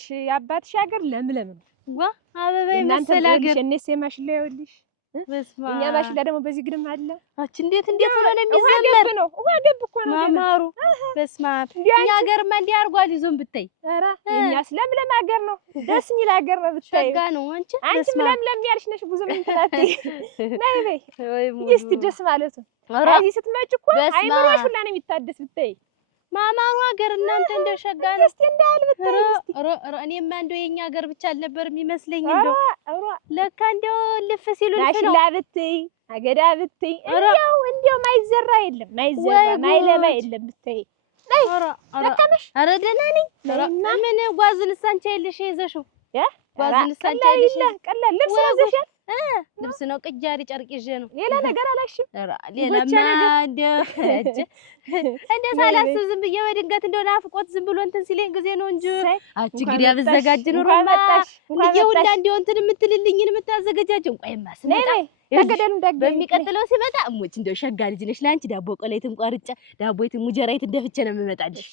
ይኸውልሽ የአባትሽ ሀገር ለምለም ነው። ዋ አበባይ መሰል ሀገር እነሱ የማሽላ ይኸውልሽ በስማ እኛ ማሽላ ደግሞ በዚህ ግድም አለ። አች እንዴት ሆነ ለሚዘመር ነው ውሃ ገብ እኮ ነው ማማሩ። በስማ እኛ ሀገርማ እንዲህ አርጓል ይዞን ብታይ። ኧረ እኛስ ለምለም ሀገር ነው፣ ደስ የሚል ሀገር ነው ብታይ። ሸጋ ነው አንቺ ለምለም ያልሽ ነሽ ብዙ ምን ትላትይ። ነይ በይ እስቲ ደስ ማለቱ እዚህ ስትመጪ እኮ አይምሮሽ ሁላ ነው የሚታደስ ብታይ። ማማሩ ሀገር እናንተ እንደ ሸጋ ነው እስቲ እንዳል ብታይ። እኔማ እንደው የኛ ሀገር ብቻ አልነበርም ይመስለኝ። እንደው ለካ እንደው ልፍ ሲሉ ማሽላ ብታይ አገዳ ብታይ እንደው ማይዘራ የለም ማይለማ የለም ብታይ። ደከመሽ? ኧረ ደህና ነኝ። ምን ጓዝንስ አንቺ የለሽ ይዘሽው? ጓዝንስ አንቺ የለሽ? ቀላል ልብስ ይዘሻል? ልብስ ነው ቅጃሪ ጨርቅ ይዤ ነው። ሌላ ነገር አላልሽም? ሌላማ እንደው ሳላስብ ዝም ብዬ በድንገት እንደው ናፍቆት ዝም ብሎ እንትን ሲለኝ ጊዜ ነው እንጂ አንቺ እንግዲህ አብዘጋጅ ኑሮ መጣሽ ሁላ እንደው እንትን የምትልልኝን የምታዘገጃጀው ቆይማ ስመጣ በሚቀጥለው ሲመጣ እሞች እንደው ሸጋ ልጅ ነሽ ለአንቺ ዳቦ ቆሌትን ቆርጬ ዳቦይትን ሙጀራይት እንደፍቼ ነው የምመጣልሽ።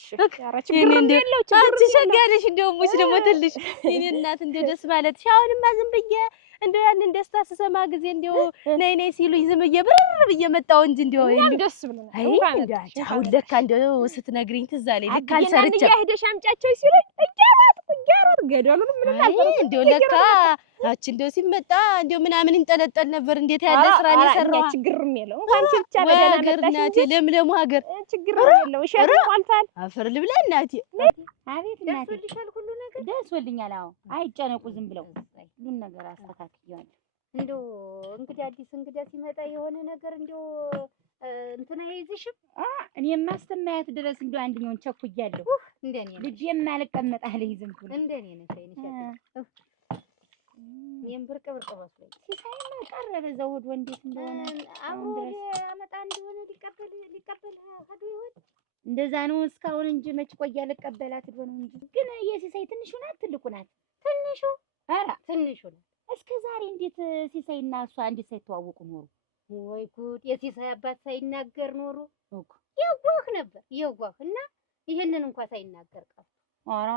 እኔ እንደው አንቺ ሸጋ ነሽ እንደው እሞች ደግሞ ትልሽ እኔ እናት እንደው ደስ ማለትሽ አሁንማ ዝም ብዬ እንደው ያንን ደስታ ስሰማ ጊዜ እንደው ነይ ነይ ሲሉኝ ዝም ብዬ ብር ብዬ መጣሁ እንጂ እንደው ደስ ብሎናል። አይ አሁን ለካ እንደው ስትነግሪኝ ትዝ አለኝ። ልክ አልሰርቼ ሄደሽ አምጫቸው ሲሉኝ እያሮጥ ገደሉን ምን ነበር እንደው ለካ አች እንደው ሲመጣ እንደው ምናምን እንጠለጠል ነበር። እንዴት ያለ ስራ ነው የሰራው። ችግርም የለው እንኳን ብቻ በደህና ሀገር እናቴ ለምለሙ ሀገር ችግርም የለው። እሸት ሞልቷል። አፈር ልብላ እናቴ። አቤት እናቴ ደስልሻል? ሁሉ ነገር ደስልኛል። አዎ አይጨነቁ ዝም ብለው ሁሉን ነገር አስተካክያለሁ። እንደው እንግዲህ አዲስ እንግዳ ሲመጣ የሆነ ነገር እንደው እንትና አይዝሽም? እኔማ እስከማያት ድረስ እንደው አንደኛውን ቸኩያለሁ። እንደኔ ልጄም አልቀመጥ አለኝ ዝም ብሎ እንደኔ ነሽ አይንሽ እኔም ብርቅ መስሎኝ ሲሳይማ ቀረ በዛው ሆድ እንዴት እንደሆነ አብሮ አመጣ እንደሆነ ሊቀበል ሄዶ ይሆን እንደዛ ነው እስካሁን እንጂ መች ቆያ ልቀበላት ሄዶ ነው እንጂ። ግን የሲሳይ ትንሹ ናት ትልቁ ናት? ትንሹ ኧረ ትንሹ ናት። እስከ ዛሬ እንዴት ሲሳይና እሷ እንዴት ሳይተዋወቁ ኖሩ? ወይ ጉድ! የሲሳይ አባት ሳይናገር ኖሩ እኮ የዋህ ነበር የዋህ እና ይሄንን እንኳን ሳይናገር ቀረ። ኧረ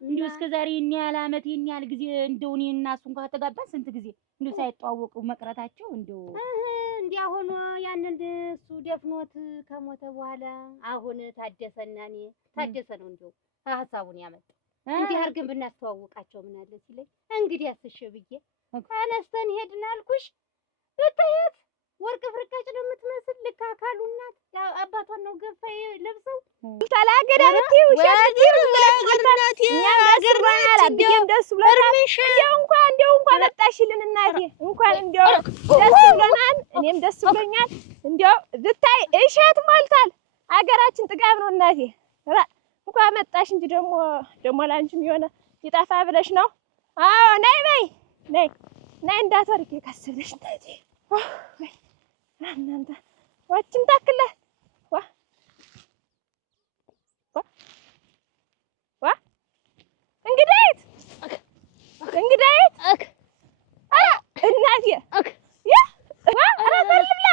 እንደው እስከ ዛሬ እኛ ያለ አመት የኛ ያህል ጊዜ እንደው እኔና እሱ እንኳን ተጋባን ስንት ጊዜ እንደው ሳይተዋወቁ መቅረታቸው እንደው እንዲህ አሁን ያንን እሱ ደፍኖት ከሞተ በኋላ አሁን ታደሰና እኔ ታደሰ ነው እንደው ሀሳቡን ያመጣ እንዲህ አድርገን ብናስተዋውቃቸው ምን አለ ሲለኝ እንግዲህ አስሽ ብዬ አነስተን ሄድን አልኩሽ። ብታያት ወርቅ ፍርቃጭ ነው የምትመስል። ልክ አካሉ እናት አባቷን ነው ገፋ ለብሰው ታላገዳ ብትይው ሸርቲር ብለናት ያገርናል። አብዬም ደስ ብሎናል። እንደው እንኳን መጣሽልን እናቴ እንኳን እንደው ደስ ብሎናል። እኔም ደስ ብሎኛል። እንደው ብታይ እሸት ሞልቷል። አገራችን ጥጋብ ነው እናቴ። እንኳን መጣሽ እንጂ ደግሞ ላንቺም የሆነ ይጣፋ ብለሽ ነው። አዎ ነይ በይ ነይ እንዳትወርቂ ቀስ ብለሽ እናቴ። ወይ እናንተ ወጭን ታክለ እንግዳይት እናቴ ኧረ በልብላ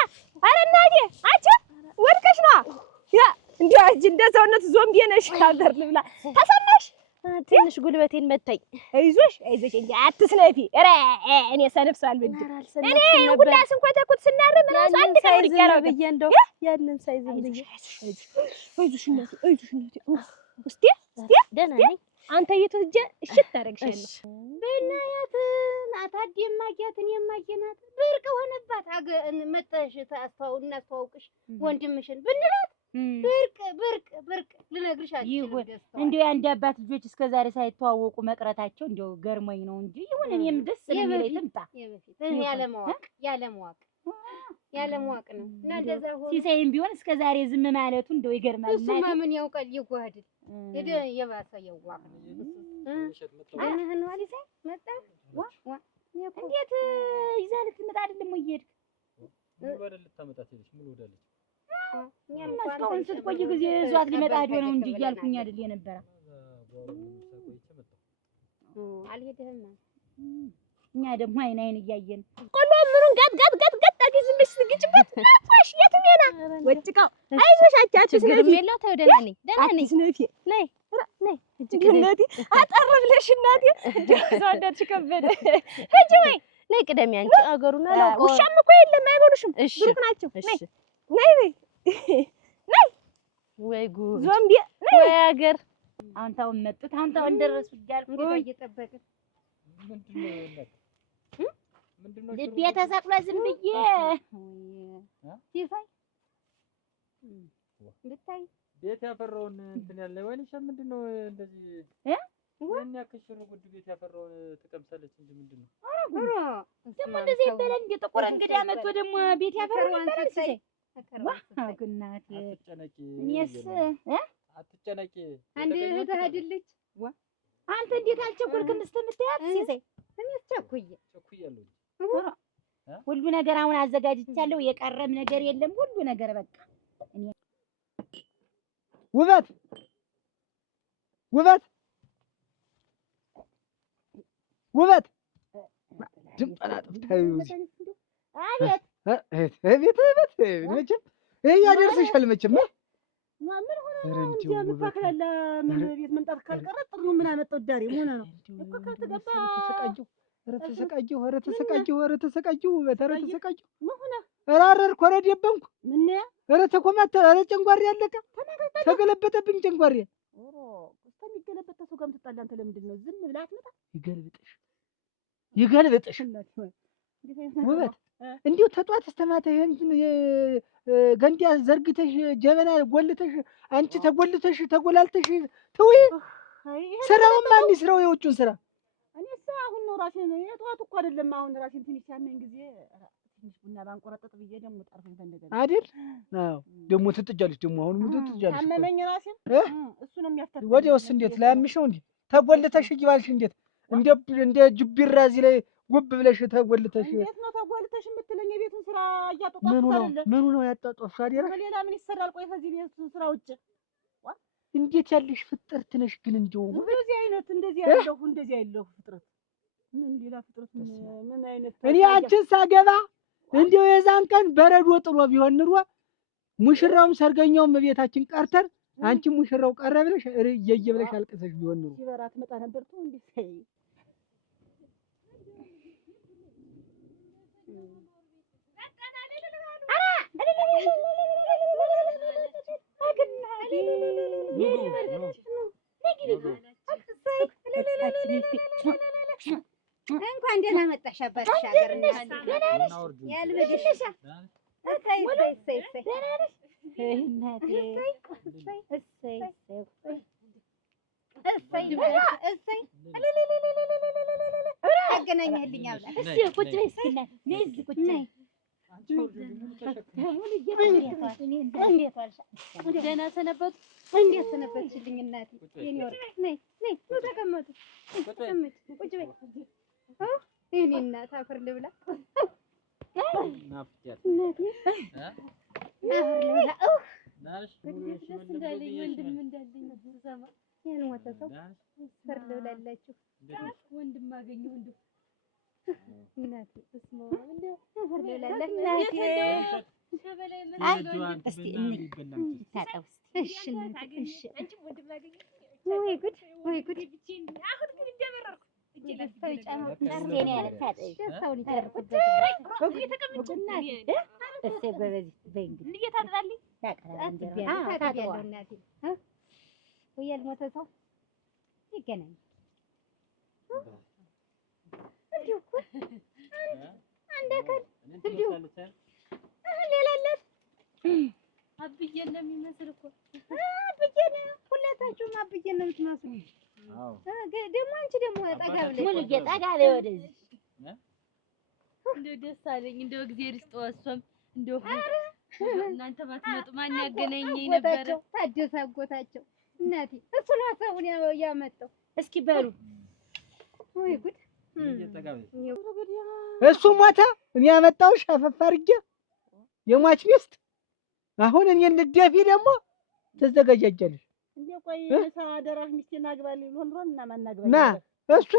ኧረ እናቴ አንቺ ወድቀሽ ነው ያ እንዴ እንደ ሰውነት ዞምቢ ነሽ። አገር ልብላ ተሰማሽ? ትንሽ ጉልበቴን መታኝ። አይዞሽ እንጂ አትስነፊ። ኧረ እኔ ሰነፍ ሳልበድ እኔ ሁላ ስንኮተኩት ስናርም ራሱ አንድ ቀን ይቀራው ብዬ እንደው ያንን ሳይዝም ብዬ አይዞሽ እናቴ እስቲ ደህና ነኝ። አንተ እየተወጀ እሽት ታረግሻለሽ። በእናያት ናታዲ የማያትን የማየናት ብርቅ ሆነባት። መጣሽ እናስተዋውቅሽ ወንድምሽን ብንላት ብርቅ ልነግርሻለሁ። ይሁን እንደው የአንድ አባት ልጆች እስከ ዛሬ ሳይተዋወቁ መቅረታቸው እንደው ገርሞኝ ነው እንጂ ይሁን እኔም ደስ የሚለኝ ትምጣ። ያለማወቅ ነው እና እንደዛ ሆኖ ሲሳይም ቢሆን እስከ ዛሬ ዝም ማለቱ እንደው ይገርማል። እሱማ ምን ያውቃል ይጓድል የባሰ የዋህ ደህና ዋሊሳ መጣ እንዴት ይዛ ልትመጣ አይደለም ወይ ሄድክ? ሙሉ አይደል ልታመጣት ሄደች ሙሉ ወዳለች እስካሁን ስትቆይ ጊዜ እዟት ሊመጣ ሄዶ ነው እንጂ እያልኩኝ አይደል የነበረ። አልሄድህም እኛ ደግሞ አይን እያየን ቆሎ ምኑን ጋጥ ዝም ብለሽ ትግጭበት አፋሽ የትም ሄና ወጭቃው አይዞሽ አቻችሁ ችግርም የለው ተው ደህና ነኝ ነይ ነይ እናቴ አጠር ብለሽ እናቴ ሰውነትሽ ከበደ። ሂጂ ወይ ነይ ቅደሚ አንቺ አገሩን አላውቀውም። ውሻም እኮ የለም አይበሉሽም። ብሩክ ናቸው። ነይ ነይ ነይ ወይ ጉድ ዞምቢ ወይ አገር አሁን ታውን መጡት አሁን ታውን ደረሱ እያልኩ እንግዲህ እየጠበቅን ምንድነው ልቤ ተሰቅሎ ዝም ብዬ ሲሳይ ብታይ ቤት ያፈራውን እንትን ያለ ወይንሽ ምንድነው እንደዚህ ያን ያክሽሩ ጉድ ቤት ያፈራውን ተቀምሳለች እንጂ ምንድነው ደግሞ እንደዚህ ይበላል እንደ ጥቁር እንግዲህ አመጣ ደግሞ ቤት ያፈራውን ሲሳይ ግናቴ አትጨነቂ እኔስ አትጨነቂ አንድ እህት አይደለች አንተ እንዴት አልቸኮልክም እስከምታያት ሲሳይ እኔስ ቸኩያለሁ ሁሉ ነገር አሁን አዘጋጅቻለሁ የቀረም ነገር የለም ሁሉ ነገር በቃ እኔ ውበት ውበት ውበት ድምጠና ጥፍታዩ አቤት ቤት መቼም ይሄ ያደርስሻል መቼም ምን ሆነ ነው እንጂ የምታከላላ ምን ቤት መምጣት ካልቀረ ጥሩ ምን አመጣው ዳሪ ምን ነው እኮ ከተገባ ተሰቃየሁ ኧረ ተሰቃየሁ ውበት ኧረ ተሰቃየሁ ምን ሆነ ኧረ አረርኩ ኧረ ደበንኩ ምን ኧረ ተኮማተረ ኧረ ጨንጓሬ አለቀ ተገለበጠብኝ ጨንጓሬ ኦሮ እስከሚገለበጥ ሰው ጋር ምትጣላ አንተ ለምንድን ነው ዝም ብለህ አትመጣ ይገልብጥሽ ውበት እንዲሁ ተጧት እስከ ማታ ይሄን ገንዲያ ዘርግተሽ ጀበና ጎልተሽ አንቺ ተጎልተሽ ተጎላልተሽ ትውይ ስራውን ማን ይስራው የውጭውን ስራ እኔስ አሁን ነው ራሴን የጠዋት እኮ አይደለም አሁን ራሴን ትንሽ ያመኝ ጊዜ ትንሽ ቡና ባንቆረጠጥ ብዬ ደግሞ ጠርፈኝ ፈንደገ አይደል አዎ ደግሞ ትጥጃለሽ ደግሞ አሁን ምን ትጥጃለሽ አመመኝ ራሴን እሱ ነው የሚያፍታታ ወዲያውስ እንዴት ላምሽ ነው እንዴ ተጎልተሽ ይባልሽ እንዴት እንደ ጅቢራ እዚህ ላይ ጉብ ብለሽ ተጎልተሽ እንዴት ነው ተጎልተሽ የምትለኝ የቤቱን ስራ እያጣጣፍኩ አይደል ምኑ ነው ያጣጣፍሽ አይደል ሌላ ምን ይሰራል ቆይ ከዚህ ቤቱን ስራ ውጭ እንዴት ያለሽ ፍጥረት ነሽ ግን እንደው እንደዚህ አይነት እንደዚህ ያለው ፍጥረት ምን ሌላ ፍጥረት ምን አይነት እኔ አንቺን ሳገባ እንደው የዛን ቀን በረዶ ጥሎ ቢሆን ኑሮ ሙሽራውም ሰርገኛውም ቤታችን ቀርተን አንቺ ሙሽራው ቀረ ብለሽ እየየብለሽ አልቀሰሽ ቢሆን ኑሮ ሲበራ ትመጣ ነበር ተው እንዴ ሳይ እንኳን ደህና መጣሽ አባትሽ ሀገር ያልበደሽ አገናኛልኝ አብላ እስኪ ቁጭ በይ እስኪ እናት ነይ እስኪ ቁጭ በይ ደህና ሰነበቱ እንዴት ሰነበትሽልኝ እናቴ የኔ ወርቅ ነይ ነይ ተቀመጡ ተቀመጭ ቁጭ በይ የኔ እናት አፈር ልብላ ናፍቂያት እናቴ አፈር ልብላ ደስ እንዳለኝ ወንድም እንዳለኝ ሰማ ያልሞተ ሰው አፈር ልብላላችሁ ወንድም አገኘሁ እንደው እናቴ እስማ እንደው አፈር ልብላላችሁ እናቴ ሸበላይ ምን እስቲ ታጠብ እሺ እናቴ እሺ አንቺ ወንድም አገኘሁ ወይ ጉድ አሁን ግን እንደበረርኩ ደስታው ጫማ ጨርሴ ነው ያለ ታጠብ ደስታውን ይጨርኩበት በጉ የተቀመጭ እናቴ እስቲ በበዚህ በይ እንግዲህ እንዴት ታጥራለኝ ታጥቢያለሁ እናቴ ወይ ያልሞተ ሰው ይገናኝ እንዲሁ እኮ አንድ አካል እንዲሁ ሌላለት አብዬን ነው የሚመስል እኮ አብዬን ሁለታችሁም አብዬን ነው የምትመስሉ አዎ ደግሞ አንቺ ደግሞ ጠጋ ብለሽ ሙሉ ጠጋ በይ ወደዚህ እንደው ደስ አለኝ እንደው እግዚአብሔር ይስጠው እሷም እንደው እናንተ ባትመጡ ማን ያገናኘኝ ነበር ታደሰ አጎታቸው እናቴ እሱ ነው ሰውን ያመጣው እስኪ በሉ ወይ ጉድ እሱ ሞተ እኔ ያመጣው ሸፈፍ አድርጌ የሟች ሚስት አሁን እኔን ልትደፊ ደግሞ ተዘጋጃጃለሽ እንዴ ቆይ ሳደራሽ ሚስቴን አግባልኝ ሎንሮና ማናግባልኝ ና እሱ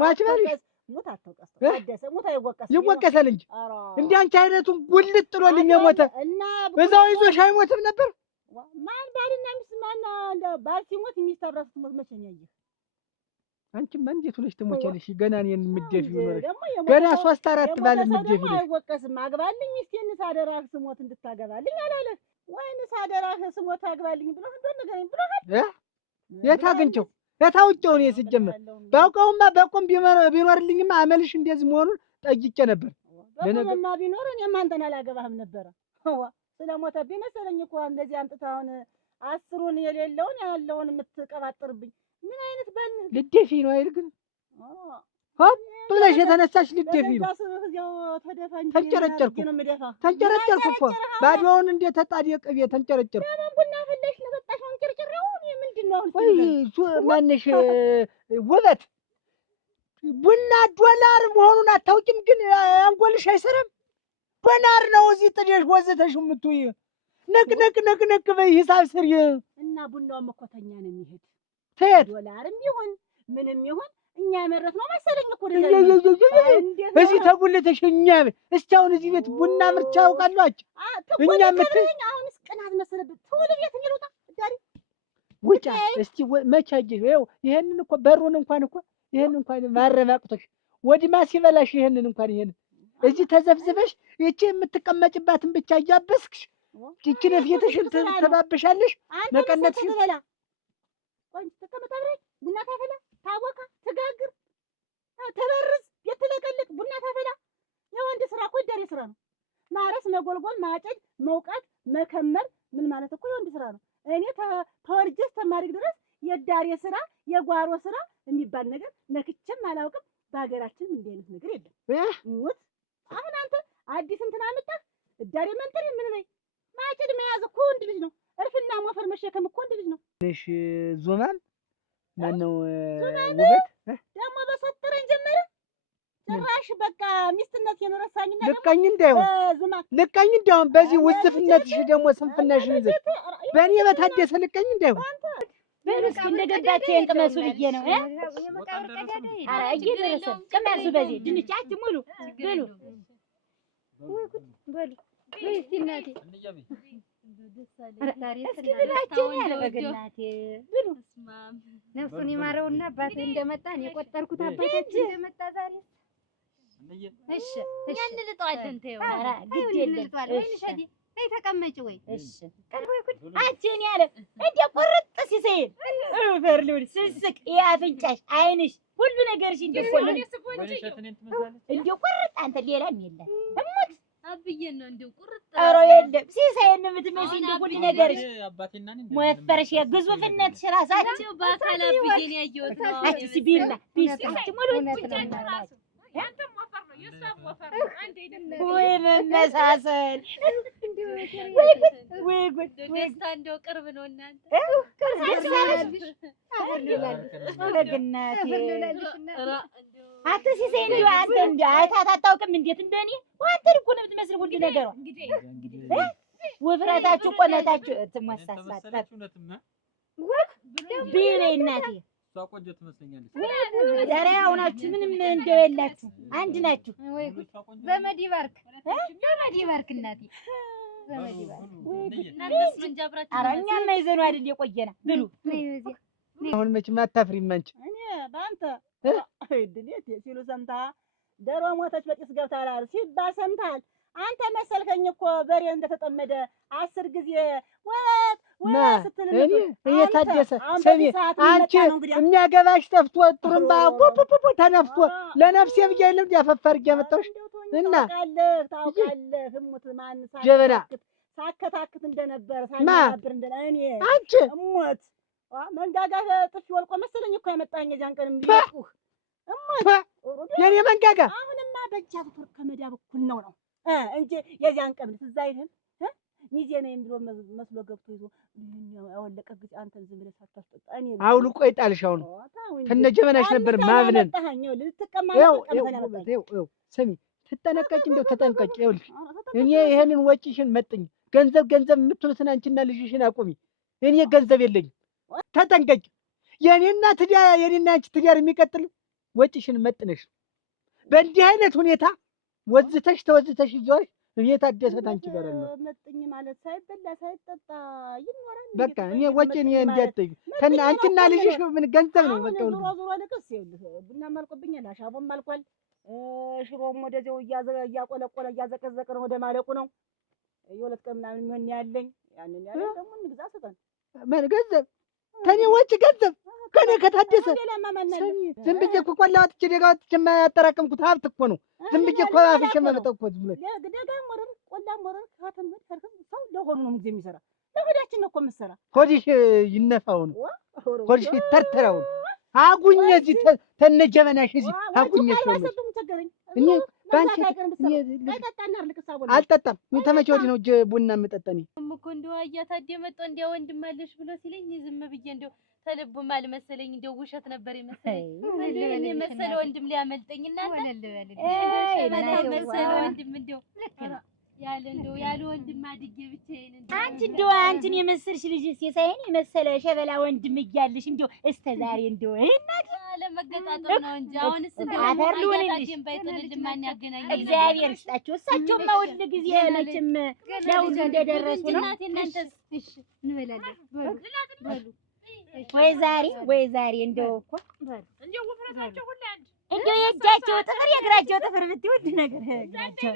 ሟች ባልሽ ሙት አትወቀስ ታደሰ ሙት ይወቀሳል እንጂ እንዴ አንቺ አይነቱን ጉልት ጥሎልኝ የሞተ እዛው ይዞሽ አይሞትም ነበር ማን ባልና ሚስት ማን እንደ ባል ሲሞት ሚስት አብራ ስትሞት መቼ ነው ያየህ? አንቺማ እንዴት ሆነሽ ትሞቻለሽ? ገና እኔን የምትደፊው ኖረሽ ገና 3-4 ባል የምትደፊው አይወቀስም። አግባልኝ ሚስቴን ሳደራህ ስሞት እንድታገባልኝ አላለ ወይን ሳደራህ ስሞት አግባልኝ ብሎ እንደሆነ ነገር ብሎሃል። የት አግኝቼው የት አውቄው ነው ሲጀመር? ባውቀውማ በቁም ቢኖርልኝማ አመልሽ እንደዚህ መሆኑን ጠይቄ ነበር። በቁምማ ቢኖር እኔማ አንተን አላገባህም ነበረ። ስለሞተብኝ መሰለኝ እኮ እንደዚህ አምጥተህ አሁን 10ሩን የሌለውን ያለውን የምትቀባጥርብኝ ምን አይነት ባል ነህ? ልደፊ ነው አይደል? ግን ሆፕ ብለሽ የተነሳሽ ልደፊ ነው። ተንጨረጨርኩ እኮ ባዶውን እንደ ተጣደ ቅቤ ተንጨረጨርኩ። ቡና ፈላሽ ለጠጣሽ አንጨርጨራው ምንድን ነው? ወይ ማንሽ ውበት ቡና ዶላር መሆኑን አታውቂም? ግን አንጎልሽ አይሰራም። ዶላር ነው እዚህ ጥደሽ ወዘተሽ የምትውይ። ነቅ በይ ሂሳብ ስሪ እና ቡናው መኮተኛ ነው የሚሄድ ተየት ዶላርም ይሁን ምንም ይሁን እኛ ያመረት ነው መሰለኝ እኮ እዚህ ተጉልተሽ እኛ እስቲ አሁን እዚህ ቤት ቡና ምርቻ ያውቃላችሁ? እኛ ምትኝ አሁንስ ቅናት መሰለበት ትውል ቤት የሚሉታ ዳሪ ውጫ እስቲ መቻጅ ይኸው ይሄንን እኮ በሩን እንኳን እኮ ይሄንን እንኳን ማረማቅቶሽ ወዲማ ሲበላሽ ይሄንን እንኳን ይሄን እዚህ ተዘፍዝበሽ ይቺ የምትቀመጭባትን ብቻ እያበስክሽ ይቺ ለፊትሽን ተባብሻለሽ መቀነት ሲበላ ቆንጆ ተቀመጣብረኝ ቡና ታፈላ ታወካ ትጋግር ተበርዝ የትለቀልቅ ቡና ታፈላ የወንድ ስራ እኮ ዳሪ ስራ ነው። ማረስ መጎልጎል ማጨድ መውቃት መከመር ምን ማለት እኮ የወንድ ስራ ነው። እኔ ተወልጄ ተማሪ ድረስ የዳሪ ስራ የጓሮ ስራ የሚባል ነገር ነክቼም አላውቅም። በሀገራችን እንዲህ አይነት ነገር የለም። ሙት አሁን አንተ አዲስ እንትን አመጣህ ዳሪ መንጠር ምን ነው ማጨድ መያዝ እኮ ወንድ ልጅ ነው። እርፍና ሞፈር መሸከም እኮ ወንድ ልጅ ነው። እሺ ዞማን ማነው ውበት ደግሞ በሰጠረኝ ጀመረ ጭራሽ በቃ ሚስትነት የነረሳኝና ልቀኝ እንዳይሆን በዚህ ውዝፍነትሽ ደግሞ ስንፍናሽን ይዘሽ በእኔ በታደሰ ልቀኝ እንዳይሆን በልስ እንደገባች እንቅመሱ ብዬ ነው ኧረ እየደረሰ ቅመሱ በዚህ ድንቻች ሙሉ ብሉ በሉ እስቲ እናቴ እስኪ ብላችሁ ያለ በግናቴ ብሉ ነፍሱን ይማረውና አባቴ እንደመጣ እኔ የቆጠርኩት አባታችን እንደመጣ ዛሬ እሺ ያን ልጧልን ተይው ኧረ ግድ የለም እሺ ነይ ተቀመጪ ወይ እሺ ቀልቦይ ኩድ አንቺን ያለ እንደ ቁርጥ ሲሰይ ፈርሉል ስስቅ ያፍንጫሽ አይንሽ ሁሉ ነገርሽ እንደ ቁርጥ አንተ ሌላም የለም እሙት አብዬን ነው እንደው ቁርጥ ኧረ የለም ሲሳይን የምትመስይ እንደው ሁሉ ነገርሽ ሞፈርሽ የግዙፍነትሽ ራሳቸው በአካል አብዬን ያየሁት ነው። አንቺ ሲቢላ ቢስታች ሙሉ ራሱ ያንተም ወፈር ነው የሷም ወፈር ነው አንዴ አይደለም ወይ መመሳሰል ወይ ጉድ ደስታ እንደው ቅርብ ነው እናንተ ቅርብ ለግናቴ አትሲሴ እንደው አንተ እንደው አይታት አታውቅም እንዴት እንደኔ ዋንተን እኮ ነው የምትመስል ሁሉ ነገሯ ውፍረታችሁ ቆመታችሁ ትመሳሳታት ወክ ቢሬ እናቴ ቆንጆ ትመስለኛለች። ዛሬ አሁናችሁ ምንም እንደው የላችሁ አንድ ናችሁ። ወይ ጉድ ዘመድ ይባርክ እናቴ ዘመድ ይባርክ። እናንተስ መንጃብራችሁ ኧረ እኛማ ይዘኑ አይደል የቆየና ብሉ አሁን መቼም አታፍሪም አንቺ እኔ በአንተ ድሌት ሲሉ ሰምተሃል። ደሮ ሞተች በጢስ ገብታል አሉ ሲባል ሰምተሃል። አንተ መሰልከኝ እኮ በሬ እንደተጠመደ 10 ጊዜ ወጥ ስትል እኔ ታደሰ ሰሚ አንቺ የሚያገባሽ ጠፍቶ ጥሩምባ ፖፖፖ ተነፍቶ ለነፍሴ ብዬ ልምድ ያፈፈር ያመጣሽ እና ታውቃለህ እሙት ማን ጀበና ሳከታክት እንደነበር ሳናብር እኔ አንቺ እሙት መንጋጋ ጥፊ ወልቆ መሰለኝ እኮ ያመጣኝ የዛን ቀን የሚልኩህ እሙት የኔ መንጋጋ አሁንማ በእጃ ብትወርቅ ከመዳብ እኩል ነው እንጂ የዚያን ቀን ትዝ አይልህም? ሚዜ ነው ብሎ መስሎ ገብቶ ይዞ ያወለቀ ጊዜ አንተን ዝም ብለህ ሳታስጠጣ እኔ አውልቆ ይጣልሽ። አሁን ተነጀበናሽ ነበር ማብነን ስሚ ትጠነቀቂ እንደው ተጠንቀቂ። ይኸውልሽ እኔ ይሄንን ወጪሽን መጥኝ ገንዘብ የምትሉትን አንቺና ልጅሽን አቁሚ። እኔ ገንዘብ የለኝም ተጠንቀቂ። የኔና አንቺ ትዳር የሚቀጥል ወጪሽን መጥነሽ በእንዲህ አይነት ሁኔታ ወዝተሽ ተወዝተሽ ይዞሽ የታደሰ ታንቺ ጋር አለ መጥኝ ማለት ሳይበላ ሳይጠጣ ይኖራል። በቃ እኔ ወጪ እኔ እንዲያጠይ ከና አንቺና ልጅሽ ምን ገንዘብ ነው በቃ ዞሮ ዞሮ ልቅስ ቡና ማልቆብኛል፣ አሻቦም አልቋል። ሽሮም ወደዚያው እያቆለቆለ እያዘቀዘቀ ነው፣ ወደ ማለቁ ነው። የሁለት ቀን ምናምን የሚሆን ያለኝ ያንን ያለኝ ደግሞ እንግዛ ሰጠን ምን ገንዘብ ከኔ ወጪ ገንዘብ ከኔ ከታደሰ ዝም ብዬ እኮ ቆላ ወጥቼ ደጋ ወጥቼ የማያጠራቅምኩት ሀብት እኮ ነው። ዝም ብዬ እኮ አፍሽ የማመጣው እኮ ዝም ብለህ ደጋም ወረር ቆላም ወረር ካተም ሰው ለሆኑ ነው ጊዜ የሚሰራ ለሆዳችን ነው እኮ የምትሰራ። ሆድሽ ይነፋው ነው ሆድሽ ይተርተራው አጉኝ እዚህ ተነጀበናሽ እዚህ አጉኝ ነው እኔ ባንቺ አልጠጣም። ተመቼ ወዲህ ነው ቡና የምጠጣኝ እኮ እንደው አያታዴ መጣ እንደው ወንድም አለሽ ብሎ ሲለኝ ዝም ብዬ እንደው ተልቡም አልመሰለኝ እንደው ውሸት ነበር የመሰለኝ። እኔ መሰለ ወንድም ሊያመልጠኝ እናንተ መሰለ ወንድም እንደው ያለ እንደው ያለ ወንድም አድጌ ብቻዬን እንደው አንቺ እንደው አንቺን የመሰልሽ ልጅ ሲሳይን የመሰለ ሸበላ ወንድም እያለሽ እንደው እስከ ዛሬ እንደው እናት ለመገጣጠም ነው እንጂ አሁንስ እንደው አፈር ልሆንልሽ ባይጥልልኝ ማን ያገናኘኝ? እግዚአብሔር ይስጣችሁ። እሳቸውማ ሁል ጊዜ መቼም ለውዝ እንደደረሱ ነው። እናቴ እናንተስ እሺ እንበላለን በሉ ወይ ዛሬ እንደው እኮ እንደው ውፍረታቸው ሁሉ አንድ እንደው የእጃቸው ጥፍር የእግራቸው ጥፍር ብትይ ውድ ነገር እግራቸው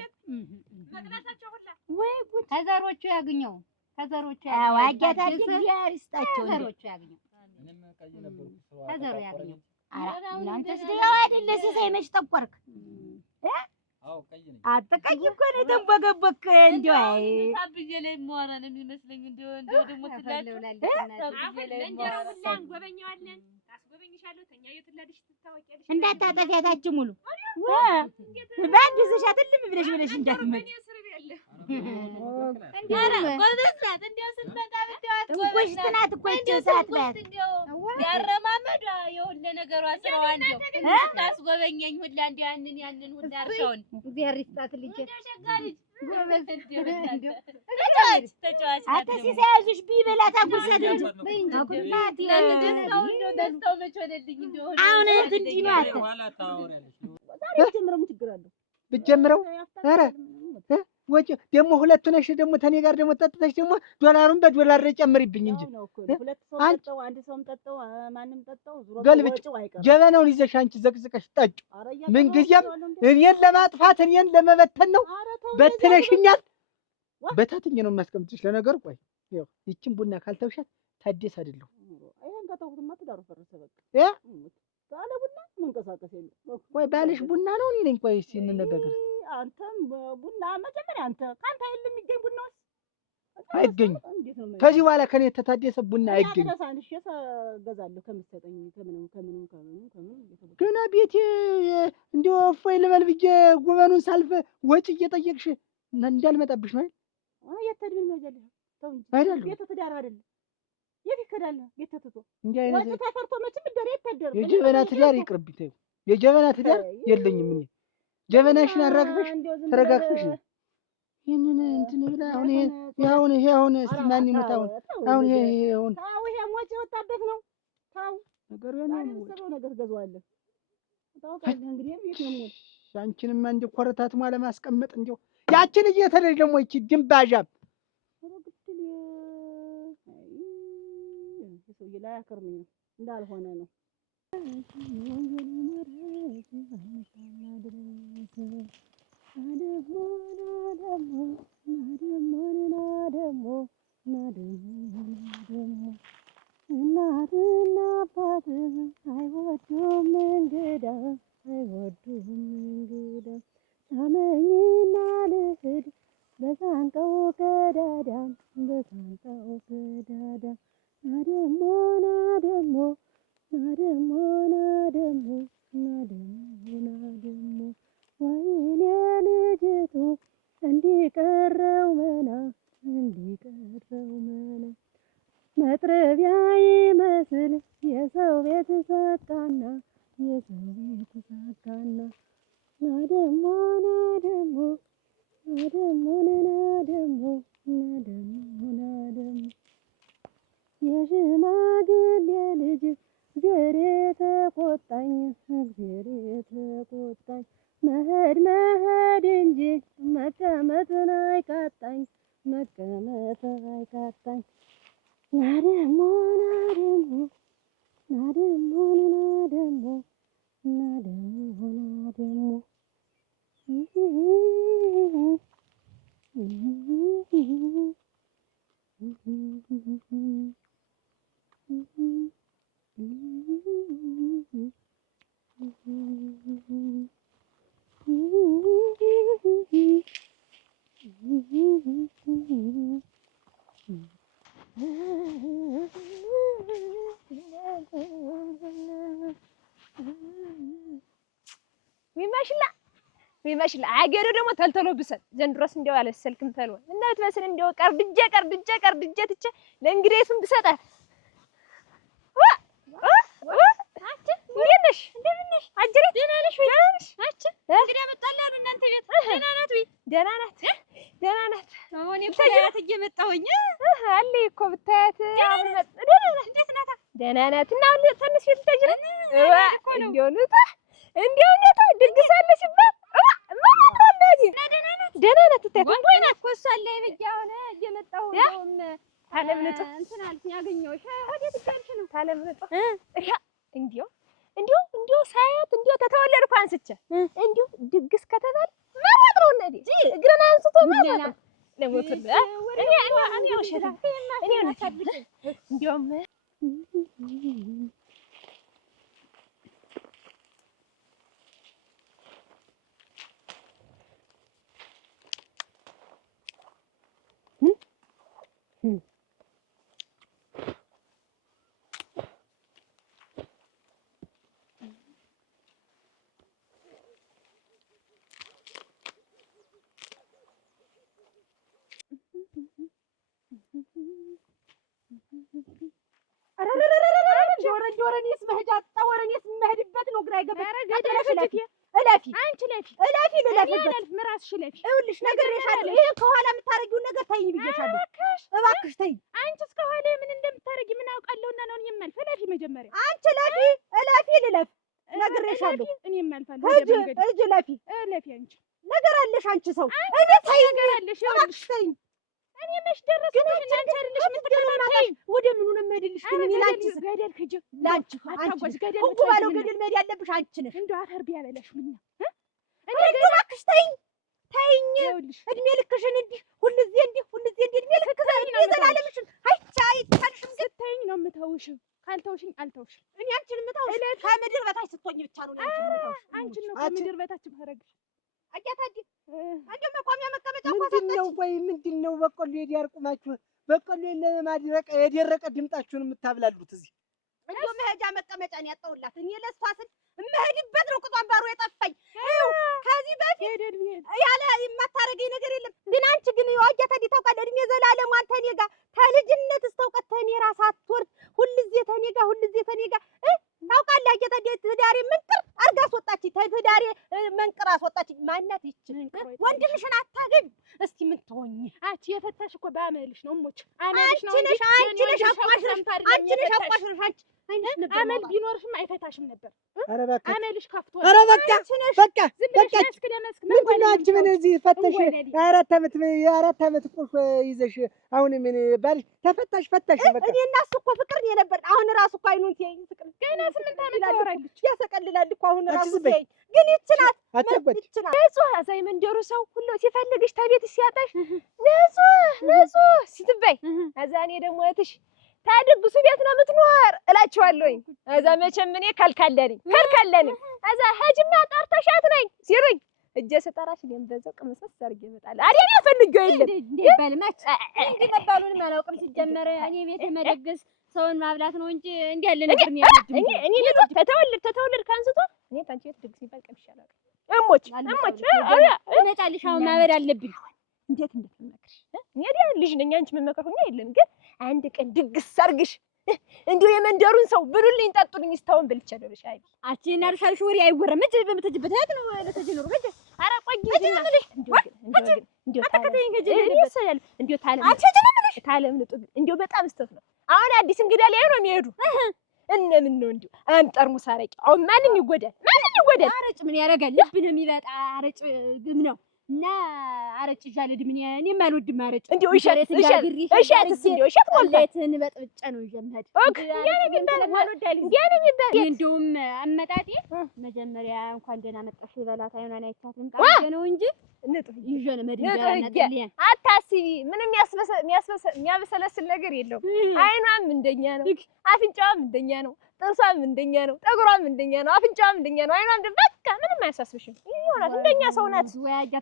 መቅናታቸው ሁሉ ወይ ጉድ ከዘሮቹ ያግኘው ከዘሮቹ ያግኘው አጋታጅ እግዚአብሔር ይስጣቸው። ከዘሮቹ ያግኘው ከዘሩ ያግኘው። ኧረ እናንተስ ያው አይደለ ሲሳይ መች ጠቆርክ? አትቀይ እኮ ነው የተንቦገቦክ። እንደው አይ ታብዬ ላይ የማወራ ነው የሚመስለኝ። እንደው ደግሞ ትላለህ አሁን ለእንጀራው ሁሉ እንጎበኘዋለን። ታስጎበኝሻለሁ ተኛ የትላልሽ ትታወቂያለሽ። እንዳታጠፊያታችሁ ሙሉ በአንድ ዝሻት ልም ብለሽ እንዳትመጪ። ኧረ ጎበዝ ናት። እንደው ስትመጣ ብትዋት ጎበዝ ናት እኮ ይህች ሰዓት ናት። ያረማመዷ የሁሉ ነገሯ ስራዋ እንደው ታስጎበኘኝ ሁላ እንደው ያንን ሁላ እርሻውን እግዚአብሔር ይስጣት ልጄ ጎበዝ ተጫዋች አንተ ሲሳይ ያዙሽ ቢበላ ታጉሰት እንጂ እናት ደስታው መች ሆነልኝ እንደው አሁን እንዲህ ነው አተ ዛሬ ጀምረው ምን ችግር አለው ብትጀምረው? ኧረ ወጪ ደግሞ ሁለቱ ነሽ ደግሞ ተኔ ጋር ደግሞ ጠጥተሽ ደግሞ ዶላሩን በዶላር ጨምሪብኝ እንጂ ሁለት ሰው ጠጣው አንድ ሰውም ጠጣው ማንም ጠጣው ዙሮ ገልብጭ ጀበናውን ይዘሽ አንቺ ዘቅዝቀሽ ጠጭ። ምንጊዜም እኔን ለማጥፋት እኔን ለመበተን ነው በትነሽኛል። በታትኝ ነው የማስቀምጥሽ። ለነገሩ ቆይ ይኸው ይቺን ቡና ካልተውሻት ታደስ አይደለሁ። አይሄን ከተውኩትማ ትዳሩ ፈረሰ በቃ ባለ ቡና መንቀሳቀስ የለም። ቆይ ባልሽ ቡና ነው እኔ ነኝ። ቆይ እስኪ እንነጋገር። አንተም ቡና መጀመሪያ አንተ ካንተ አይደለም የሚገኝ ቡናው አይገኝም። ከዚህ በኋላ ከኔ ተታደሰ ቡና አይገኝም። ተሳንሽ ገዛለሁ ከምትሰጠኝ ከምንም ገና ቤቴ እንደው እፎይ ልበል ብዬ ጉበኑን ሳልፍ ወጪ እየጠየቅሽ እንዳልመጣብሽ ነው አይደል? የተድምን ነው ያለህ ተው እንጂ አይደል? ቤቱ ትዳር አይደለም። የት ይከዳል? ቤት ተትቶ እንዲህ አይነት ወጪ ተፈርቶ መቼም እንደኔ ይታደር። የጀበና ትዳር ይቅርብኝ። ተይው፣ የጀበና ትዳር የለኝም እኔ። ጀበናሽን አራግፈሽ ተረጋግፈሽ ይሄንን እንትን ብላ አሁን ይሄ እስቲ ማን ይመጣ አሁን ይሄ ታው ይሄ ሞጭ ወጣበት ነው። ታው ነገር ነው ነገር ገዛዋለሁ። ታውቃለህ እንግዲህ ቤት ነው ሞጭ። አንቺንማ እንደ ኮረታትማ ለማስቀመጥ እንደው ያችን እየተደረገ ደግሞ ይቺ ድንባዣም ሰውዬ ላይ አከርመኝ እንዳልሆነ ነው። እናትና አባት አይወዱም እንግዳ ሳመኝና ልሂድ በሳንቀው ቀዳዳ ናደሞ ወይኔ ልጅቱ እንዲቀረው መና መጥረቢያ ይመስል የሰው ቤት ሰቃና ናደሞ የሽማግሌ ልጅ እግዜር የተቆጣኝ መሄድ እንጂ መቀመጥን አይቃጣኝ መቀመጥ አይቃጣኝ ናደሞ ቢመሽላ አገሩ ደግሞ ተልተሎ ብሰል ዘንድሮስ እንደው አለሰልክም ተልወ እና ብትመስል እንደው ቀርድጄ ትቼ ለእንግዲቱም ብሰጣት እንደምን ነሽ አጅሬ ደህና ነሽ ወይ አንቺ እንግዲህ መጣላሉ እናንተ ቤት ደህና ናት ወይ ደህና ናት አሁን ይፈያት እየመጣሁኝ አለ እኮ ብታያት አሁን እንዴት ናት ደህና ናት እና አሁን ተንሽ ልትጀረ እንደው ድግስ አለ ሲባል ደህና ናት ትታይ ቆንጆ ናት እኮ እሷ አለ ይብያ ሆነ እየመጣሁ እንደውም ታለምልጥ እንትን አልኩኝ አገኘሁሽ ወዴት ትገልሽ ነው ታለምልጥ እንዲያው ሳያት እንዲያው ተተወለድኩ አንስቼ እንዲያው ድግስ ከተባለ ማማጥ ነው እንዴ እግረን አንስቶ ማማጥ ለሞቱል እኔ ወሸታ እኔ እንዲያውም ወረኔስ መሄጃ ወረኔስ መሄድበት ነው ግራ ይገባል እለፊ ምራስሽ እለፊ ይኸውልሽ ነግሬሻለሁ ይሄን ከኋላ የምታረጊውን ነገር ተይኝ ብዬሻለሁ እባክሽ ተይኝ አንቺስ ከኋላ ምን እንደምታረጊ ምን አውቃለሁና ነው የማልፍ እለፊ መጀመሪያ አንቺ እለፊ ልለፍ ነግሬሻለሁ እኔ የማልፋለሁ እጅ እለፊ አንቺ ነገር አለሽ አንቺ ሰው እኔ ተይኝ ነገር አለሽ እባክሽ ተይኝ እኔ መች ደረስኩኝ አንቺ አይደለሽ የምትከላከይ ወደ ምኑ ነው የምሄድልሽ ግን እኔ ላንቺ ገደል ክጅ ላንቺ አታጓዝ ገደል ሁሉ ባለው ገደል መሄድ ያለብሽ አንቺ ነሽ እንደው አፈር ቢያበላሽ ምን እኔ እባክሽ ተይኝ እድሜ ልክሽን እንዲህ ሁልጊዜ እድሜ ልክሽን የዘላለምሽን አይቻልሽም ስትይኝ ነው የምተውሽ ካልተውሽኝ አልተውሽም እኔ አንቺን የምተውሽ ከምድር በታች ስትሆኝ ብቻ ነው አንቺን ነው ከምድር በታች ማረግሽ አያታዲ አንቺ መቆሚያ መቀመጫ ምንድነው በቆሎ የዲያርቁማችሁ በቆሎ ለማድረቅ የደረቀ ድምጣችሁን የምታብላሉት እዚህ እንደው መሄጃ መቀመጫን ያጣውላት እኔ ለሷ ስል እመሄድበት ነው ቅጧን ባሩ የጠፋኝ ከዚህ በፊት ያለ የማታረገኝ ነገር የለም ግን አንቺ ግን አያታዲ ታውቃለህ እድሜ ዘላለም አንተ እኔ ጋር ከልጅነት እስከውቀት ተኔ ራስ አትወርድ ሁልጊዜ ተኔ ጋር ታውቃለህ አያታዲ ትዳሬ መንቅር አርጋ አስወጣች ትዳሬ መንቅር አስወጣች ማናት ይች ወንድምሽን አታገቢ እስኪ ምን ትሆኚ አንቺ የፈታሽ እኮ ባመልሽ ነው ሞች አመልሽ ነው አንቺ ነሽ አቋሽረሽ አመል ቢኖርሽም አይፈታሽም ነበር ኧረ በቃ አመልሽ ከፍቶ ኧረ በቃ ምንድን ነው አንቺ ምን እዚህ ፈተሽ የአራት ዓመት ቁልፍ ይዘሽ አሁን ምን ባልሽ ተፈታሽ ፈታሽ በቃ እኔ እና እሱ እኮ ፍቅር ነበር አሁን ራሱ እኮ አይኑን ሲያይ ፍቅር ገና 8 ዓመት ያወራልሽ ያሰቀልላል እኮ አሁን ራሱ ሲያይ ግን ይችላል ንጹህ አዛይ መንደሩ ሰው ሁሉ ሲፈልግሽ ታቤት ሲያጣሽ ንጹህ ሲትበይ አዛኔ ደግሞ እህትሽ ታድግሱ ቤት ነው የምትኖር እላችኋለሁኝ አዛ መቼም እኔ ከልካለኝ አዛ ሀጅማ ጠርተሻት ነኝ ሲሩኝ እጄ ስጠራሽ እኔም በዛው ቅምስስ አድርጌ እመጣለሁ አይደል ያፈልገው የለም እንዴ ባልማች እንዴ መባሉንም አላውቅም ሲጀመር እኔ ቤት መደገስ ሰውን ማብላት ነው እንጂ እንዴ ያለ ነገር ነው ያለኝ እኔ ተተወለድ ካንስቶ እኔ ታንቺ ቤት ድግስ ይባል ቀምሻለሁ እሞች እመጣልሽ አሁን ማበድ አለብኝ እንዴት እንደተመከርሽ እኔ ልጅ ነኝ አንቺ መመከርኩኝ አይደለም ግን አንድ ቀን ድግስ አርግሽ እንዴ የመንደሩን ሰው ብሉልኝ ጠጡልኝ እስታውን ብልቻለሽ አይ አቺና ርሻልሽ ወሬ አይወረም እጅ በመተጅበት ያት ነው ለተጀነሩ ገጀ አረ ቆይኝና እንዴ ተከተኝ ገጀ ይሰያል እንዴ ታለም እንዴ በጣም ስተት ነው አሁን አዲስ እንግዳ ላይ ነው የሚሄዱ እነምን ነው እንዴ አንጠርሙስ አረቂ አሁን ማንን ይጎዳል ይጎዳል። አረጭ ምን ያደርጋል? ልብ ነው የሚበጣ አረጭ ግም ነው እና አረጭ ይዣል እድሜ እኔም አልወድም አረጭ። እንደው እሸትስ እንደው እሸት ቆሌትን በጥብጬ ነው የምሄድ። እንደውም አመጣጤ መጀመሪያ እንኳን ደህና መጣሽ ይበላት አይሆናል አይታትም ቃል ነው እንጂ ይዤ ነው መድኃኒት አታስቢ። ምንም የሚያበሰለስል ነገር የለውም። አይኗም እንደኛ ነው፣ አፍንጫዋም እንደኛ ነው፣ ጥርሷም እንደኛ ነው፣ ጠጉሯም እንደኛ ነው፣ አፍንጫዋም እንደኛ ነው፣ አይኗም በቃ ምንም አያሳስብሽም። ይሆናል እንደኛ ሰው ናት፣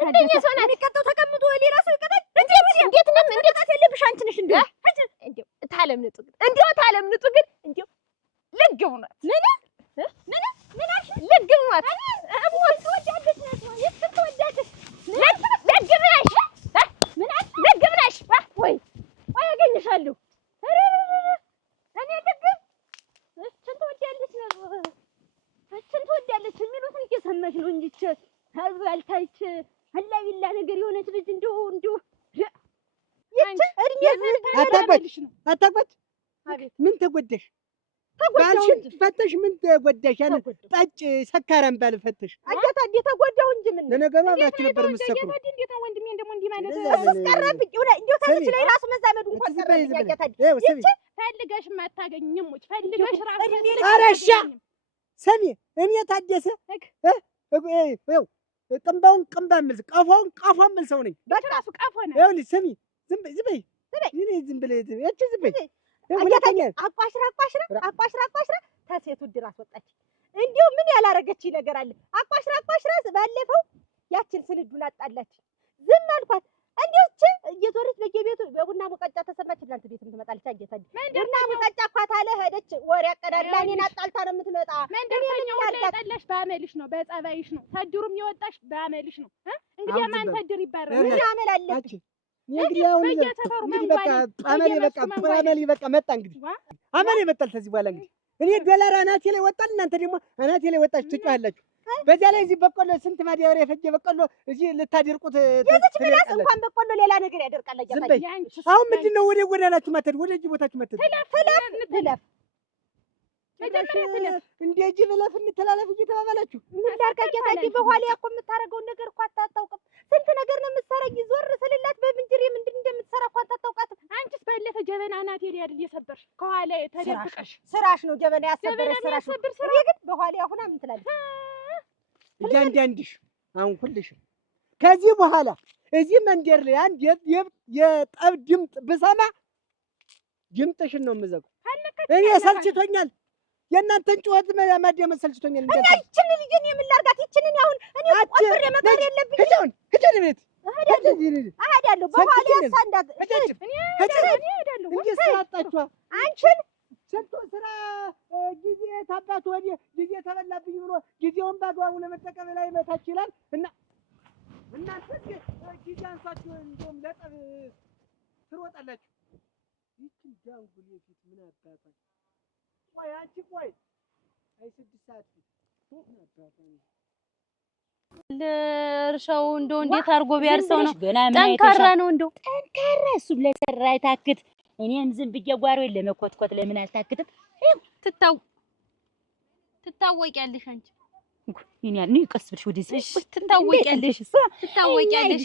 እንደኛ ሰው ናት። የሚቀጠው ተቀምጦ ሌላ ሰው ይቀጣል። እንዴት ያለብሽ አንቺ ነሽ። እንደው ታለምንጡ ግን እንደው ልግሙ ናት። ምን አልሽ? ልግሙ ናት። ሞት ወዳለች ናት። የት ተወዳለች? ልግምናሽ ወይ አገኝሻለሁ። እኔ ልግም እችን ትወዳለች የሚሉትን እየሰማሽ ነው እንጂ አልታች አላቢላ ነገር የሆነች ልጅ እንደው አታጓች ምን ተጎዳሽ? ባልሽን ፈተሽ ምን ተጎዳሽ? ያን ጠጭ ሰካራም ባል ፈተሽ አያታ እንዴ ተጎዳው እንጂ ምን ለነገሩ አብራችሁ ነበር የምትሰክሩ። እንዴት ነው ወንድሜ እንደሞ እንዲህ ማለት አስቀረብኝ። እንደው ታች ላይ ራሱ መዛመዱ እንኳን ቀረብኝ። አያታ እንዴ ፈልገሽ ማታገኝም ወይ ፈልገሽ ራሱ አረሻ ሰሚ እኔ ታደሰ ይኸው ጥምባውን ቅምባ ምልስ ቀፎውን ቀፎ ምል ሰው ነኝ። በራሱ ቀፎ ነው። ይኸውልሽ ሰሚ ዝም በይ ዝም ብለህ እቺ ዝም በይ አቋሽራ ተሴቱ ድራስ ወጣች። እንዲሁ ምን ያላረገች ነገር አለ? አቋሽራ ባለፈው ያችን ስንዱን አጣላች። ዝም አልኳት። እንዲሁ እቺ እየዞረች በየቤቱ በቡና ሙቀጫ ተሰማች። እናንተ ቤትም ትመጣለች። አየታኝ ቡና ሙቀጫ አኳት አለ ሄደች። ወሬ አቀዳላ እኔን አጣልታ ነው የምትመጣ። መንደርተኛው ያጣላሽ በአመልሽ ነው፣ በጸባይሽ ነው። ተድሩም የወጣሽ በአመልሽ ነው። እንግዲህ ማን ተድር ይባረር? ምን አመል አለብሽ? እንግዲህ አሁን በቃ አመሌ በቃ መጣ። እንግዲህ አመሌ መጣል። ከዚህ በኋላ እንግዲህ እኔ ዶላር አናቴ ላይ ወጣል፣ እናንተ ደግሞ አናቴ ላይ ወጣችሁ ትጮሃላችሁ። በዚያ ላይ እዚህ በቆሎ ስንት ማዳበሪያ የፈጀ በቆሎ እዚህ ልታደርቁት የዚች ቢላስ እንኳን በቆሎ ሌላ ነገር ያደርቃል። አሁን ምንድን ነው ወደ ጎዳናችሁ ማተድ ወደ እጅ ቦታችሁ ማተድ ትለፍ እንደ ጅብ ለፍ እንተላለፍ እየተባባላችሁ ምን ላርጋጃታጂ በኋላ እኮ የምታረገውን ነገር እኮ አታውቅም። ስንት ነገር ነው የምትሰራኝ። ዞር ስልላት በምንጅሬ ምንድን እንደምትሰራ እኮ አታውቃትም። አንቺስ ባለፈ ጀበና ናት ሄድ አይደል የሰበርሽ ከኋላ ተደብቀሽ ስራሽ ነው ጀበና ያሰበረሽ ስራሽ ነው። እኔ ግን በኋላ አሁን ምን ትላለች? እያንዳንድሽ አሁን ሁልሽ ከዚህ በኋላ እዚህ መንደር ላይ አንድ የጠብ ድምጥ ብሰማ ድምጥሽን ነው የምዘጋው። እኔ ሰልችቶኛል። የእናንተን ጩኸት ማዳመጥ ሰልችቶኛል። እና ይችን ልጅ እኔ ምን ላድርጋት? ይችንን አሁን እኔ ቆፍሬ መቀር የለብኝም። ሂጂውን ቤት እሄዳለሁ። በኋላ ያሳንዳት እሄዳለሁ። እንዴት ስላጣችኋ አንቺን ስንቱ ስራ ጊዜ ታባቱ ወዲህ ጊዜ ተበላብኝ ብሎ ጊዜውን በአግባቡ ለመጠቀም ላይ መታች ይላል እና እናንተ ጊዜ አንሷችሁ እንደውም ለጠብ ትሮጣላችሁ። ይችን ዳንጉል የፊት ምን አባታ ቆይ አንቺ ቆይ አይ 6 ሰዓት ምን አባታ ለእርሻው እንደው እንዴት አድርጎ ቢያርሰው ነው? ጠንካራ ነው እንደው ጠንካራ እሱ ለሰራ አይታክት። እኔም ዝም ብዬ ጓሮ ለመኮትኮት ለምን አልታክትም? ትታወቂያለሽ አንቺ እኔ ያል ነው ይቀስብሽ ወዲህ ትታወቂያለሽ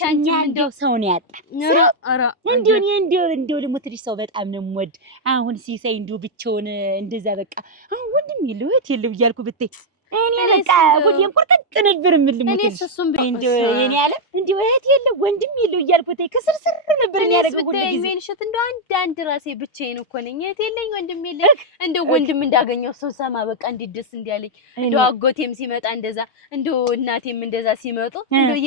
አንቺ እንደው ሰው ነው ያጣ። እንደው ልሞትልሽ ሰው በጣም ነው የምወድ። አሁን ሲሳይ እንደው ብቻውን እንደዛ በቃ አሁን ወንድም የለው እህት የለው እያልኩ ብታይ እኔ በቃ ወዲን ቁርጥጥ ነበር የምልሞትልሽ። እንደው የኔ ያለ እንደው እህት የለው ወንድም የለው እያልኩ ብታይ ከስርስር ነበር የሚያደርገው ሁሉ ጊዜ ሜልሽት እንደው አንድ ራሴ ብቻዬን እኮ ነኝ። እህት የለኝ ወንድም የለኝ። እንደው ወንድም እንዳገኘው ሰው ሰማ በቃ እንዴት ደስ እንዲያለኝ። እንደው አጎቴም ሲመጣ እንደዛ እንደው እናቴም እንደዛ ሲመጡ እንደው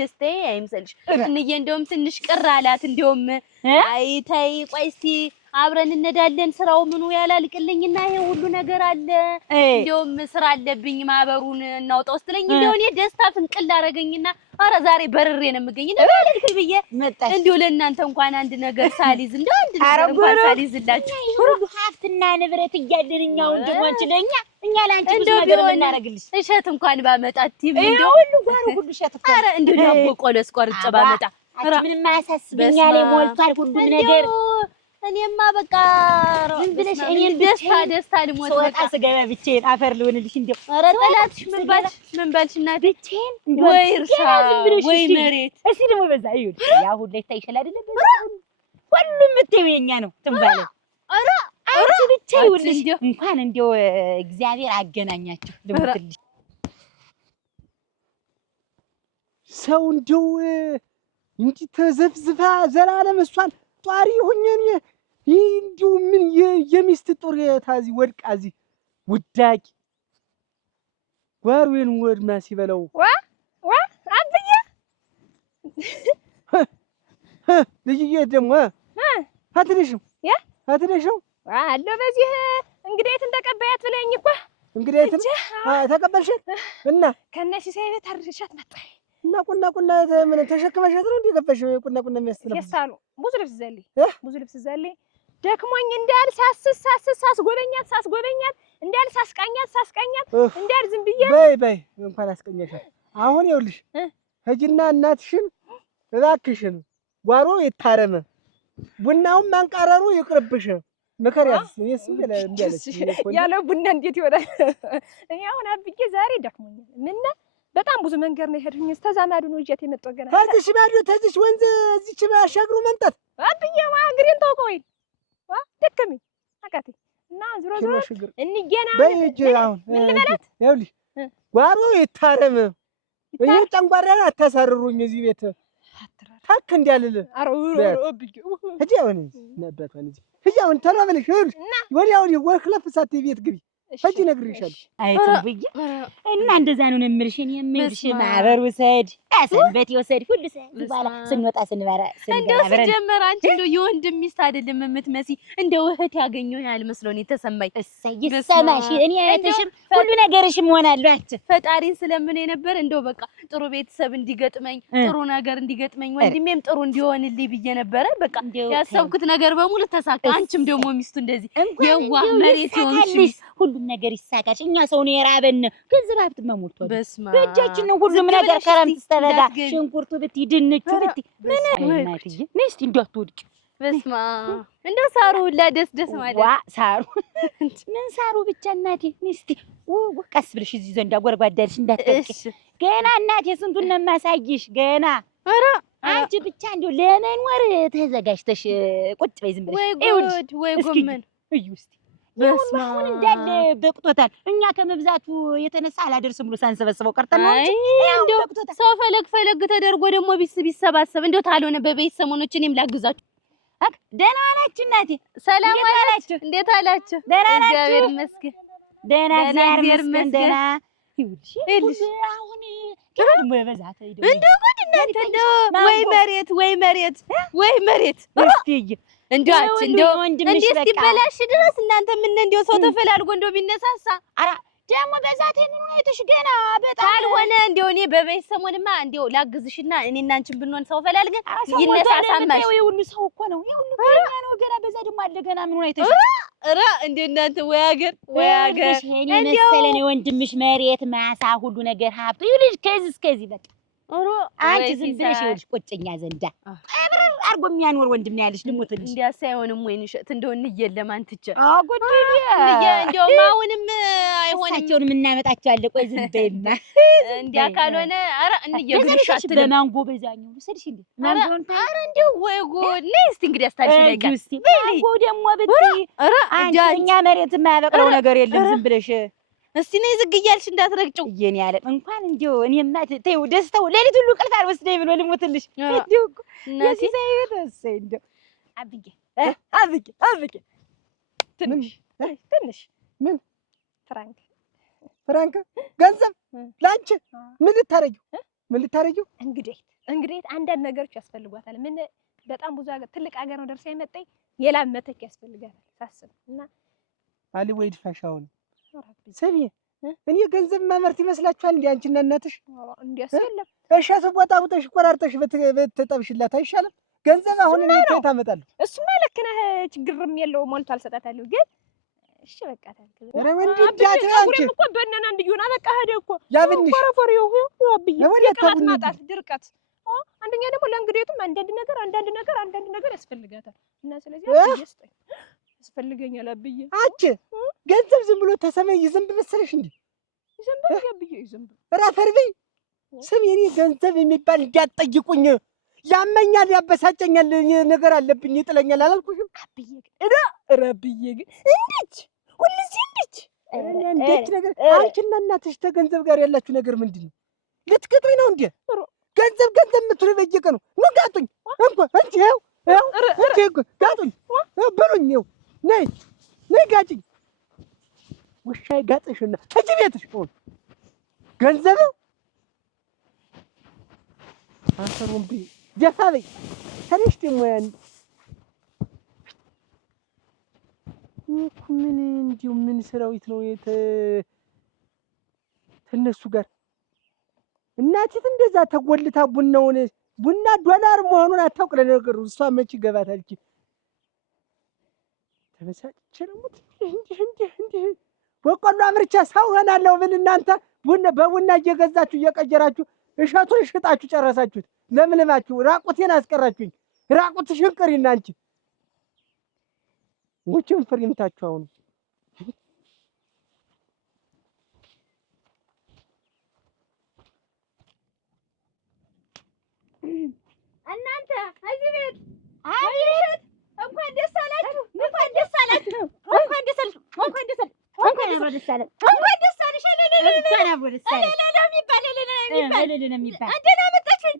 ደስታዬ አይምሰልሽ። እንዬ እንደውም ትንሽ ቅር አላት። እንደውም አይ ተይ ቆይ እስቲ አብረን እንሄዳለን ስራው ምኑ ያላልቅልኝና ይሄ ሁሉ ነገር አለ እንደውም ስራ አለብኝ ማህበሩን እናውጣው ስትለኝ እንደው እኔ ደስታ ፍንቅል አደረገኝና ኧረ ዛሬ በርሬ ነው የምገኝ እንደማለት ብዬ እንደው ለእናንተ እንኳን አንድ ነገር ሳሊዝ እንደው አንድ ነገር እንኳን ሳሊዝላችሁ ሁሉ ሀብትና ንብረት እያደረኛው እንደማንች ለኛ እኛ ላንቺ ብዙ ነገር እናረግልሽ እሸት እንኳን ባመጣት እንደው ሁሉ ጋር ሁሉ እሸት ኧረ እንደው ዳቦ ቆሎስ ቆርጬ ባመጣ ምንም አያሳስብኝ ያለ ሞልቷል ሁሉ ነገር እኔማ በቃ ዝም ብለሽ እኔን ደስታ ልሞት ወጣ ስገባ ብቻዬን አፈር ልሆንልሽ እንደው ኧረ ጠላትሽ ምን ባልሽ እናቴ ብቻዬን ወይ እርሻ ወይ መሬት እስኪ ደግሞ በዛ ይኸውልሽ ያ ሁሉ ይታይሻል አይደለ በዛ ሁሉም የምትይው የእኛ ነው ትንባለ ኧረ አንቺ ብቻ ይኸውልሽ እንኳን እንደው እግዚአብሔር አገናኛችሁ ልሞትልሽ ሰው እንደው እንጂ ተዘፍዝፋ ዘላለም እሷን ጧሪ ሆኜን እንዲሁ ምን የሚስት ጦር ታዚ ወድቃ እዚህ ውዳቂ ጓሩን ወድማ ሲበላው ዋ አብዬ ልጅዬ ደግሞ አትነሽም አትነሽም አለ በዚህ እንግዲህ እንደቀበያት ብለኝ እኮ እንግዲህ ተቀበልሽ እና ከነሲ ሳይቤት አርሻት መጣ እና ቁና ምን ተሸክመሻት ነው እንዴ ገባሽ ቁና የሚያስተነው የሳሉ ብዙ ልብስ ዘልይ ደክሞኝ እንዳል ሳስጎበኛት እንዳል ሳስቃኛት እንዳል ዝም ብዬ በይ እንኳን አስቀኛሻት አሁን ይኸውልሽ ሂጂና እናትሽን እባክሽን ጓሮ ይታረመ ቡናውን ማንቃረሩ ይቅርብሽ መከሪያስ እኔስ ያለ ቡና እንዴት ይወዳል እኔ አሁን አብዬ ዛሬ ደክሞኛል ምን በጣም ብዙ መንገድ ነው የሄድኩኝ እስከዛ ማዱ ነው እጄት የመጣው ገና ታጥሽ ማዱ ተዝሽ ወንዝ እዚች አሻግሩ መምጣት አብዬ ማግሪን ተውቆይ ደከመኝ አቃተኝ እና ዝሮ እንገና በእጅ አሁን ምን ልበላት ይኸውልሽ ጓሮ ይታረም እኔ ጨንጓራን አታሳርሩኝ እዚህ ቤት ታክ እንዲያልል አረው አብዬ ሂጂ አሁን ነበር ወንዚ ሂጂ አሁን ተራበልሽ ወዲያው ወክለፍ ሳት ቤት ግቢ ሂጂ ነግሬሻለሁ አይቱ ብዬ እና እንደዛ ነው የምልሽ ማህበር ውሰድ ሰንበት ይወሰድ ሁሉ ባላ ስንወጣ ስንበራ እንደው ሲጀመር አንቺ እንደው የወንድም ሚስት አይደለም የምትመሲ እንደው እህት ያገኘው ያህል መስሎኝ ተሰማኝ ይሰማሽ እኔ አይተሽም ሁሉ ነገርሽም ሆናለሁ አች ፈጣሪን ስለምን ነበር እንደው በቃ ጥሩ ቤተሰብ እንዲገጥመኝ ጥሩ ነገር እንዲገጥመኝ ወንድሜም ጥሩ እንዲሆንልኝ ብዬ ነበር በቃ ያሰብኩት ነገር በሙሉ ተሳካ አንቺም ደግሞ ሚስቱ እንደዚህ የዋ መሬት ይሆንሽ ሁሉ ነገር ይሳካሽ እኛ ሰው ነው የራበን ገንዘብ ሀብት መሞልቷል በስማ በእጃችን ነው ሁሉም ነገር ከረምት ስተበዳ ሽንኩርቱ ብትይ ድንቹ ብትይ ምን እናትዬ ነስቲ እንዳትወድቂ በስማ እንደው ሳሩ ሁላ ደስ ማለት ዋ ሳሩ ምን ሳሩ ብቻ እናቴ ነስቲ ቀስ ብለሽ እዚህ ዘንዳ ጎርጓዳልሽ እንዳትጠቂ ገና እናቴ ስንቱን ነው የማሳይሽ ገና ኧረ አንቺ ብቻ እንደው ለመኖር ተዘጋጅተሽ ቁጭ በይ ዝም ብለሽ ወይ ጎመን እዩ እስቲ በስማ አሁን እንዳለ በቅቶታል እኛ ከመብዛቱ የተነሳ አላደርስም ብሎ ሳንሰበስበው ቀርተን ነው እንደው ሰው ፈለግ ተደርጎ ደግሞ ቢሰባሰብ እንደው ታልሆነ በቤት ሰሞኖች እኔም ላግዛችሁ ደህና ናችሁ እናቴ ሰላም አላችሁ እንዴት አላችሁ እግዚአብሔር ይመስገን ደህና እግዚአብሔር ይመስገን ደህና ይኸውልሽ አሁን ደግሞ በዛት እንደው ጉድ እናንተ እንደው ወይ መሬት እስቲ እንደው እንዴት ይበላሽ ድረስ እናንተ ምን እንደው ሰው ተፈላልጎ እንደው ቢነሳሳ አራ ደግሞ በዛት ምን ነው አይተሽ ገና በጣም ካልሆነ እንደው እኔ በቤት ሰሞንማ እንደው ላግዝሽና እኔና አንቺን ብንሆን ሰው ፈላልገን ይነሳሳማሽ ሁሉ ሰው እኮ ነው ሁሉ ነው ገና በዛ ደግሞ አለ ገና ምን ነው አይተሽ ኧረ እንደ እናንተ ወይ ሀገር እኔ መሰለኝ ወንድምሽ መሬት ማሳ ሁሉ ነገር ሀብቱ ይልሽ ከዚህ እስከዚህ በቃ ኦሮ አንቺ ዝም ብለሽ ይልሽ ቁጭኛ ዘንዳ አብረር አርጎ የሚያኖር ወንድም ነው ያለሽ ልሞትልሽ እንዲያስ አይሆንም ወይ ንሸት እንደው እንየለም አንትቸ ጉድልዬ እንደው ማውንም አይሆናቸውንም እናመጣቸዋለን ቆይ ዝም በይማ እንዲያ ካልሆነ ኧረ እንየግልሻት በማንጎ በዛኛው ልሰድሽ እንዴ ማንጎን ኧረ እንደው ወይ ጉድ ነይ እስቲ እንግዲህ አስታልሽ ነገር እስቲ ማንጎ ደግሞ ብትይ ኧረ አንቺኛ መሬት የማያበቅለው ነገር የለም ዝም ብለሽ እስቲ ነይ ዝግ እያልሽ እንዳትረግጪው የኔ ያለ እንኳን እንደው እኔማ ተይው ደስታው ሌሊት ሁሉ ቅልፍ አልወስደኝ ብሎ ልሞትልሽ እንደው እናቴ ዘይተሰ እንደው አብጌ ትንሽ ምን ፍራንክ ገንዘብ ላንቺ ምን ልታረጊው እንግዲህ አንዳንድ ነገሮች ያስፈልጓታል ምን በጣም ብዙ ሀገር ትልቅ ሀገር ነው ደርሳ የመጣኝ የላም መተክ ያስፈልጋታል ሳስብ እና አሊ ወይ ድፋሻውን ሰሚ እኔ ገንዘብ ማመርት ይመስላችኋል እንዴ አንቺና እናትሽ እንዴስ የለም እሻቱ ቦታ ውጠሽ ቆራርጠሽ በተጠብሽላት አይሻልም ገንዘብ አሁን እኔ ታመጣለሁ እሱማ ልክ ነህ ችግርም የለው ሞልቶ አልሰጣታለሁ ግን እሺ በቃ ታልከ ኧረ ወንድ ዳት አንቺ እኮ በእነና እንዲዩና በቃ ሄደ እኮ ያብንሽ ኮረፎሪው ያብይ የቅላት ማጣት ድርቀት አንደኛ ደግሞ ለእንግዲቱም አንዳንድ ነገር ያስፈልጋታል እና ስለዚህ አስጠኝ ያስፈልገኛል አብዬ። አንቺ ገንዘብ ዝም ብሎ ተሰማይ ይዘንብ መሰለሽ እንዴ? ይዘንብ አብዬ ይዘንብ ራፈርቤ ስም የኔ ገንዘብ የሚባል እንዳትጠይቁኝ። ያመኛል፣ ያበሳጨኛል፣ ነገር አለብኝ፣ ይጥለኛል አላልኩሽም አብዬ? አብዬ ግን እንዴት ሁልጊዜ እንዴት ነገር አንቺና እናትሽ ተገንዘብ ጋር ያላችሁ ነገር ምንድን ነው? ልትቀጥሪ ነው እንዴ? ገንዘብ የምትሉ በየቀኑ ነው። ጋጡኝ እንኳን አንቺ ይኸው ጋጡኝ በሉኝ። ይኸው ነይ ጋጭኝ። ውሻ ጋጥሽና እጅ ቤትሽ ሆነ ገንዘብ አሰሩም ቢ ጀፋ በይ ተነሽ። ደግሞ ያን ምን እንዲሁ ምን ሰራዊት ነው ተነሱ ጋር እናቲት እንደዛ ተጎልታ ቡና ዶላር መሆኑን አታውቅ። ለነገሩ እሷ መች ገባታል። ተበሳጭቼ ነው እንዲህ በቆሎ አምርቻ ሰው ሆናለሁ ብል እናንተ በቡና እየገዛችሁ እየቀጀራችሁ እሸቱን ሽጣችሁ ጨረሳችሁት። ለምልማችሁ ራቁቴን አስቀራችሁኝ። ራቁትሽን ቅሪና አንቺ ሙችም ፍሪምታችሁ አሁን እናንተ እዚህ ቤት አይሽት እንኳን ደስ አላችሁ፣ እንኳን ደስ አላችሁ፣ እንኳን ደስ አላችሁ፣ እንኳን ደስ አላችሁ፣ እንኳን አብሮ ደስ አላችሁ፣ እንኳን ደስ አለሽ። እንኳን አብሮ ደስ አለሽ። ደህና መጣችሁ፣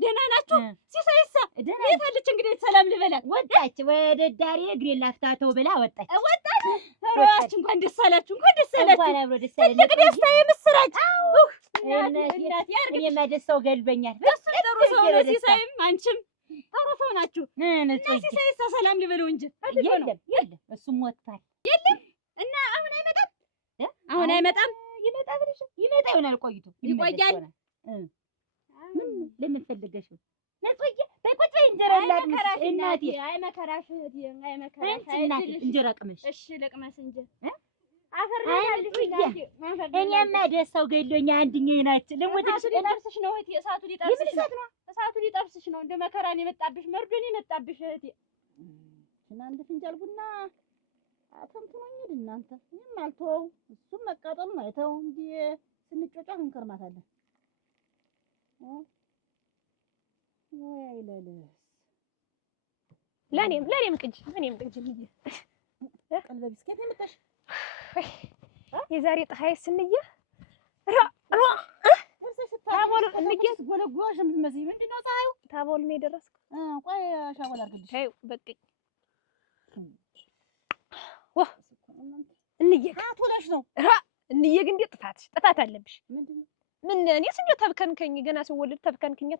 ደህና ናችሁ? ሲሳይሳ የት አለች? እንግዲህ ሰላም ልበላት። ወጣች ወደ ዳሬ እግሬን ላፍታተው ብላ ወጣች። ሮያች እንኳን ደስ አላችሁ፣ እንኳን ደስ አላችሁ፣ እንኳን አብሮ ደስ አላችሁ። ትልቅ ደስታ የምስራች። እናት እኔማ ደስታው ገልበኛል። ጥሩ ሰው ነው ሲሳይም አንቺም ጥሩ ሰው ናችሁ። ሲሳይሳ ሰላም ልበለው እንጂ የለም እሱም ወጥቷል። የለም እና አሁን አይመጣም፣ አሁን አይመጣም። ይመጣ ይሆናል ቆይቶ ይቆያል። ምን ለምን ፈልገሽ ነው? ነጽዬ በቁጭ እንጀራ ላቅምሽ እናቴ። አይ መከራሽ እህቴ፣ አይ መከራሽ እናቴ። እንጀራ ቅመሽ። እሺ ልቅመስ እንጂ አፈር እኔማ ደስታው ገሎኛ አንድኛዬ ናት። ልሞትሽ ሊጠብስሽ ነው እህቴ። እሳቱ ሊጠብስሽ ነው። እሳቱ ሊጠብስሽ ነው። እንደ መከራን የመጣብሽ መርዶን የመጣብሽ እህቴ። እናንተ ፍንጃል ቡና አተምትኖኝ እናንተ ምንም አልተወው። እሱም መቃጠሉን አይተው እንጂ ስንጮጫ እንከርማታለን። ወይ አይለልስ ለኔም ቅጅ ልዬ ቀልበ ቢስኬት የምታሽ የዛሬ ፀሐይ ስንዬ ታቦል እንግዲህ ጎለጎሽ የምትመስይ ምንድነው ፀሐዩ? ታቦል ነው የደረስኩ። ቆይ ሻወል አድርግልሽ። አይ በቃኝ። እንዬ አትወለሽ ነው እንዬ ግን እንዴት ጥፋት አለብሽ? ምንድነው? ምን እኔስ እንደው ተብከንከኝ ገና ስወልድ ተብከንከኝ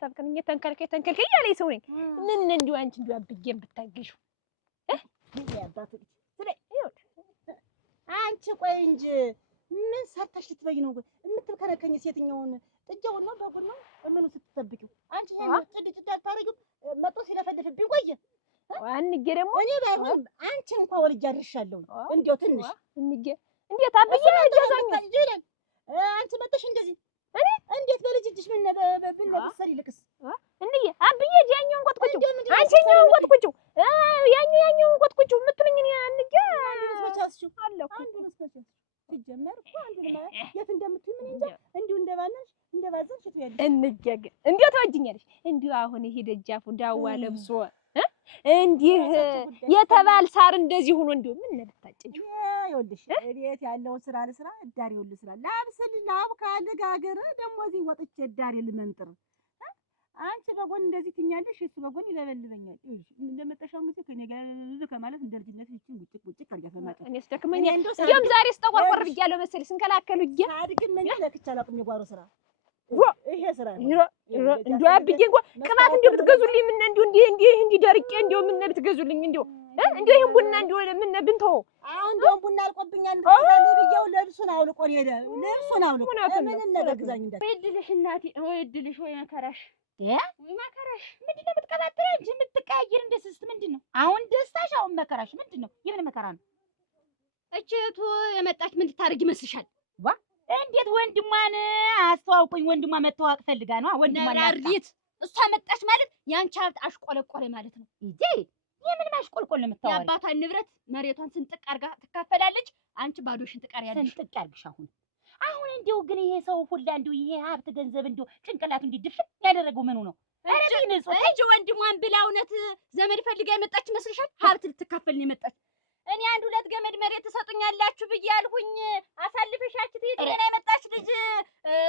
ተንከልከኝ ያለኝ ሰው ነኝ። ምን እንደው አንቺ እንደው አብጌን ብታገሹ ያባቱ አንቺ ቆይ እንጂ ምን ሰርተሽ ልትበይ ነው የምትከረከኝ? ሴትኛውን ጥጃውን ነው በጉን ነው ምኑ ስትጠብቂው አንቺ ጥድ አታረጊው መጥቶ ሲለፈልፍብኝ ቆየ። አንጌ ደግሞ እኔ ባይሆን አንቺ እንኳን ወልጅ አድርሻለሁ እንደው ትንሽ እንጌ እንዴት አብዬ ጀዛኝ አንቺ መጥተሽ እንደዚህ እኔ እንዴት በልጅ እጅሽ ምን ብትሰሪ ልቅስ እንዬ አብዬ ያኛውን ቆጥቁጭው አንቺኛውን ቆጥቁጭው ያኛውን ቆጥቁጭው የምትሉኝ እኔ አንጌ አንዱን አለኩ አንዱን ሲጀመር እኮ አንዱን የት እንደምትይ ምን እንጃ እንዲሁ እንደባዘንሽ ትያለሽ። እንጌ ግን እንዴት ተወጅኛለሽ? እንዲሁ አሁን ይሄ ደጃፉ ዳዋ ለብሶ እንዲህ የተባል ሳር እንደዚህ ሆኖ እንዲሁ ምን ነብታጭኝ ይኸውልሽ እቤት ያለውን ስራ ልስራ እዳሪውን ልስራ ላብስል ላብካል ጋገር ደግሞ እዚህ ወጥቼ እዳሪ ልመንጥር። አንቺ በጎን እንደዚህ ትኛለሽ፣ እሱ በጎን ይለበልበኛል። እንደመጣሻው ጊዜ ከኔ ጋር ከማለት እንደ ልጅነት እቺን ቡጭቅ አድርጋ ማጣ እኔስ ደክመኛል። እንደውም ዛሬ ስጠቆርቆር ብያለሁ መሰለኝ ስንከላከሉ ይያ አድግም ምን ለክቻ አላውቅም። የጓሮ ስራ ይሄ ስራ ነው። እንደው አብዬ እንኳን ቅባት እንደው ብትገዙልኝ ምን እንዲህ ደርቄ እንደው ምን ብትገዙልኝ እንደው ይሄን ቡና እንደው ምን ብንተው አሁን እንደውም ቡና አልቆብኛል። እንደው ብየው ልብሱን አውልቆ ሄደ። ልብሱን አውልቆ ምንም ነገር ግዛኝ እንደ ወይድልሽ እናቴ ወይድልሽ ወይ መከራሽ ወይ መከራሽ ምንድነው? የምትቀባጥሪ እንጂ የምትቀያየር እንደ ስስት ምንድነው? አሁን ደስታሽ አሁን መከራሽ ምንድነው? የምን መከራ ነው? እቺቱ የመጣች ምን ልታረግ ይመስልሻል? እንዴት ወንድሟን አስተዋውቁኝ። ወንድሟ መተዋወቅ ፈልጋ ነው። ወንድሟን ነራሪት እሷ መጣች ማለት ያንቺ ሀብት አሽቆለቆለ ማለት ነው እንጂ የምን ማሽቆልቆል ነው የምታወሪው? የአባቷን ንብረት መሬቷን ስንጥቅ አድርጋ ትካፈላለች። አንቺ ባዶሽን ትቀሪያለሽ። ስንጥቅ አድርግሽ አሁን እንደው ግን ይሄ ሰው ሁላ እንደው ይሄ ሀብት ገንዘብ እንደው ጭንቅላቱ እንዲድፍን ያደረገው ምኑ ነው? እንጂ ወንድሟን ብላ እውነት ዘመድ ፈልጋ የመጣች ይመስልሻል? ሀብት ልትካፈል ነው የመጣች። እኔ 1-2 ገመድ መሬት ትሰጡኛላችሁ ብዬ አልሁኝ። አሳልፈሻችሁ የትሜና የመጣች ልጅ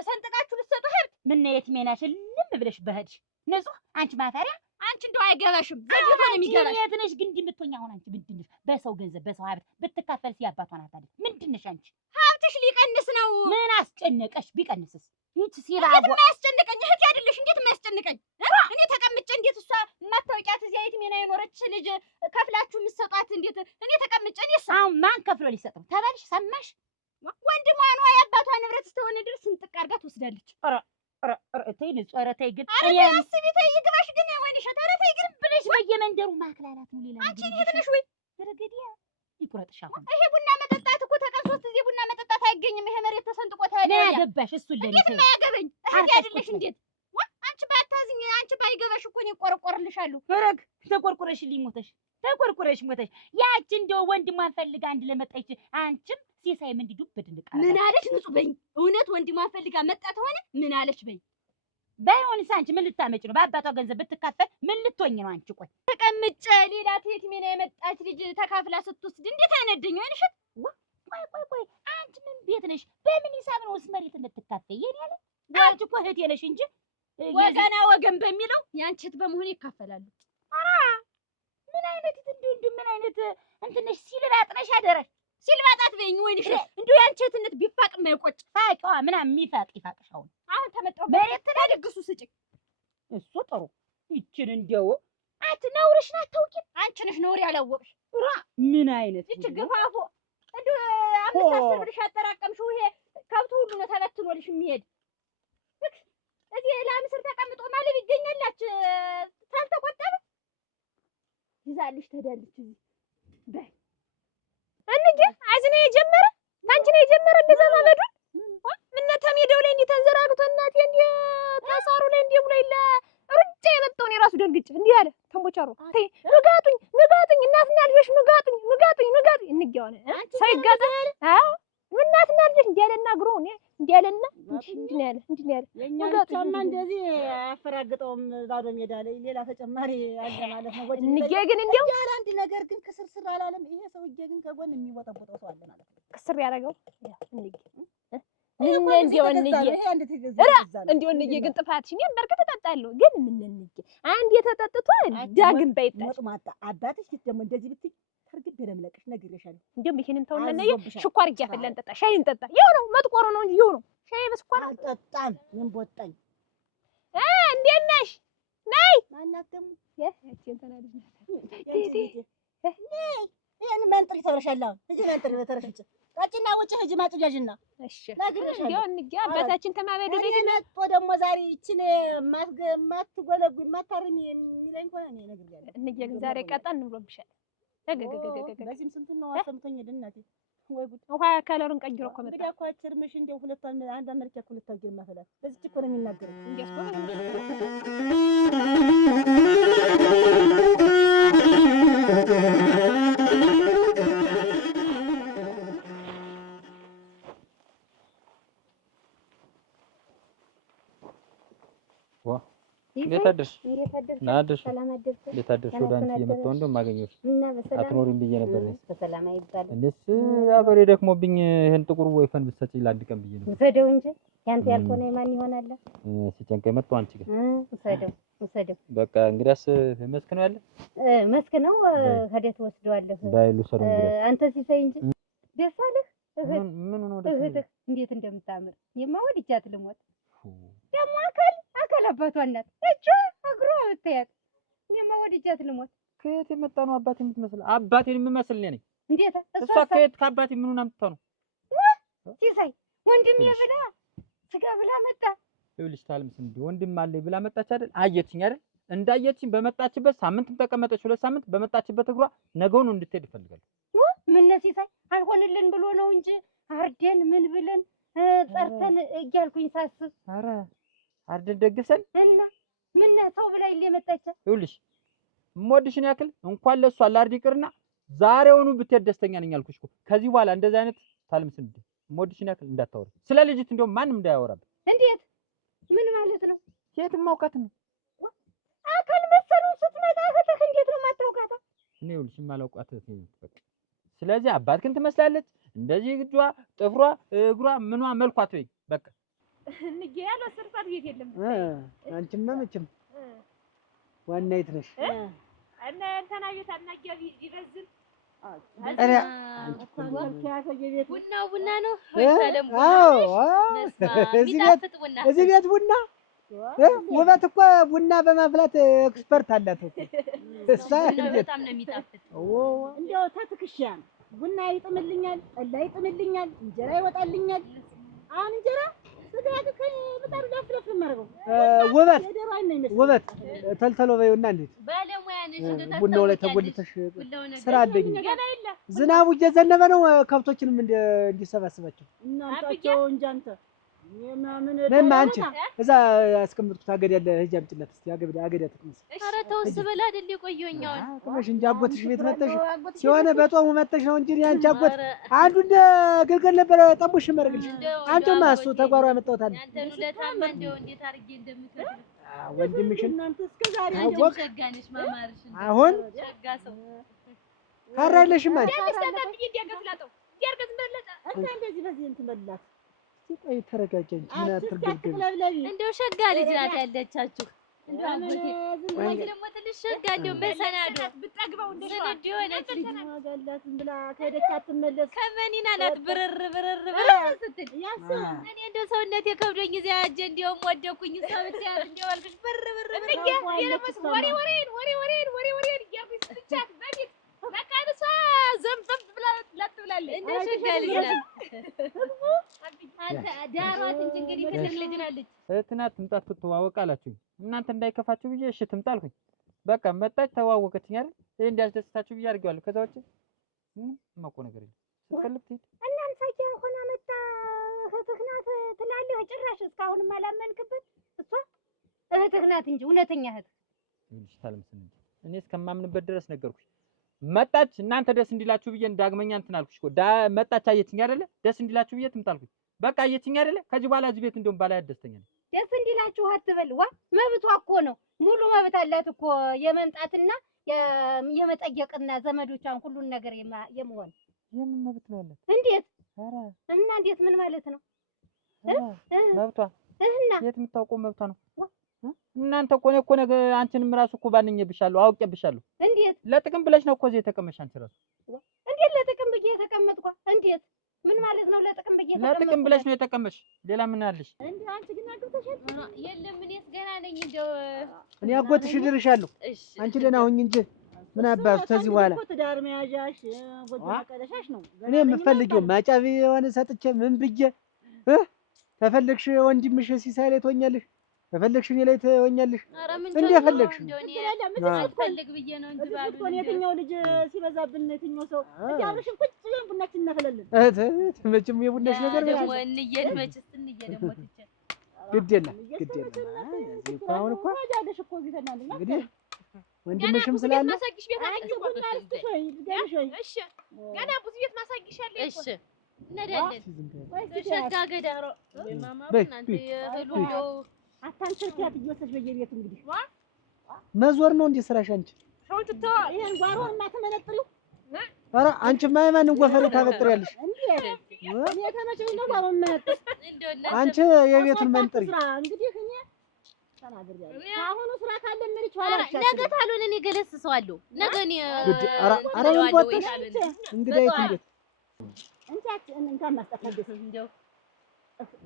ሰንጥቃችሁ ልትሰጡ ሀብት ምን ነው የትሜናሽ ልም ብለሽ በህድሽ ንጹህ አንቺ ማፈሪያ። አንቺ እንደው አይገባሽም። ዘግይቶ ነው የሚገባሽ። የት ነሽ ግን እንድምትሆኝ? አሁን አንቺ ምንድን ነሽ? በሰው ገንዘብ በሰው ሀብት ብትካፈል ሲያባቷን አታለች። ምንድን ነሽ አንቺ? ሀብትሽ ሊቀንስ ነው። ምን አስጨነቀሽ? ቢቀንስስ ይቺ ሲላ እንዴት የማያስጨንቀኝ እህት አይደለሽ? እንዴት የማያስጨንቀኝ? እኔ ተቀምጬ እንዴት እሷ የማታውቂያት እዚያ የትሜና የኖረች ልጅ ከፍላችሁ የምትሰጧት እንዴት እኔ ተቀምጬ እኔ አሁን ማን ከፍሎ ሊሰጠው ተባልሽ? ሰማሽ? ወንድሟ ነው የአባቷ ንብረት እስከሆነ ድረስ ስንጥቅ አድርጋ ትወስዳለች። ተይ ንጹህ፣ ኧረ ተይ ግን እኔ አስቢ፣ ተይ ይግባሽ ግን ወይንሸት፣ ኧረ ተይ ግን ብለሽ በየመንደሩ ማክላላት ነው። ሌላ አንቺ የት ነሽ ወይ ረገዲያ ይቁረጥሽ። አሁን ይሄ ቡና መጠጣት እኮ ተቀን 3 ጊዜ ቡና መጠጣት አይገኝም። ይሄ መሬት ተሰንጥቆ ታያለ። ምን ያገባሽ? እሱ ለኔ እንዴት የማያገበኝ እህት አይደለሽ? እንዴት አንቺ ባታዝኝ፣ አንቺ ባይገባሽ እኮ እኔ እቆረቆርልሻለሁ። ረግ ተቆርቆረሽልኝ ሞተሽ ሞተሽ። ያቺ እንደው ወንድሟን ፈልጋ አንድ ለመጣች አንቺም ሲሳይም እንዲዱ በድንቅ አለ። ምን አለች? ንጹህ በይኝ። እውነት ወንድሟን ፈልጋ መጣ ተሆነ ምን አለች በይኝ። ባይሆንስ አንቺ ምን ልታመጭ ነው? በአባቷ ገንዘብ ብትካፈል ምን ልትሆኝ ነው? አንቺ ቆይ ተቀምጬ ሌላ የትሜና የመጣች ልጅ ተካፍላ ስትወስድ እንዴት አይነደኝ? ወይንሸት ቆይ አንቺ ምን ቤት ነሽ? በምን ሂሳብ ነው መሬት እንድትካፈይ? የኔ ያለ አንቺ እኮ እህቴ ነሽ እንጂ ወገና ወገን በሚለው ያንቺ እህት በመሆን ይካፈላሉ። ምን አይነት እንዲሁ ምን አይነት እንትነሽ ሲልባጥ ነሽ? አደረሽ ሲልባጣት በይኝ። ወይንሸት እንዲሁ ያንቺ እህትነት ቢፋቅ የማይቆጭ ፋቂዋ ምናምን የሚፋቅ ይፋቅሽ። አሁን ተመጣው መሬት ተደግሱ ስጭኝ። እሱ ጥሩ። ይችን እንደው አንቺ ነውርሽን አታውቂም። አንቺ ነሽ ነውር ያላወቅሽ። ምን አይነት ይች ግፋፎ እንዲሁ 5-10 ብርሽ ያጠራቀምሽው ይሄ ከብቱ ሁሉ ነው ተበትኖልሽ የሚሄድ። እዚህ ለምስር ተቀምጦ ማለት ይገኛላች ታልተቆጠበ ይዛልሽ ተዳልች። እዚህ በይ እንዴ አዝኔ የጀመረ ታንቺ ነው የጀመረ እንደዛ ማበዱ ምን ተሜዳው ላይ እንዴ ተንዘራግቶ እናቴ እንዴ ታሳሩ ላይ እንዴ ብሎ ይላ ሩጫ የመጣው ነው ራሱ ደንግጭ እንዴ ያለ ተንቦቻሮ ተይ ንጋጡኝ እናትና ልጆች ንጋጡኝ እንግያው ነው ሳይጋዛ አዎ እናትና ልጆች እንዴ ያለና ግሮ ነው እንዴ ያለና እንዴ ያለ የኛማ እንደዚህ አፈራግጠውም ባዶ ሜዳ ላይ ሌላ ተጨማሪ አለ ማለት ነው። ወጭ እንግያ ግን እንዴው ያለ አንድ ነገር ግን ክስርስር አላለም። ይሄ ሰውዬ ግን ከጎን የሚወጠወጠው ሰው አለ ማለት ነው። ክስር ያደረገው እንግያ እንዴው እንግያ ግን ጥፋትሽን በርግጥ ተጠጣለሁ ግን እንግያ አንድ የተጠጥቷል ዳግም ባይጣል ወጥማጣ አባትሽ ደግሞ እንደዚህ ብትይ ታርግድ ደምለቅሽ ነግሬሻለሁ። እንደውም ይሄንን ተውና ሽኳር እያፈላን ጠጣ ሻይ እንጠጣ። ይኸው ነው መጥቆሩ ነው እንጂ ይኸው ነው ሻይ በስኳር አልጠጣም። ምን ቦጣኝ እንዴት ነሽ? ነይ ማናት ደግሞ ያቺን ተናድጅ ነይ ይሄን መንጥሪ ተብረሻለሁ። እጂ መንጥሪ በተረፍጭ ቀጭና ውጭ ህጂ ማጥጃጅና እሺ ነግሬሻለሁ። እንደው እንግያ አባታችን ከማበዱ ቤት መጥቶ ደግሞ ዛሬ ይችን ማትጎለጉ ማታርሚ የሚለኝ ከሆነ እኔ ነግሬያለሁ። እንግያ ግን ዛሬ ቀጣን ብሎብሻል። በዚህም ስንቱን ነው አሰምቶኝ ድናቴ ወይ ጉድ! ውሃ ከለሩን ቀይሮ እኮ መጣ። እንግዲህ እኮ አችርምሽ እንደው ሁለቷን አንድ አመልክ ሁለት አገር ማፈላት በዚህ እኮ ነው የሚናገረው። እንዴት አደርሽ? ናደርሽ? እንዴት አደርሽ? ወደ አንቺ እየመጣሁ እንደው ማገኘሽ አትኖሪም ብዬ ነበር። በሰላም አይባልም። እንዴስ አበሬ ደክሞብኝ ይሄን ጥቁር ወይፈን ብትሰጪኝ ለአንድ ቀን ብዬ ነበር። ውሰደው እንጂ ያንተ ያልሆነ ማን ይሆናል? ሲጨንቀኝ መጣሁ አንቺ ጋር። ውሰደው በቃ እንግዲያስ መስክ ነው ያለ መስክ ነው ሄደህ ትወስደዋለህ። ባይሉ ሰሩ እንግዲህ አንተ ሲሳይ እንጂ ደስ አለህ? ምን ነው ደስ እህትህ እንዴት እንደምታምር የማወድጃት ልሞት ደግሞ አካል አባቷ እናት እጇ እግሯ ብታያት እኔማ ወድጃት ልሞት። ከየት የመጣ ነው አባቴ የምትመስል? አባቴን የምመስል እኔ ነኝ። እንዴት እሷ ከየት ከአባቴ ምኑን አምጥታ ነው? ሲሳይ ወንድሜ ብላ ስጋ ብላ መጣ። ይኸውልሽ ታልምስ እንዴ ወንድም አለኝ ብላ መጣች አይደል? አየችኝ አይደል? እንዳየችኝ በመጣችበት ሳምንትም ተቀመጠች፣ 2 ሳምንት በመጣችበት እግሯ ነገውን እንድትሄድ ይፈልጋል። ምን ሲሳይ አልሆንልን ብሎ ነው እንጂ አርደን ምን ብለን ጠርተን እያልኩኝ ሳስብ ኧረ አርደን ደግሰን እና ምን ሰው ብላይ ለመጣች ይኸውልሽ የምወድሽን ያክል እንኳን ለሷ ላርድ ይቅርና ዛሬውኑ ብትሄድ ደስተኛ ነኝ አልኩሽ እኮ። ከዚህ በኋላ እንደዚህ አይነት ታልምስ እንዴ የምወድሽን ያክል እንዳታወሪ። ስለ ልጅት እንደውም ማንም እንዳያወራብ። እንዴት ምን ማለት ነው? የትም ማውቃት ነው አካል መሰሉ ስትመጣ ከተህ እንዴት ነው ማታውቃታ? እኔ ይኸውልሽ ማላውቃት በቃ። ስለዚህ አባትክን ትመስላለች እንደዚህ እጇ፣ ጥፍሯ፣ እግሯ፣ ምኗ መልኳ ተወኝ በቃ። እንዴ ያለው ሰርፋር ቤት የለም። አንቺማ መቼም ዋና የት ነሽ? እና እንተና ቤት አናገቢ ይበዝል ቡና ነው እዚህ ቤት ቡና ውበት እኮ ቡና በማፍላት ኤክስፐርት አላት እኮ እሷ። በጣም ነው የሚጣፍጥ። እንደው ተትክሻ ቡና ይጥምልኛል፣ ጠላ ይጥምልኛል፣ እንጀራ ይወጣልኛል። አሁን እንጀራ ውበት ተልተሎ በይውና እንዴት ቡናው ላይ ተጎልተሽ ስራ አለኝ። ዝናቡ እየዘነበ ነው ከብቶችንም እንዲሰባስባቸው እናንተው እንጂ አንተ ለምን አንቺ እዛ ያስቀምጥኩት አገዳ ያለ ሂጅ አምጪላት እስቲ አገዳ ትቅመስ። ኧረ ተው ስበላ አይደል የቆየሁኛው ቅመሽ እንጂ አጎትሽ ቤት መጥተሽ ሲሆነ በጦሙ መጥተሽ ነው እንጂ አንቺ አጎት አንዱ እንደ ግልገል ነበር ጠቡሽ መረግልሽ። አንቺማ እሱ ተጓሯ ያመጣሁት አለ አንተን ለታማ እንደው እንዴት አድርጌ እንደምትወድ ወንድምሽን እናንተ እስከ ዛሬ ሸጋነሽ ማማርሽን አሁን ሸጋ ሰው ካራለሽም አንቺ እንደዚህ በዚህ እንትን በላት ቆይ ተረጋጊ እንጂ ምን አትርግልኝ። እንደው ሸጋ ልጅ ናት ያለቻችሁ። እንደው አጎቴ ደግሞ ትንሽ ሸጋ እንደው መሰናዶ ብትጠግበው እንደው ሆነች ልጅ ማጋላት ብላ ከሄደች አትመለስ። ከመኒና ናት ብርር ስትል እኔ እንደው ሰውነቴ ከብዶኝ እዚያ አጀ እንደውም ወደኩኝ። እሷ ብቻ እንደው አልኩሽ ብር ወሬ እያልኩኝ ስትቻት በፊት በቃ እሷ ዘምዘም ብላለች። እንደ ሸጋ ልጅ ናት። አንተ ዳሯት እንጂ እንግዲህ ትልቅ ልጅ ናለች። እህትና ትምጣት ትተዋወቅ አላችሁኝ። እናንተ እንዳይከፋችሁ ብዬ እሺ ትምጣ አልኩኝ። በቃ መጣች ተዋወቀችኝ አይደል? ይሄ እንዲያስደስታችሁ ብዬ አድርጌዋለሁ። ከዛ ውጪ የማውቀው ነገር የለም። ስትፈልግ ትሄድ እናም ሳይሆን ሆና መጣ እህትህ ናት ትላለህ። ጭራሽ እስካሁንም አላመንክበት። እሷ እህትህ ናት እንጂ እውነተኛ እህት ይልሽ ታልምስን እንጂ እኔ እስከማምንበት ድረስ ነገርኩሽ። መጣች እናንተ ደስ እንዲላችሁ ብዬ ዳግመኛ እንትን አልኩሽ እኮ መጣች አየችኝ አይደለ? ደስ እንዲላችሁ ብዬ ትምጣ አልኩኝ። በቃ አየችኝ አይደለ? ከዚህ በኋላ እዚህ ቤት እንደውም ባላ ደስተኛ ነኝ። ደስ እንዲላችሁ አትበል። ዋ መብቷ እኮ ነው። ሙሉ መብት አላት እኮ የመምጣትና የመጠየቅና ዘመዶቿን ሁሉን ነገር የመሆን የምን መብት ነው ያላት? እንዴት ኧረ እና እንዴት ምን ማለት ነው? መብቷ እና የት የምታውቀው መብቷ ነው? እናንተ እኮ ነው እኮ ነገ አንቺንም ራሱ እኮ ባንኜብሻለሁ አውቄብሻለሁ። እንዴት ለጥቅም ብለሽ ነው እኮ እዚህ የተቀመጥሽ አንቺ ራሱ። እንዴት ለጥቅም ብዬ የተቀመጥኳ? እንዴት ምን ማለት ነው? ለጥቅም ብዬ የተቀመጥኩ ለጥቅም ብለሽ ነው የተቀመጥሽ። ሌላ ምን አለሽ? እንዴ አንቺ ግን አግብተሻል? የለም እኔስ ገና ነኝ። እንደው እኔ አጎትሽ እድርሻለሁ። አንቺ ደህና ሁኚ እንጂ ምን አባቱ ከዚህ በኋላ ትዳር መያዣሽ ጎጆ መቀለሻሽ ነው። እኔ የምፈልገው ማጫቢ የሆነ ሰጥቼ ምን ብዬ ተፈልግሽ ወንድምሽ ሲሳይ ላይ ትሆኛለሽ፣ ተፈልግሽ እኔ ላይ ትሆኛለሽ። እንደፈለግሽ አልፈልግ ብዬ ነው እንጂ ባሉ የትኛው ልጅ ሲበዛብን የትኛው ሰው እያብርሽን ቁጭ ብለን ቡናችን እናፈላለን። መቼም የቡናሽ ነገር ደግሞ እንየት መችስ እንየ ደግሞ ትቼ ግድ የለም እዚህ እኮ አሁን እኮ ታጃለሽ እኮ እዚህ ተናልና እንግዲህ ወንድምሽም ስላለ ማሳጊሽ ቤት አለኝ እኮ እሺ ገና ብዙ ቤት ማሳጊሽ አለ እኮ እሺ ነዳለን ሸጋ ገዳሮ ማማ እናንተ የህሉ አታንቸርኪያት እየወሰድሽ በየቤቱ እንግዲህ መዞር ነው እንዴ ስራሽ አንቺ? ሾንት ቶ ይሄን ጓሮን ማተመነጥሪው ኧረ አንቺማ የማንን ጎፈሬ ታበጥሪያለሽ? እንዴ እኔ ተመቸኝ ነው ጓሮን መነጥር አንቺ የቤቱን መንጥሪ እንግዲህ እኔ ተናግሬያለሁ። አሁኑ ስራ ካለ ምንጭ ኋላ ነገ ታሉን እኔ ገለስሰዋለሁ። ነገ እኔ ኧረ ምን ወጣሽ እንግዲህ እንዴት እንኳን ማስተካከል እንደው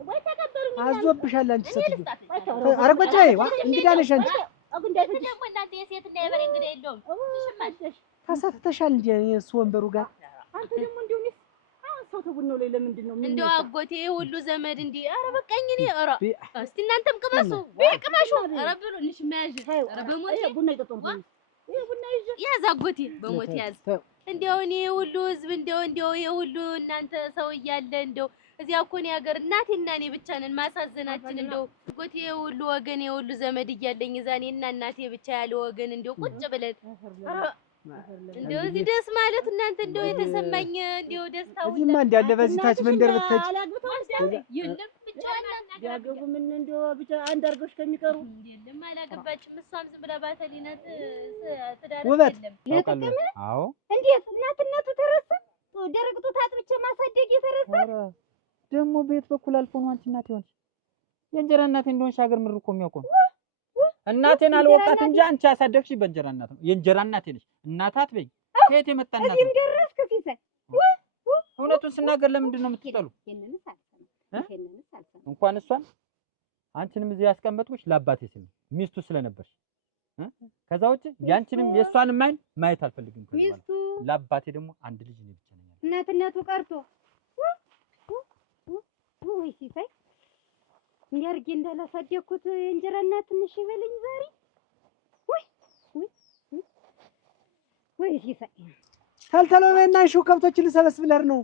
ወይ ተቀበሉኝ አዞብሻል አንቺ ስትይ ኧረ ቁጭ በይ እንግዳ ነሽ አንቺ ደግሞ እናንተ የሴትና የበሬ እንግዳ የለውም ተሳትተሻል እንዴ እሱ ወንበሩ ጋር አንተ ደግሞ እንደው ሰው ተቡነው ላይ ለምንድን ነው እንደው አጎቴ ሁሉ ዘመድ እንዴ ኧረ በቃኝ እኔ ኧረ እስቲ እናንተም ቅመሱ ቅመሹ ኧረ ብሎ እንሽ ማያዥ ኧረ በሞቴ ቡና ይጠጡ ያዝ አጎቴ በሞት ያዝ። እንደው እኔ ሁሉ ህዝብ እንደው የሁሉ እናንተ ሰው እያለ እንደው እዚያ እኮ ነው ሀገር እናቴና እኔ ብቻ ነን ማሳዘናችን። እንደው አጎቴ የሁሉ ወገን የሁሉ ዘመድ እያለኝ እዛኔ እና እናቴ ብቻ ያለ ወገን እንደው ቁጭ ብለን እንደው እዚህ ደስ ማለት እናንተ እንደው የተሰማኝ እንደው ደስታው እዚህማ እንዳለ በዚህ ታች መንደር ብትሄጂ ያገቡ ምን እንደው ብቻ አንድ አድርገውሽ ከሚቀሩ የለም አላገባችም። እሷም ዝም ብላ ባተሊናት ትዳር ውበት የለም። አዎ እንዴት እናትነቱ ተረሳ? ደረቅ ጡት አጥብቼ ማሳደግ የተረሳ ደግሞ ቤት በኩል አልፎ ነው አንቺ እናቴ ሆንሽ። የእንጀራ እናቴ እንደሆንሽ ሀገር ምድር እኮ የሚያውቀው እናቴን አልወቃት እንጂ አንቺ ያሳደግሽ በእንጀራ እናት ነው። የእንጀራ እናቴ ነሽ። እናት አትበይ። ከየት የመጣ እናት ነው? እዚህም ደረስክ ሲሳይ። እውነቱን ስናገር ለምንድን ነው የምትጠሉ? እንኳን እሷን አንቺንም እዚህ ያስቀመጥኩሽ ለአባቴ ስል ሚስቱ ስለነበርሽ ከዛ ውጭ ያንቺንም የእሷንም ማይን ማየት አልፈልግም። ሚስቱ ለአባቴ ደግሞ አንድ ልጅ ነው ብቻ ነኝ። እናትነቱ ቀርቶ ወይ ሲሳይ እንዲያርጌ እንዳላሳደግኩት የእንጀራ እናት ትንሽ ይበለኝ ዛሬ። ወይ ሲሳይ ተልተሎና ሹ ከብቶችን ልሰበስብ ልሄድ ነው።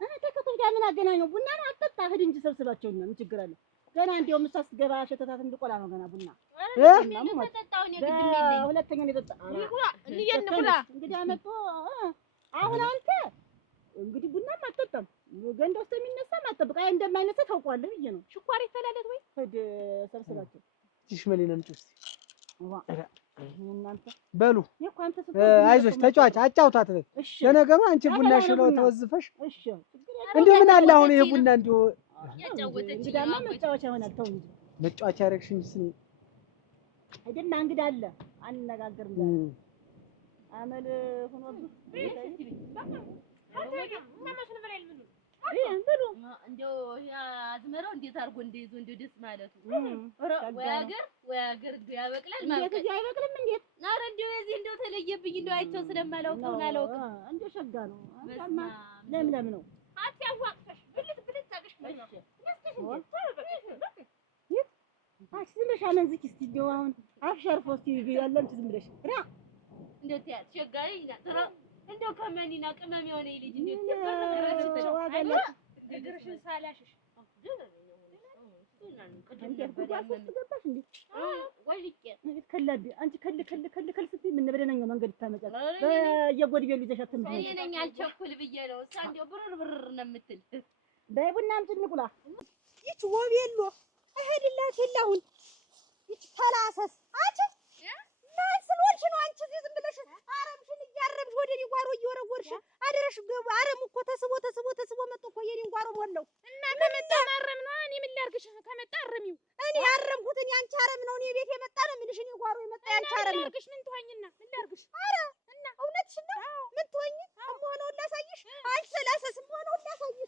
ከከብቶች ጋር ምን አገናኘው? ቡና ነው አጠጣ ሂድ እንጂ ሰብስባቸውና ምን ችግር አለ? ገና እንዲያው ምሳ ስትገባ ሸተታት እንድቆላ ነው ገና ቡና ሁለተኛ ነው የጠጣ እንግዲህ አመጡ። አሁን አንተ እንግዲህ ቡናም አትጠጣም ገንዳ ውስጥ የሚነሳ ማጠብቃ እንደማይነሳ ታውቀዋለህ ብዬ ነው። ሽኳር ይፈላለት ወይ ሂድ ሰብስባቸው። ትሽመሌና ምጥስ እናንተ በሉ አይዞሽ ተጫዋች አጫውታት። ለነገሩ አንቺ ቡና ሽለው ተወዝፈሽ እንደው ምን አለ አሁን ይሄ ቡና እንደው እንግዳማ መጫወቻ ይሆናል። ተው እንጂ መጫወቻ ያረግሽ እንጂ ስኒ አይደል እንግዳ አለ አንነጋገርም ዛሬ አመል ሆኖብህ እንደው አዝመራው እንዴት አድርጎ እንደይዞ እንደው ደስ ማለቱ ወይ ሀገር እንደው ያበቅላል ማለት ነው። አይበቅልም እንዴት? ኧረ እንደው የዚህ እንደው ተለየብኝ እንደው አይቼው ስለማላውቀው አላውቅም። እንደው ሸጋ ነው ለምለም ነው። አትያዋቅሽ ብልት ታገሽ ነው ዝም ብለሽ አመንዝኪ እስኪ እንደው አሁን አፍሸርፎ እስኪ ያለም ዝም ብለሽ እንደው ትያት ሸጋሪ ናትራ እንደው ከመኒና ቅመም የሆነ ልጅ እንደው ድርሽን ሳላሽሽ ከል ስትይ ምን በደነኛው መንገድ ታመጫለሽ? በየጎድቤው ልጅሽ አትምጪ። እኔ ነኝ አልቸኩል ብዬ ነው። እሷ እንደው ብርር ነው የምትል። በይ ቡና አምጪ እንቁላ። ይች ወቤሎ እሄድላት የለሁን ይች ተላሰስ አንቺ ማን ስለሆንሽ ነው አንቺ እዚህ ዝም ብለሽ አረምሽን እያረምሽ ወደ እኔ ጓሮ እየወረወርሽ አደረሽ ገቡ። አረም እኮ ተስቦ መጥቶ እኮ የኔን ጓሮ ሞላው እና ከመጣ ማረም ነው። እኔ ምን ላድርግሽ? ከመጣ አረሚው እኔ ያረምኩት እኔ አንቺ አረም ነው። እኔ ቤት የመጣ ነው የምልሽ። እኔ ጓሮ የመጣ አንቺ አረም ነው። ምን ትሆኝና ምን ላድርግሽ? ኧረ እና እውነትሽን ነው። ምን ትሆኝ? እምሆነውን ላሳይሽ። አንቺ ሰላሰስ እምሆነውን ላሳይሽ።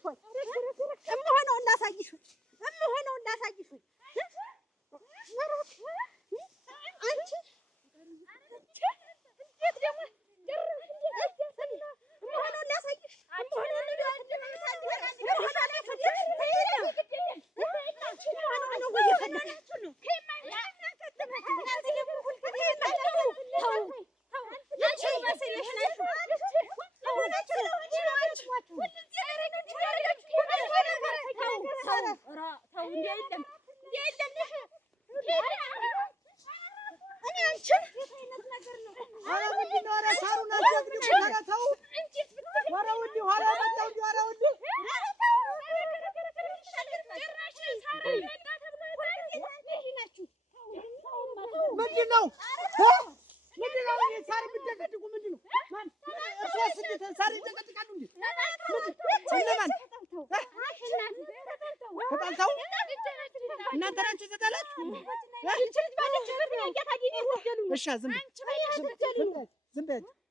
እምሆነውን ላሳይሽ። አንቺ እንዴት ደግሞ እምሆነውን ላሳይሽ።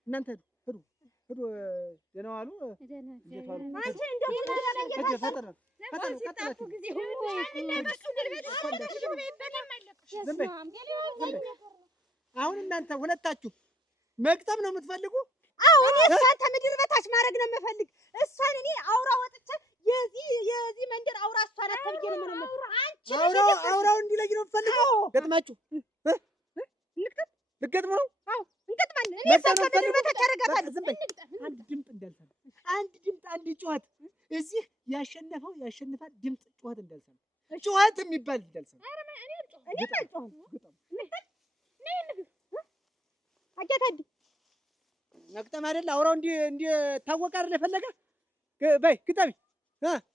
እናንተ ሂዱ ደህና ዋሉ። አሁን እናንተ ሁለታችሁ መቅጠም ነው የምትፈልጉ? አዎ እኔ እሷን ከምድር በታች ማድረግ ነው የምፈልግ። እሷን እኔ አውራ ወጥቼ የዚህ መንደር አውራ እሷ ናት ተብዬ ነው የምነግርህ። አውራው እንዲለይ ነው የምፈልገው። ገጥማችሁ ልገጥሙ ነው? አዎ እንገጥማለን። እንዳልሰማ ዝም በይ። አንድ ድምፅ እንዳልሰማ አንድ ድምፅ አንድ ጩኸት እዚህ ያሸነፈው ያሸንፋል። ድምፅ ጩኸት እንዳልሰማ ጩኸት የሚባል እንዳልሰማ። መግጠም አይደል አውራው እንዲህ ታወቀ አይደል የፈለገ በይ ግጠሚ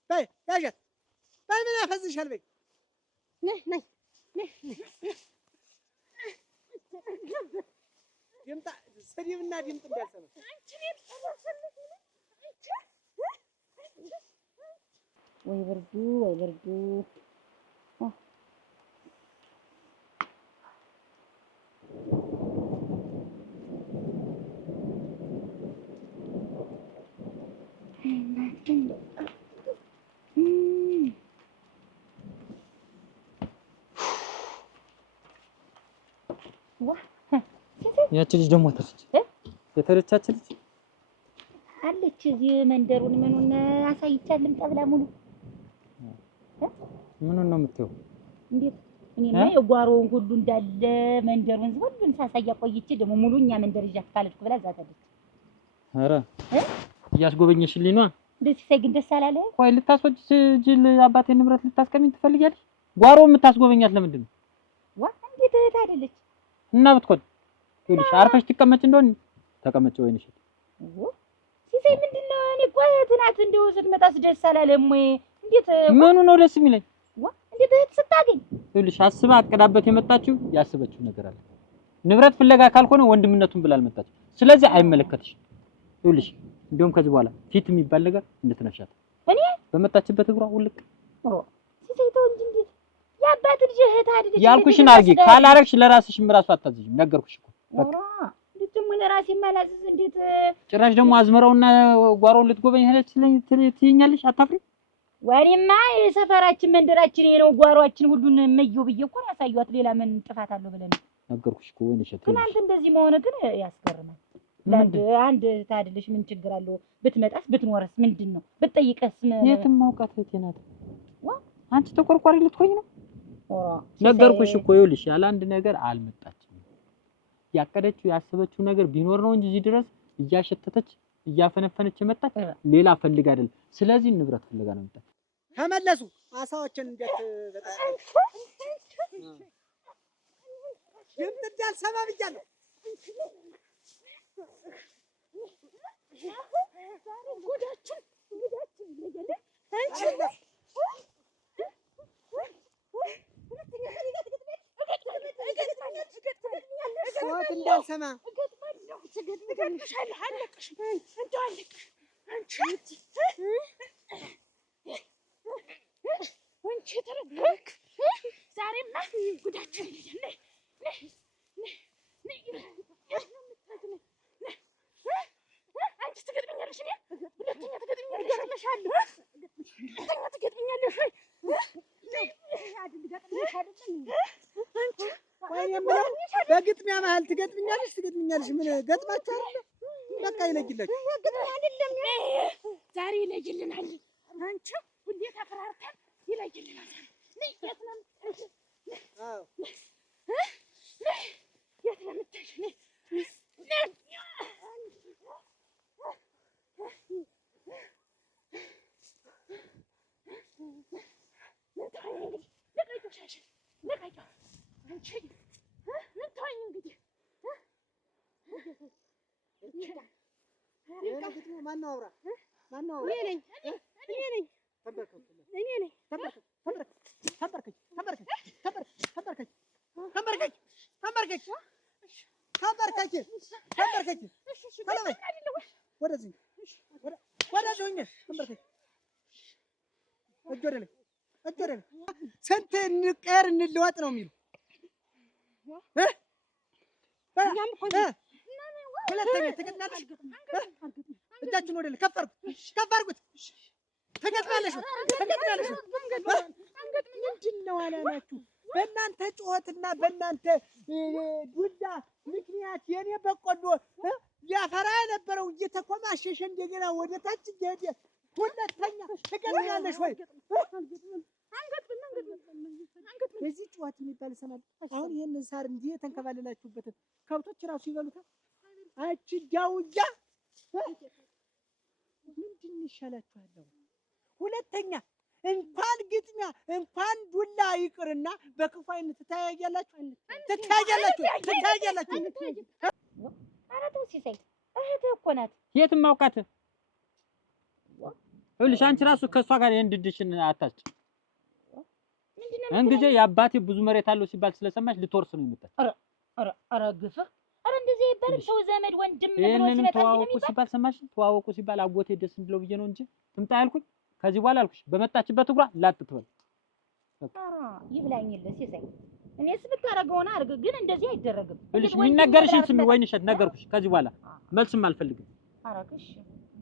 በይ ያዣት በይ ምን ያፈዝሻል በይ ነይ ድምፅ ስድብና ድምፅ እንዳልሰማ ወይ ብርዱ ወይ ብርዱ ያቺ ልጅ ደግሞ የተረቻች ልጅ አለች እዚህ መንደሩን ምኑን አሳይቻልም ጠብላ ሙሉ ምኑን ነው የምትይው? እንዴት እኔማ የጓሮውን ሁሉ እንዳለ መንደሩን ሁሉን ሳሳያ ቆይቼ ደግሞ ሙሉ እኛ መንደር ይዣት ካልሄድኩ ብላ ዛታለች። ኧረ እያስጎበኘሽልኝ ነዋ። እንደዚህ ሳይ ግን ደስ አላለህ? ቆይ ልታስወጪ ጅል አባቴ ንብረት ልታስቀሚኝ ትፈልጊያለሽ? ጓሮ የምታስጎበኛት ለምንድን ነው? ዋ እንዴት እህት አይደለች እና ብትቆይ ይኸውልሽ አርፈሽ ትቀመጭ እንደሆነ ተቀመጭ። ወይንሽ ሲሳይ ምንድን ነው? እኔ እኮ እህት ናት እንደው ስትመጣስ ደስ አላለም ወይ? እንዴት ምኑ ነው ደስ የሚለኝ? ዋ እንዴት እህት ስታገኝ ይኸውልሽ አስባ አቅዳበት የመጣችው ያስበችው ነገር አለ። ንብረት ፍለጋ ካልሆነ ወንድምነቱን ብላ አልመጣችም። ስለዚህ አይመለከትሽም። ይኸውልሽ እንደውም ከዚህ በኋላ ፊት የሚባል ነገር እንድትነሻት እኔ በመጣችበት እግሯ ውልቅ ሲሳይ ተው እንጂ እንዴት የአባት ልጅ እህት አይደለች ያልኩሽን አድርጊ። ካላረግሽ ለራስሽም ራሱ አታዝዥም። ነገርኩሽ እኮ በቃ ልጅም ለራሴ ማላዝዝ እንዴት ጭራሽ ደግሞ አዝመራውና ጓሮውን ልትጎበኝ ሄደች ትይኛለሽ? አታፍሪ? ወሬማ የሰፈራችን መንደራችን የነው ጓሮአችን ሁሉን መየው ብዬ እኮ ያሳዩት ሌላ ምን ጥፋት አለው ብለን ነገርኩሽ እኮ ወይንሽ ግን አንተ እንደዚህ መሆን ግን ያስገርማል። አንድ ታድልሽ ምን ችግር አለው? ብትመጣስ ብትኖርስ ምንድነው? ብትጠይቀስ የትም ማውቃት እህቴ ናት። አንቺ ተቆርቋሪ ልትሆኝ ነው? ነገርኩሽ እኮ ይኸውልሽ ያለ አንድ ነገር አልመጣችም። ያቀደችው ያሰበችው ነገር ቢኖር ነው እንጂ እዚህ ድረስ እያሸተተች እያፈነፈነች የመጣች ሌላ ፈልጋ አይደለም። ስለዚህ ንብረት ፈልጋ ነው የመጣች። ተመለሱ አሳዎችን እንዴት ድምፅ እንዳልሰማ ብያለሁ። ጉዳችን እንዳልሰማ በግጥሚያ መሀል ትገጥምኛለሽ። ምን ገጥማችሁ አይደል? በቃ ይለይላችሁ። አይደለም ዛሬ ይለይልናል። አንቺ ሁሌ ተፈራርተን ይለይልናል። የት ነው የምትሄጂው? አዎ የት ነው የምትሄጂው? ማነው አውራ? እኔ ነኝ። ስንት እንቀር እንለወጥ ነው የሚሉ ሁለተኛ ትገጥሚያለሽ። እጃችን ወደ ላይ ከፍ አድርጉት። ትገጥሚያለሽ። ምንድን ነው አላማችሁ? በእናንተ ጩኸትና በእናንተ ዱላ ምክንያት የኔ በቆሎ ሊያፈራ የነበረው እየተኮማሸሸ እንደገና ወደ ታች እየሄደ ሁለተኛ ትገጥሚያለሽ ወይ? በዚህ ጩኸት የሚባል ይሰማል። አሁን ይሄንን ሳር እንዲህ የተንከባለላችሁበትን ከብቶች ራሱ ይበሉታል አንቺ ዳውያ ምንድን ይሻላችኋል? ሁለተኛ እንኳን ግጥሚያ እንኳን ዱላ ይቅርና በክፉ አይነት ትታያያላችሁ። ኧረ ተው ሲሳይ፣ እህትህ እኮ ናት። የትም አውቃት። ይኸውልሽ አንቺ ራሱ ከእሷ ጋር የእንድድሽን አታጭ። እንግዲህ የአባቴ ብዙ መሬት አለው ሲባል ስለሰማሽ ልትወርስ ነው የመጣች። ኧረ ግፍህ! ኧረ እንደዚህ ይባል ሰው ዘመድ ወንድም ብሎ ይሄንን ተዋወቁ ሲባል ሰማሽ? ተዋወቁ ሲባል አጎቴ ደስ እንድለው ብዬ ነው እንጂ ትምጣ ያልኩኝ። ከዚህ በኋላ አልኩሽ በመጣችበት እግሯ ላጥ ትበል። ይብላኝልህ ሲሳይ፣ እኔስ ብታረገውና አድርግ፣ ግን እንደዚህ አይደረግም። ይኸውልሽ የሚነገርሽን ስሚ። ወይንሸት ነገርኩሽ። ከዚህ በኋላ መልስም አልፈልግም። አረግሽ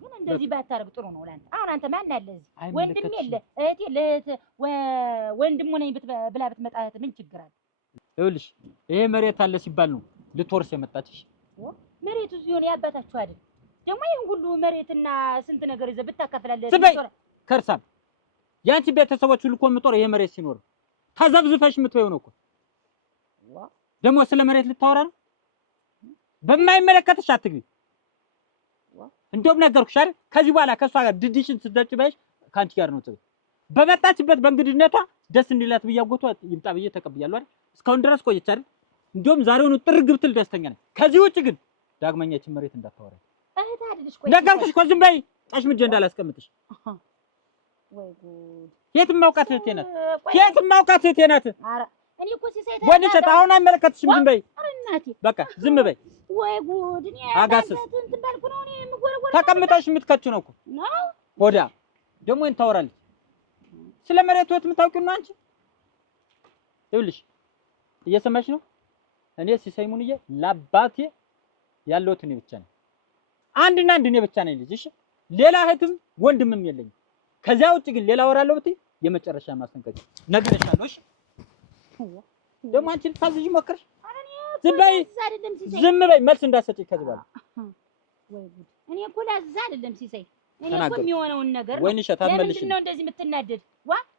ግን እንደዚህ ባታረግ ጥሩ ነው ላንተ። አሁን አንተ ማን አለ እዚህ? ወንድም የለ እህት የለ ወንድሙ ነኝ ብላ ብትመጣ ምን ችግር አለ? ይኸውልሽ ይሄ መሬት አለ ሲባል ነው ልትወርስ የመጣችሽ። መሬቱ ሲሆን ያባታችሁ አይደል? ደግሞ ይሄን ሁሉ መሬትና ስንት ነገር ይዘህ ብታካፍላለህ ከርሳም ያንቺ ቤተሰቦች ሁሉ እኮ የምጦር ይሄ መሬት ሲኖር ተዘብዝፈሽ የምትወይው ነው እኮ። ደግሞ ስለ መሬት ልታወራ ነው? በማይመለከትሽ አትግቢ። እንደውም ነገርኩሽ አይደል? ከዚህ በኋላ ከሷ ጋር ድድሽን ስትደጭበሽ ካንቺ ጋር ነው ጽብ። በመጣችበት በእንግድነቷ ደስ እንዲላት ብያጎቷ ይምጣ ብዬ ተቀብያለሁ አይደል? እስካሁን ድረስ ቆየች አይደል? እንደውም ዛሬውኑ ጥርግ ብትል ደስተኛ ነኝ። ከዚህ ውጭ ግን ዳግመኛችን መሬት እንዳታወራ። እህት አይደልሽ? ቆይ ነገርኩሽ እኮ ዝም በይ። ጣሽምጄ እንዳላስቀምጥሽ። ወይ ጉድ! የትም አውቃት እህቴ ናት። የትም አውቃት እህቴ ናት። ኧረ እኔ እኮ ሲሳይ ወንድሸት አሁን አይመለከትሽም። ዝም በይ። ኧረ እናቴ በቃ ዝም በይ። ወይ ጉድ! እኔ አጋስስ እንትን ባልኩ ነው እኔ የምጎረጎረ። ተቀምጠሽ የምትከቹ ነው እኮ ሆዳ። ደግሞ ይሄን ታወራለች። ስለ መሬት ወት የምታውቂው ነው አንቺ። ይኸውልሽ እየሰማሽ ነው። እኔ ሲሳይ ሙንዬ ለአባቴ ያለሁት እኔ ብቻ ነኝ። አንድና አንድ እኔ ብቻ ነኝ ልጅ። እሺ ሌላ እህትም ወንድምም የለኝም። ከዚያ ውጭ ግን ሌላ ወራለሁ ብትይ የመጨረሻ ማስጠንቀቂያ ነግሬሻለሁ። እሺ ደግሞ አንቺ ልታዝዥ ሞክረሽ። ዝም በይ። መልስ እንዳትሰጪ ከዚህ በኋላ። ወይ ጉድ! እኔ እኮ ላዝዝ አይደለም ሲሳይ፣ እኔ እኮ የሚሆነውን ነገር ወይንሸት አትመልሽም። ለምንድን ነው እንደዚህ የምትናደድ?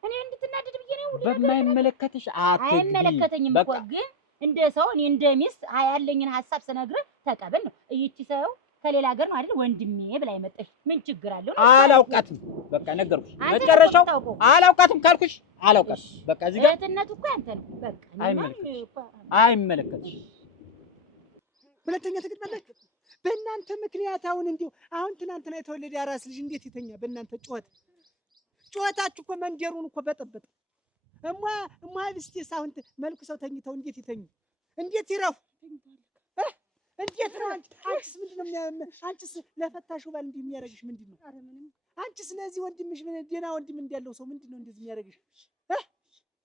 እኔ እንድትናደድ ብዬ ነው ሁሉ ነገር። በማይመለከትሽ አትግቢ። አይመለከተኝም እኮ ግን እንደ ሰው እኔ እንደ ሚስት ያለኝን ሀሳብ ስነግርህ ተቀበል ነው። እይቺ ሰው ከሌላ ሀገር ነው አይደል ወንድሜ ብላ የመጣሽ ምን ችግር አለው? አላውቃትም። በቃ ነገርኩሽ። መጨረሻው አላውቃትም ካልኩሽ አላውቃትም። በቃ እዚህ ጋር እህትነቱ እኮ አንተ ነው። በቃ አይመለከትሽ። ሁለተኛ ትግጣላችሁ። በእናንተ ምክንያት አሁን ትናንትና የተወለደ አራስ ልጅ እንዴት ይተኛ? በእናንተ ጩኸታችሁ እኮ መንደሩን እኮ በጠበጠ። እማ ልስቴስ አሁን መልኩ ሰው ተኝተው እንዴት ይተኙ? እንዴት ይረፉ? እንዴት ነው? አንቺስ ምንድነው? አንቺስ ለፈታሽው ባል እንዲህ የሚያደርግሽ ምንድነው? አንቺስ ለዚህ ወንድምሽ ደህና ወንድም እንዳለው ሰው ምንድነው እንደዚህ የሚያደርግሽ?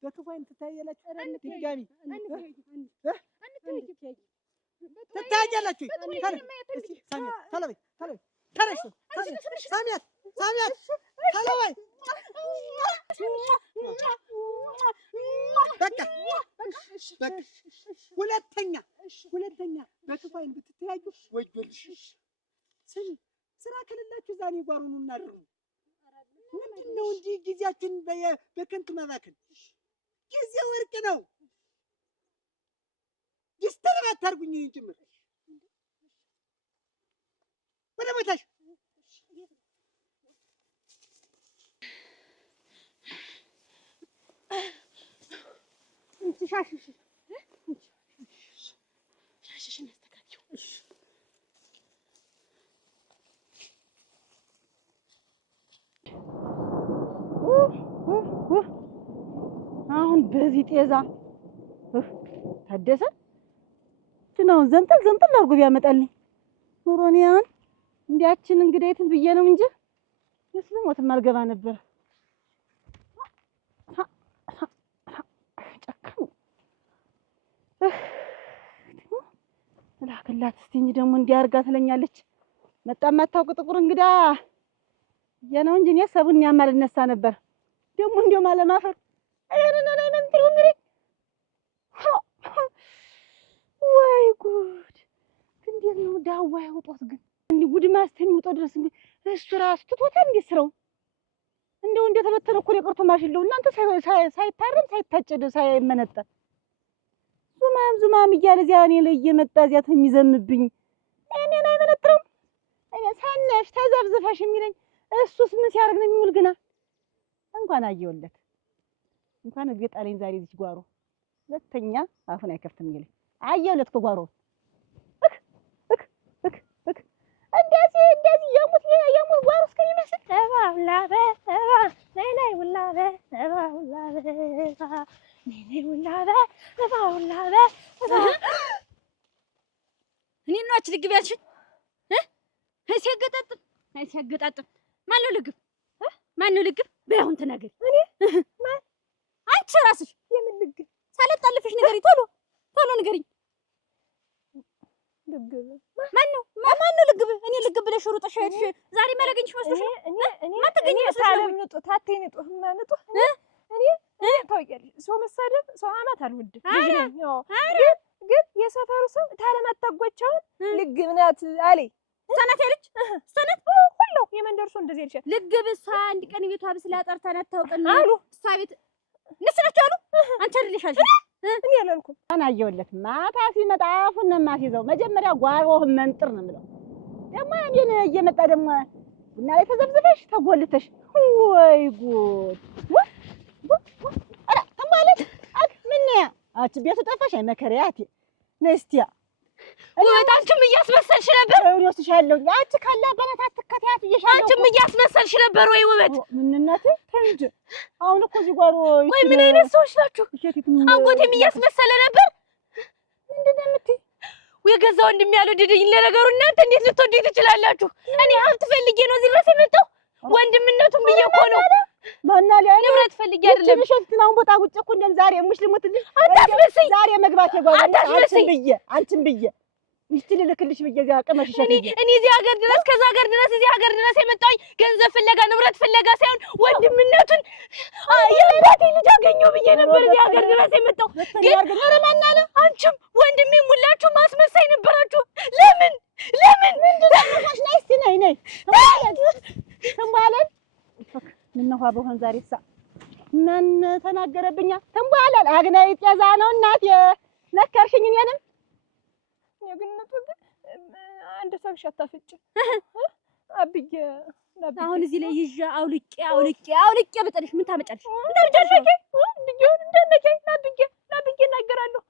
በክፉ አይነት ትታያላችሁ። ድጋሚ ትታያላችሁ። ሁለተኛ በክፉ አይን ብትተያዩ ወዮልሽ። ስራ ከሌላችሁ ዛኔ ጓሩን እናድሩ። ምንድነው እንጂ ጊዜያችን በከንቱ መባከን? ጊዜ ወርቅ ነው። ዲስተርብ አታርጉኝ ጭምር ወደ ቦታሽ። ሻሽሽን አስተካክዩ። አሁን በዚህ ጤዛ ታደሰ ነው ዘንጠል አድርጎ ቢያመጣልኝ ኑሮኔ አሁን እንዲያችን እንግዲህ የትን ብዬ ነው እንጂ የስለሞትም አልገባ ነበር። ጨካኝ ላክላት እስቲ እንጂ ደግሞ እንዲያርጋ ትለኛለች። መጣም አታውቅ ጥቁር እንግዳ የነው እንጂ እኔ ሰቡን ያማል ነሳ ነበር። ደግሞ እንደው ማለማፈር አይደለም ላይ መንጥሩ እንግዲህ ወይ ጉድ! እንዴት ነው ዳዋ ያወጣት ግን እንዴ ጉድ ማስተሚውጣው ድረስ እንዴ እሱ ራስ ትቶታል እንዴ ስራው እንደው እንደተበተነ እኮ የቀርቶ ማሽለው እናንተ ሳይታረም ሳይታጨደ ሳይመነጠር ዙማም እያለ እዚያ እኔ ላይ እየመጣ እዚያ የሚዘምብኝ እኔን አይመነጥረውም። እኔ ሳነሽ ተዘብዝፈሽ የሚለኝ እሱስ ምን ሲያደርግ ነው የሚውል? ግና እንኳን አየሁለት እንኳን እግሬ ጣለኝ ዛሬ እዚህ ጓሮ ሁለተኛ አፉን አይከፍትም ይለኝ አየሁለት ከጓሮ እንደዚህ የሙት ጓሮ እስከሚመስል እባብ ላበ እባብ ነይ ነይ ውላበ እባብ ላበ እባብ ነይ ነይ ውላበ እባብ ላበ እባብ እኔ ነው አች ልግብ ያልሽኝ ሲያገጣጥም ማነው ልግብ ማነው ልግብ በያሁን ተናገሪ እኔ ማን አንቺ ራስሽ የምን ልግብ ሳልጣልፍሽ ንገሪ ቶሎ ንገሪኝ ልግብ ማነው ልግብ እኔ ልግብ ብለሽ ሩጠሽ ሄድሽ ዛሬ ማለገኝሽ መስሎሽ እኔ ሳለምንጡ ታቴን ጡህማ ንጡ እኔ ታውቂያለሽ ሰው መሳደብ ሰው ማማት አልወድም ግን የሰፈሩ ሰው ታለማታጓቻውን ልግብ ናት አለኝ ሰነት ያለች ሰነት ሁሉ የመንደር ሰው እንደዚህ ይልሻል ልግብ እሷ አንድ ቀን ቤቷ ብስላ ጠርተን አታውቅም አሉ እሷ ቤት ንስናቸው አሉ አንቺ አይደለሽ እኔ አላልኩም አናየውለት ማታ ሲመጣ አፉን ነው የማስይዘው መጀመሪያ ጓሮህን መንጥር ነው የምለው ደግሞ እኔን እየመጣ ደግሞ ቡና ላይ ተዘብዝበሽ ተጎልተሽ ወይ ጉድ ኧረ ተማለት ምን አች ቤቱ ጠፋሽ አይመከሪያቴ ነስቲያ አንቺም እያስመሰልሽ ነበር እኔ ወስሻለሁ አንቺ ካላ በላት አትከታያት እየሻለሁ አንቺም እያስመሰልሽ ነበር ወይ ውበት ምንነቴ እንጂ አሁን እኮ እዚህ ጓሮ ወይ ምን አይነት ሰዎች ናችሁ አንጎቴም እያስመሰለ ነበር ምንድነው የምትይ የገዛ ወንድም ያለው ድድኝ ለነገሩ እናንተ እንዴት ልትወዱኝ ትችላላችሁ እኔ ሀብት ፈልጌ ነው እዚህ ድረስ የመጣው ወንድምነቱን ብዬ እኮ ነው ማናለ ንብረት ፈልጌ አይደለም ምሽትናውን ቦታ ቁጭ እኮ እንደም ዛሬ ሙስሊሙትልሽ አታስመስይ ዛሬ መግባት የጓሮ አንቺን ብዬ ሚስት ልልክልሽ ብዬ እዚያ ቀመሽሽ እኔ እዚህ ሀገር ድረስ ከዛ ሀገር ድረስ እዚህ ሀገር ድረስ የመጣሁኝ ገንዘብ ፍለጋ ንብረት ፍለጋ ሳይሆን ወንድምነቱን የአባቴ ልጅ አገኘሁ ብዬ ነበር እዚህ ሀገር ድረስ የመጣሁ ግን ኧረ ማናለ አንቺም ወንድሜም ሁላችሁ ማስመሳይ ነበራችሁ ለምን ምንድነው ነይ እስኪ ነይ ተንባለን ምነው በሆን ዛሬ ምን ተናገረብኛ ተንባለን አግናይ ጤዛ ነው እናት ነከርሽኝ እኔንም የግንቱ ግን አንድ ሰብሽ አታፍጭ አብዬ አሁን እዚህ ላይ ይዣ አውልቄ በጠልሽ ምን ታመጫለሽ እንደርጃለሽ እንደነከኝ ለአብዬ እናገራለሁ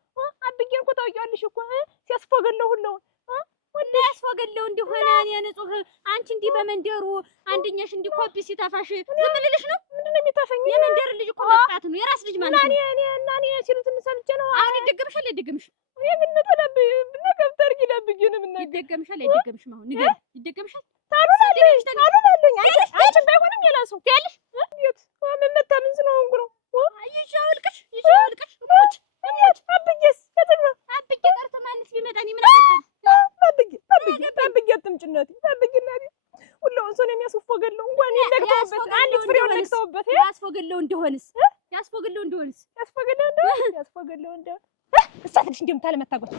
አብዬን እኮ ታውቂዋለሽ እኮ ሲያስፎገለው ሁሉውን ወንድ ያስፎገለው እንደሆነ እኔ ንጹህ አንቺ እንዲህ በመንደሩ አንደኛሽ እንዲህ ኮፒ ሲታፋሽ ዝም ልልሽ ነው ምንድነው የሚታፈኝ የመንደር ልጅ እኮ መጥቃት ነው የራስ ልጅ ማለት ነው እኔ ሲሉት እንሰምቼ ነው አሁን ይደገምሻል አይደገምሽ የግንቱ ለብነከብተር ይደብኝን ምን ይደገምሻል አይደገምሽም አሁን ንገር ይደገምሻል ታሉልኝ አንቺ ባይሆንም የላሰው ያለሽ እንዴት መመታ ምን ነው እንግሮ ይሻልቅሽ ሞት አብዬስ ከተማ አብዬ ቀርቶ ማንስ ቢመጣ እኔ ምን አገባኝ አብዬ አትምጭነቴ አብዬ እናቴ ሁሉን ሰው የሚያስፎገለው እንኳን ይነግተውበት አንዲት ፍሬው ነግተውበት ያስፎገለው እንደሆነስ እሳት ልጅ እንደምታለ መታጎት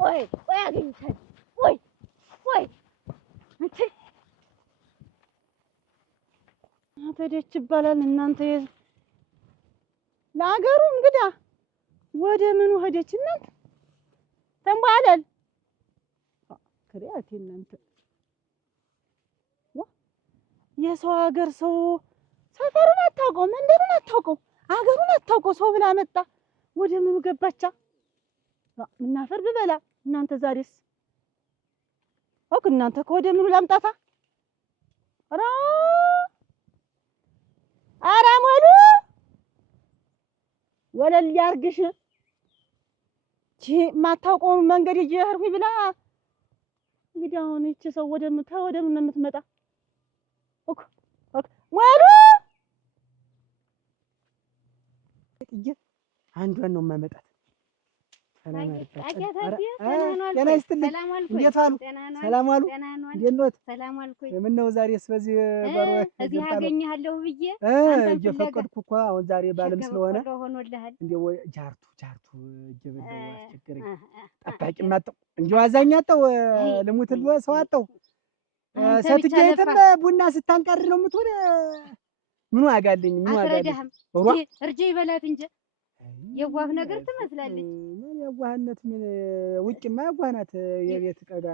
ወይ አገኝታል ወይ አንቺ አተደች ይባላል እናንተ ለአገሩ እንግዳ ወደ ምኑ ሄደች እናንተ ተንባለል ክሪያት እናንተ የሰው ሀገር ሰው ሰፈሩን አታውቀው መንደሩን አታውቀው አገሩን አታውቀው ሰው ብላ መጣ ወደ ምኑ ገባቻ ምናፈር ብበላ እናንተ ዛሬስ እናንተ ከወደ ምኑ ላምጣታ ኧረ ሞሉ ወለል ያርግሽ ማታውቀው መንገድ እየሄድኩኝ ብላ እንግዲህ አሁን ይቺ ሰው ወደ ምን ነው የምትመጣ ሞሉ አንዷን ነው የማመጣት ሰላም ዋሉ። እንዴት ኖት? ምነው ዛሬስ በዚህ ጓሮ እዚህ አገኘሃለሁ ብዬ እየፈቀድኩ እኮ አሁን ዛሬ ባለም ስለሆነ እንደው ጃርቱ እየበላሁ አስቸገረኝ። ጠባቂም አጣሁ እንደው አዛኝ አጣሁ ልሙት ሰው አጣሁ። ሴትየይቱም ቡና ስታንቀር ነው የምትውል። ምን ዋጋ አለኝ? እርጄ ይበላት እንጂ የዋህ ነገር ትመስላለች። ምን የዋህነት ምን ውጭማ የዋህ ናት። የቤት ቀዳ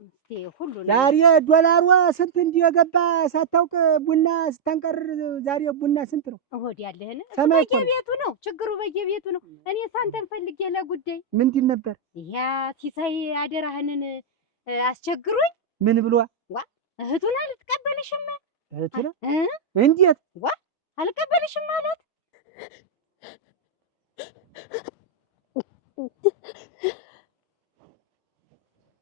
እስቲ ሁሉ ዛሬ ዶላሯ ስንት እንዲገባ ሳታውቅ ቡና ስታንቀር ዛሬ ቡና ስንት ነው? እሆድ ያለህን በየቤቱ ነው ችግሩ፣ በየቤቱ ነው። እኔ ሳንተን ፈልጌ ለጉዳይ ምንድን ነበር ያ ሲሳይ አደራህንን አስቸግሩኝ። ምን ብሏ? ዋ እህቱን አልተቀበልሽም። እህቱን እንዴት? ዋ አልቀበልሽም ማለት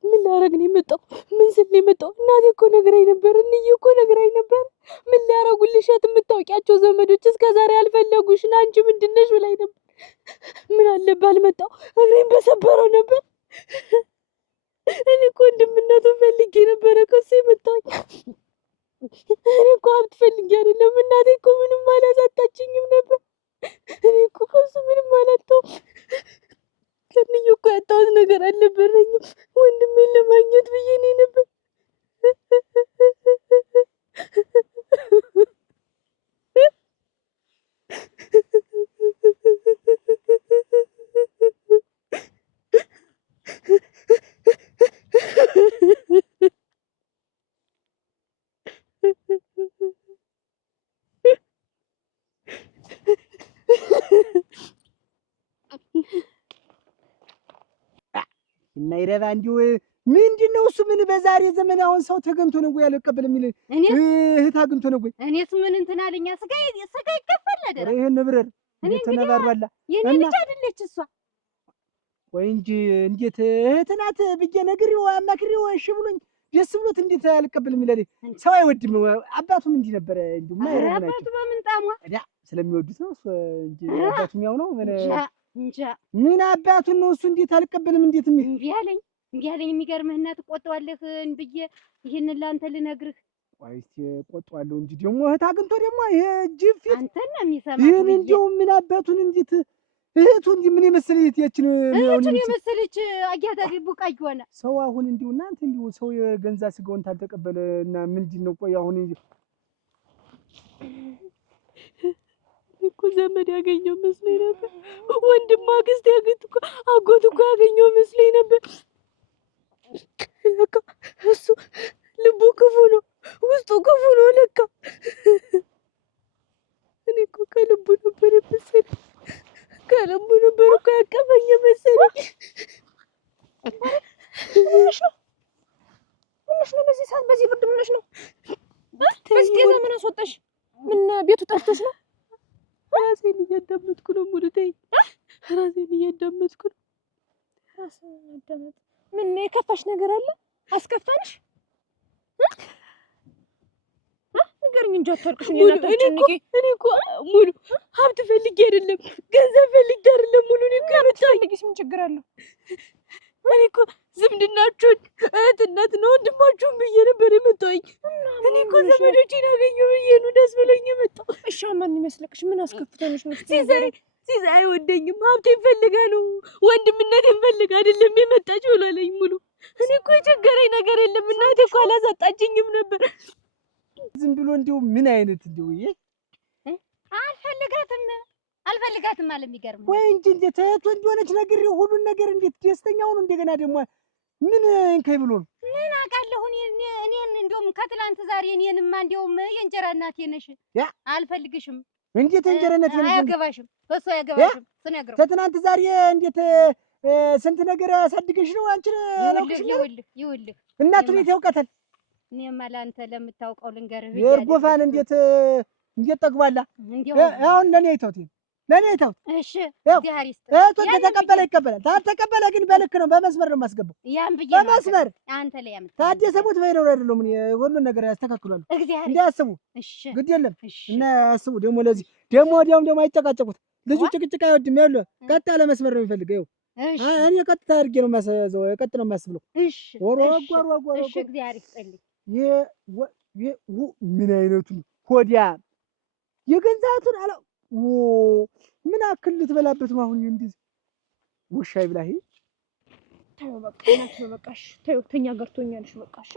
ምን ላደርግ ነው የመጣው? ምን ስል ነው የመጣው? እናቴ እኮ ነግራኝ ነበር፣ እንዬ እኮ ነግራኝ ነበር። ምን ሊያረጉልሽ የምታውቂያቸው ዘመዶች እስከ ዛሬ ያልፈለጉሽ ና አንቺ ምንድን ነሽ ብላኝ ነበር። ምን አለ ባልመጣው፣ እግሬን በሰበረው ነበር። እኔ እኮ ወንድምነቱን ፈልጌ ነበረ ከሱ የመጣሁኝ። እኔ እኮ ሀብት ፈልጌ አይደለም። እናቴ እኮ ምንም አላሳጣችኝም ነበር። እኔ እኮ ከሱ ምንም አላጣሁም። ከእንዬ እኮ ያጣሁት ነገር አልነበረኝም። ወንድሜን ለማግኘት ብዬ እኔ ነበር። የማይረባ እንዲሁ ምንድን ነው እሱ? ምን በዛሬ ዘመን አሁን ሰው ተገምቶ ነው ወይ ያልቀበል የሚል እህት አግኝቶ ነው ወይ? እኔስ ምን እንትን አለኝ። ስጋ ይከፈል አይደል? ይሄን ብረር ተነባርባላ የኔ ልጅ አይደለች እሷ ወይ እንጂ እንዴት እህት ናት ብዬ ነግሬው አማክሬው እሺ ብሎኝ ደስ ብሎት እንዴት አልቀበል የሚል ሰው አይወድም። አባቱም እንዲህ ነበረ። እንዲሁ ማይረባ ናቸው። አባቱ በምን ጣሟ ስለሚወዱት ነው እንጂ አባቱም ያው ነው። እንጃ ምን አባቱን ነው እሱ እንዴት አልቀበልም እንዴት የሚል እምቢ አለኝ። የሚገርምህ እና ትቆጣዋለህ ብዬ ይሄንን ለአንተ ልነግርህ። ቆይ እስኪ እቆጣዋለሁ እንጂ ደግሞ እህት አግኝቶ ደግሞ ይሄ ጅብ ፊት አንተን ነው የሚሰማህ። ይሄን እንደው ምን አባቱን እንዴት እህቱ እንዲህ ምን የመሰለ እህታችን የመሰለች አያታ ቡቃይ ሆነ ሰው አሁን እንዲሁ እናንተ እንዲሁ ሰው የገንዛ ስጋውን ታልተቀበለ እና ምንድን ነው? ቆይ አሁን እኮ ዘመድ ያገኘው መስሎኝ ነበር። ወንድም አክስት አጎት እኮ ያገኘው መስሎኝ ነበር። ለካ እሱ ልቡ ክፉ ነው፣ ውስጡ ክፉ ነው ለካ። እኔ እኮ ከልቡ ነበር የመሰለኝ፣ ከልቡ ነበር እኮ ያቀፈኝ መሰለኝ። ምንሽ ነው በዚህ ሰዓት በዚህ ብርድ ምንሽ ነው? በዚህ ጤዛ ምን አስወጣሽ? ምን ቤቱ ጠፍቶሽ ነው? ራሴን እያዳመጥኩ ነው። ሙሉ ተይ፣ ራሴን እያዳመጥኩ ነው። ራስን አዳመጥ። ምን የከፋሽ ነገር አለ? አስከፋንሽ? ንገሪኝ እንጂ አታልቅሽ። እኔ እኮ ሙሉ ሀብት ፈልጌ አይደለም፣ ገንዘብ ፈልጌ አይደለም። ሙሉ እኔ እኮ የምታፈልጊስ ምን ችግር አለው? እኔ እኮ ዝምድናችሁን እህትነት ነው ወንድማችሁን ብዬ ነበር የመጣሁኝ። እኔ እኮ ዘመዶቼን አገኘሁ ብዬ ነው ደስ ብሎኝ የመጣሁ። እሺ ማን ይመስልክሽ? ምን አስከፍተንሽ ነው? ሲሳይ አይወደኝም፣ ሀብቴን ፈልጋ ነው ወንድምነቴን ፈልጋ አይደለም የመጣች ብሏለኝ ሙሉ። እኔ እኮ የቸገረኝ ነገር የለም። እናቴ እኮ አላሳጣችኝም ነበር። ዝም ብሎ እንዲሁ ምን አይነት እንዲሁ አልፈልጋትም አለ። የሚገርም ወይ እንጂ እንዴት እህቱ እንደሆነች ነግሬው ሁሉን ነገር እንዴት ደስተኛ ሆኖ እንደገና ደግሞ ምን እንከይ ብሎ ነው? ምን አውቃለሁ እኔን እንደውም ከትላንት ዛሬ እኔንማ እንደውም የእንጀራ እናቴ ነሽ አልፈልግሽም። እንዴት የእንጀራ እናቴ ነሽ? አያገባሽም፣ በሱ አያገባሽም። ስነግረው ከትናንት ዛሬ እንዴት ስንት ነገር አሳድገሽ ነው አንቺን አላውቅሽ ነው? ይኸውልህ እናቱን የት ያውቃታል? እኔማ ለአንተ ለምታውቀው ልንገርህ። የእርጎፋን እንዴት ጠግባላ? አሁን ለኔ አይተውት እሺ እግዚአብሔር ይስጥ። ተቀበለ ይቀበላል። ታልተቀበለ ግን በልክ ነው፣ በመስመር ነው የማስገባው። ያን ብዬ በመስመር አንተ ላይ ያምጣ ታዲያ ሰሙት በይረው አይደለም። እኔ ሁሉን ነገር ያስተካክላሉ እንዳያስቡ ግድ የለም እና ያስቡ። ደግሞ ለዚህ ደግሞ ወዲያውም አይጨቃጨቁት። ልጁ ጭቅጭቅ አይወድም። ያለው ቀጥ ያለ መስመር ነው የሚፈልገው። እኔ ቀጥታ አድርጌ ነው የማስዘው፣ ቀጥ ነው የማስብለው። እሺ እሺ እግዚአብሔር ይስጥልኝ። ምን አይነቱ ሆዲያ የገንዛቱን አላ ምን አክል ልትበላበት ነው አሁን? እንዴ ውሻ ይብላ። ይሄ ተይው በቃ እናትህ በቃሽ። ተይው ተኛ ገርቶኛልሽ በቃሽ።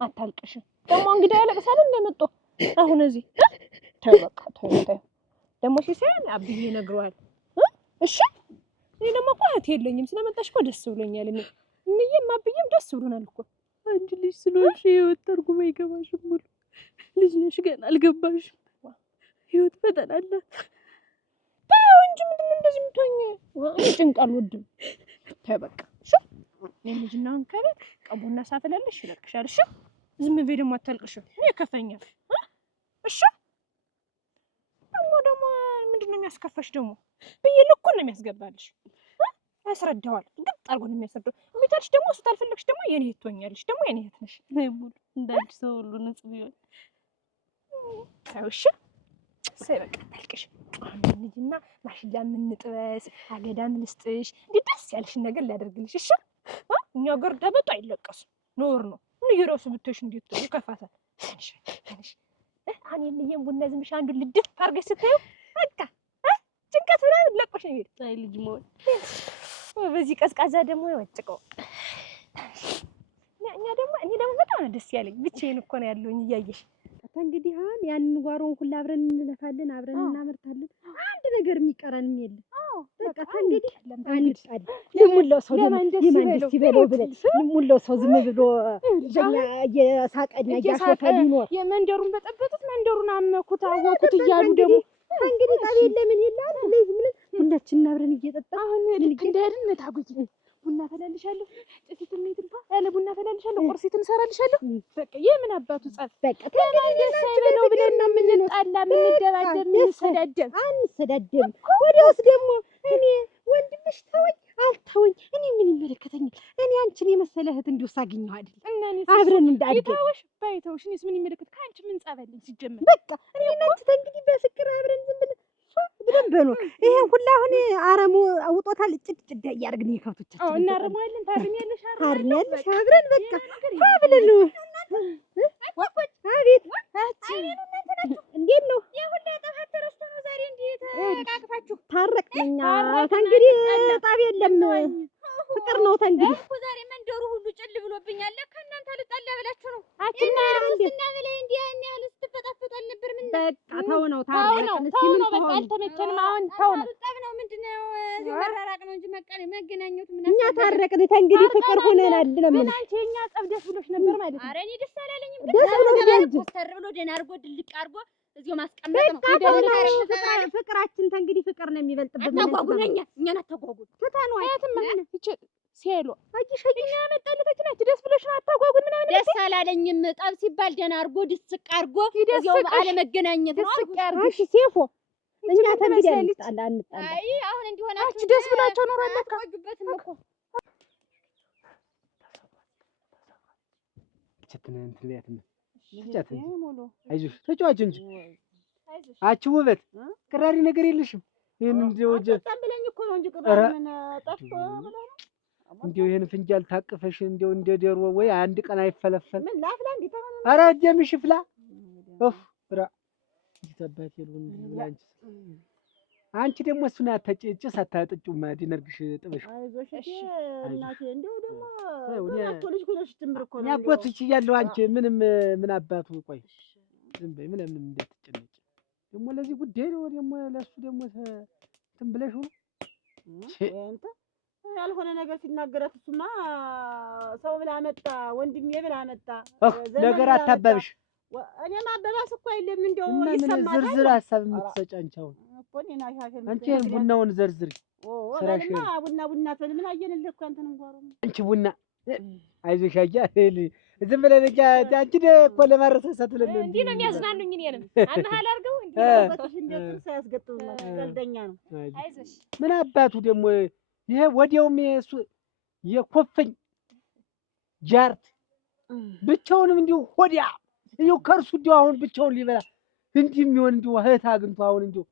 አታልቅሽ ደግሞ እንግዲህ ያለቅሳል እንደመጣ አሁን እዚህ ተይው በቃ ተይው። ደግሞ ሲሳይ አብዬ ነግሯል እሺ እኔ ደግሞ እኮ እህት የለኝም። ስለመጣሽ እኮ ደስ ብሎኛል። እኔም አብዬም ደስ ብሎናል እኮ። አንቺ ልጅ ስለሆንሽ የህይወት ትርጉም አይገባሽም። ሙሉ ልጅ ነሽ ገና አልገባሽም። ህይወት ፈተና አላት። ተይው እንጂ ምንድን ነው እንደዚህ የምትሆኝ? ጭንቅ አልወድም። ተይ በቃ እሺ። እኔ ልጅና አሁን ከቤት ቀቡና ሳፈላልሽ ይለቅሻል። እሺ ዝም በይ ደግሞ አታልቅሽ። እኔ ከፈኛል። እሺ ደግሞ ምንድን ነው የሚያስከፋሽ ደግሞ? ብዬ ልኩን ነው የሚያስገባልሽ። ያስረዳዋል ግጥ አድርጎ ነው የሚያስረዳው። እቤታችን ደግሞ እሱ ታልፈለግሽ ደግሞ የኔ እህት ትሆኛለሽ። ደግሞ የኔ እህት ነሽ። ሙሉ እንዳንቺ ሰው ሁሉ ንጹህ ቢሆን ተይው እሺ። ሰይ በቃ አታልቅሽ። ልጅና ማሽላ የምንጥበስ አገዳ ምን ልስጥሽ? እንዴ ደስ ያልሽን ነገር ሊያደርግልሽ። እሺ እኛ ጋር ደበጡ አይለቀስም፣ ኖር ነው። እየራሱ ብትሽ እንዴት ይከፋታል? ትንሽ አሁን የምየም ቡና ዝም ብለሽ አንዱን ልድፍ አድርገሽ ስታዪው በቃ ጭንቀት ምናምን ለቆሽ ነው የሚሄድ። አይ ልጅ መሆን በዚህ ቀዝቃዛ ደግሞ ይወጭቀው። እኔ ደግሞ በጣም ነው ደስ ያለኝ። ብቻዬን እኮ ነው ያለሁኝ እያየሽ። እንግዲህ አሁን ያንን ጓሮውን ሁሉ አብረን እንለፋለን፣ አብረን እናመርታለን። አንድ ነገር የሚቀረንም የለም። በቃ እንግዲህ አንጣድ ለሙላው ሰው ለማንደስ ይበለው ብለን ለሙላው ሰው ዝም ብሎ እኛ እየሳቀና እያሾፈ ሊኖር የመንደሩን በጠበጡት መንደሩን አመኩት አወኩት እያሉ ደግሞ እንግዲህ ጠብ የለምን ይላል። ለዚህ ምን ሁላችንን አብረን እየጠጣን አሁን ልክ እንደሄድን መታጉጂ ቡና ፈላልሻለሁ፣ ጥፊት እንይትንፋ ያለ ቡና ፈላልሻለሁ፣ ቁርሲትን እሰራልሻለሁ። በቃ የምን አባቱ ጸጥ በቃ ተማንደስ አይበለው ብለን ነው የምንጣላ፣ የምንደባደብ፣ የምንሰዳደብ አንሰዳደብም። ወዲያውስ ደግሞ እኔ ወንድምሽ ተወኝ አልተወኝ እኔ ምን ይመለከተኛል? እኔ አንቺን የመሰለ እህት እንዲሁ ሳገኘው አይደል አብረን እንዳድግ ይታወሽ ባይተውሽ እኔስ ምን ይመለከት? ከአንቺ ምን ጸበልኝ ሲጀመር በቃ እኔ እናንተ እንግዲህ በፍቅር አብረን ዝም ብለን በኖር ይሄን ሁላ አሁን አረሙ አውጦታል። ጭድ እያደረግን የከብቶቻችን እናርማለን። ታርሚያለሽ ታርሚያለሽ አብረን በቃ ብለን ነው። አቤት እንዴት ነው የሁላ ጠፋት ተረስቶ ነው ዛሬ እንዴት ተቃቅፋችሁ ታረቅኛ? እንግዲህ ጠብ የለም ፍቅር ነው። እንግዲህ እኮ ዛሬ መንደሩ ሁሉ ጭል ብሎብኛል። ለካ እናንተ ልጣላ ብላችሁ ነው። አችና እና በላይ እንዴ ያን ያህል ስትፈጣፈጡ አልነበር? ምን በቃ ተው ነው በቃ አልተመቸንም። አሁን ተው ነው ጠብ ነው ምንድነው? እዚህ መራራቅ ነው እንጂ መገናኘቱ ምን እኛ ታረቅን። እንግዲህ ፍቅር ሆነናል ነው ምን አንቺ የኛ ጸብ ደስ ብሎሽ ነበር ማለት ነው? ኧረ እኔ ደስ አላለኝም። ደስ ብሎሽ እንጂ ፖስተር ብሎ ደህና አድርጎ ድልቅ አድርጎ እዚሁ ማስቀመጥ ነው። ፍቅራችን እንግዲህ ፍቅር ነው የሚበልጥብን። አታጓጉለኛ እኛን አታጓጉል። ተታኑ አያትም እቺ ሲሄሉ አጂሽኛ ያመጣለች ናት። ደስ ብሎሽ ነው አታጓጉል ምናምን። ደስ አላለኝም። ጠብ ሲባል ደህና አድርጎ ድስቅ አድርጎ እዚሁ አለመገናኘት ነው። ድስቅ ያርግሽ ሴፎ እኛ ተንግዲህ አንጣላ። አይ አሁን እንዲሆናችሁ አንቺ ደስ ብላችሁ ኖር አለካ ቆዩበትም እኮ አይዞሽ ተጫዋች እንጂ አንቺ ውበት ቅራሪ ነገር የለሽም። ይሄን እንደው ተምብለኝ እኮ ነው እንጂ ቅራሪ ምን ጠፍቶ ብሎ ነው። እንደው ይሄን ፍንጃል ታቅፈሽ እንደው እንደ ደሮ ወይ አንድ ቀን አይፈለፈል። ምን ላፍላ እንዴ ተሆነ? ኧረ ደምሽ ፍላ ኦፍ ብራ ይተባት ይሉን ብላንቺ አንቺ ደግሞ እሱን አታጭጭስ አታጥጩማ ዲነርግሽ ጥበሽ። አይዞሽ እሺ እናቴ እንደው ደግሞ ወዲያቶ ልጅ ኩለሽ ትምር እኮ ነው ያቦትሽ ያለው አንቺ ምንም ምን አባቱ ቆይ ዝም በይ ምንም እንደተጨነቂ ደግሞ ለዚህ ጉዳይ ነው ደግሞ ለሱ ደግሞ እንትን ብለሽ ነው አንተ ያልሆነ ነገር ሲናገራት እሱማ ሰው ብላ መጣ ወንድሜ ብላ መጣ ነገር አታባብሽ። እኔ ማበባስ እኮ አይደለም እንደው ይሰማል። ዝርዝር ሀሳብ የምትሰጪ አንቺ አሁን አንቺ ቡናውን ዘርዝሪ ስራሽ ቡና ትበል ምን አየንልህ እኮ አንተን እንጓሮ አንቺ ቡና አይዞሽ አያ ዝም ብለን አንቺ እኮ ለማረሳሳት ብለን ነው። እንዲህ ነው የሚያዝናኑኝ። እኔንም አመሃል አድርገው እንዲህ ነው እንደጥርስ ያስገጥሙናል። ቀልደኛ ነው። አይዞሽ ምን አባቱ ደግሞ ይሄ ወዲያውም እሱ የኮፈኝ ጃርት ብቻውንም እንዲሁ ሆዲያ እንዲሁ ከርሱ እንዲሁ አሁን ብቻውን ሊበላ እንዲህ የሚሆን እንዲሁ እህት አግኝቶ አሁን እንዲሁ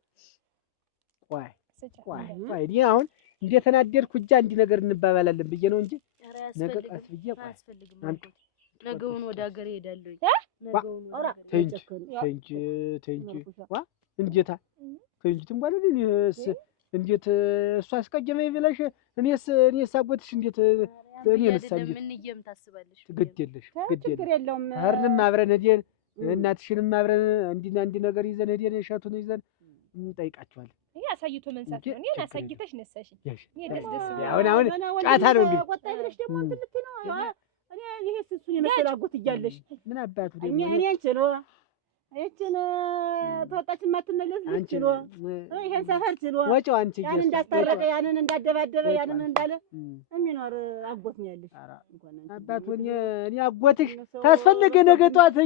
ቆይ እኔ አሁን እንደተናደድኩ እጃ እንዲህ ነገር እንባባላለን ብዬ ነው እንጂ ነገ ቀስ ብዬ ነገውን ወደ ሀገር እሄዳለሁ። ተንጂ እንዴታ ተንጂ ትንባለልኝስ እንዴት እሷ አስቀየመኝ ብለሽ እኔስ አጎትሽ እንዴት እኔንስ እንዴት ምንየም ታስባለሽ? ግድ የለሽ ችግር የለውም። አርንም አብረን ሄደን እናትሽንም አብረን እንዲህ ነገር ይዘን ሄደን እሸቱን ይዘን እንጠይቃቸዋለን። አሳይቶ መንሳት ነው። እኔን አሳይተሽ ነሳሽኝ። እኔ ደስ አሁን ጫታ ነው እንግዲህ ቆጣይ ብለሽ ደግሞ እንትን ልትይ ነው። እኔ ይሄ እሱን የመሰለ አጎት እያለሽ ምን አባቱ ደግሞ እኔ አንቺ ነው እቺን ተወጣችን ማትመለስ ልጅ ነው። ይሄን ሰፈር ችሎ ወጪው አንቺ ያን እንዳስታረቀ ያንን እንዳደባደበ ያንን እንዳለ የሚኖር አጎት ነው ያለሽ። አባቱ እኔ አጎትሽ ታስፈልገ ነገ ጧት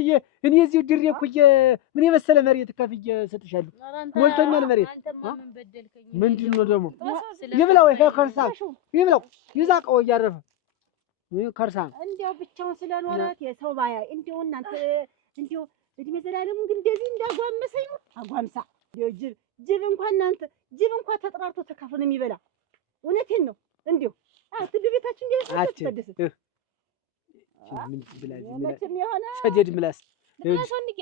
እኔ እዚሁ ድሬ እኮ ምን የመሰለ መሬት ከፍዬ እሰጥሻለሁ። ሞልቶኛል መሬት። ምንድን ነው ደግሞ ይብላው? ይሄ ከርሳም ይብላው ይዛቀው እያረፈ ከርሳም እንዲያው ብቻውን ስለኖራት የሰው ባያ እንዲያው እናንተ እንዲያው እድሜ ዘላለሙ ግን እንደዚህ እንዳጓመሰኝ ነው። አጓምሳ እንዲያው ጅብ እንኳን እናንተ ጅብ እንኳን ተጠራርቶ ተካፍሎ ነው የሚበላ። እውነቴን ነው። እንዲያው ቤታችን እንደዚህ ተደሰተ ምን ብላኝ ሰደድ ምላስ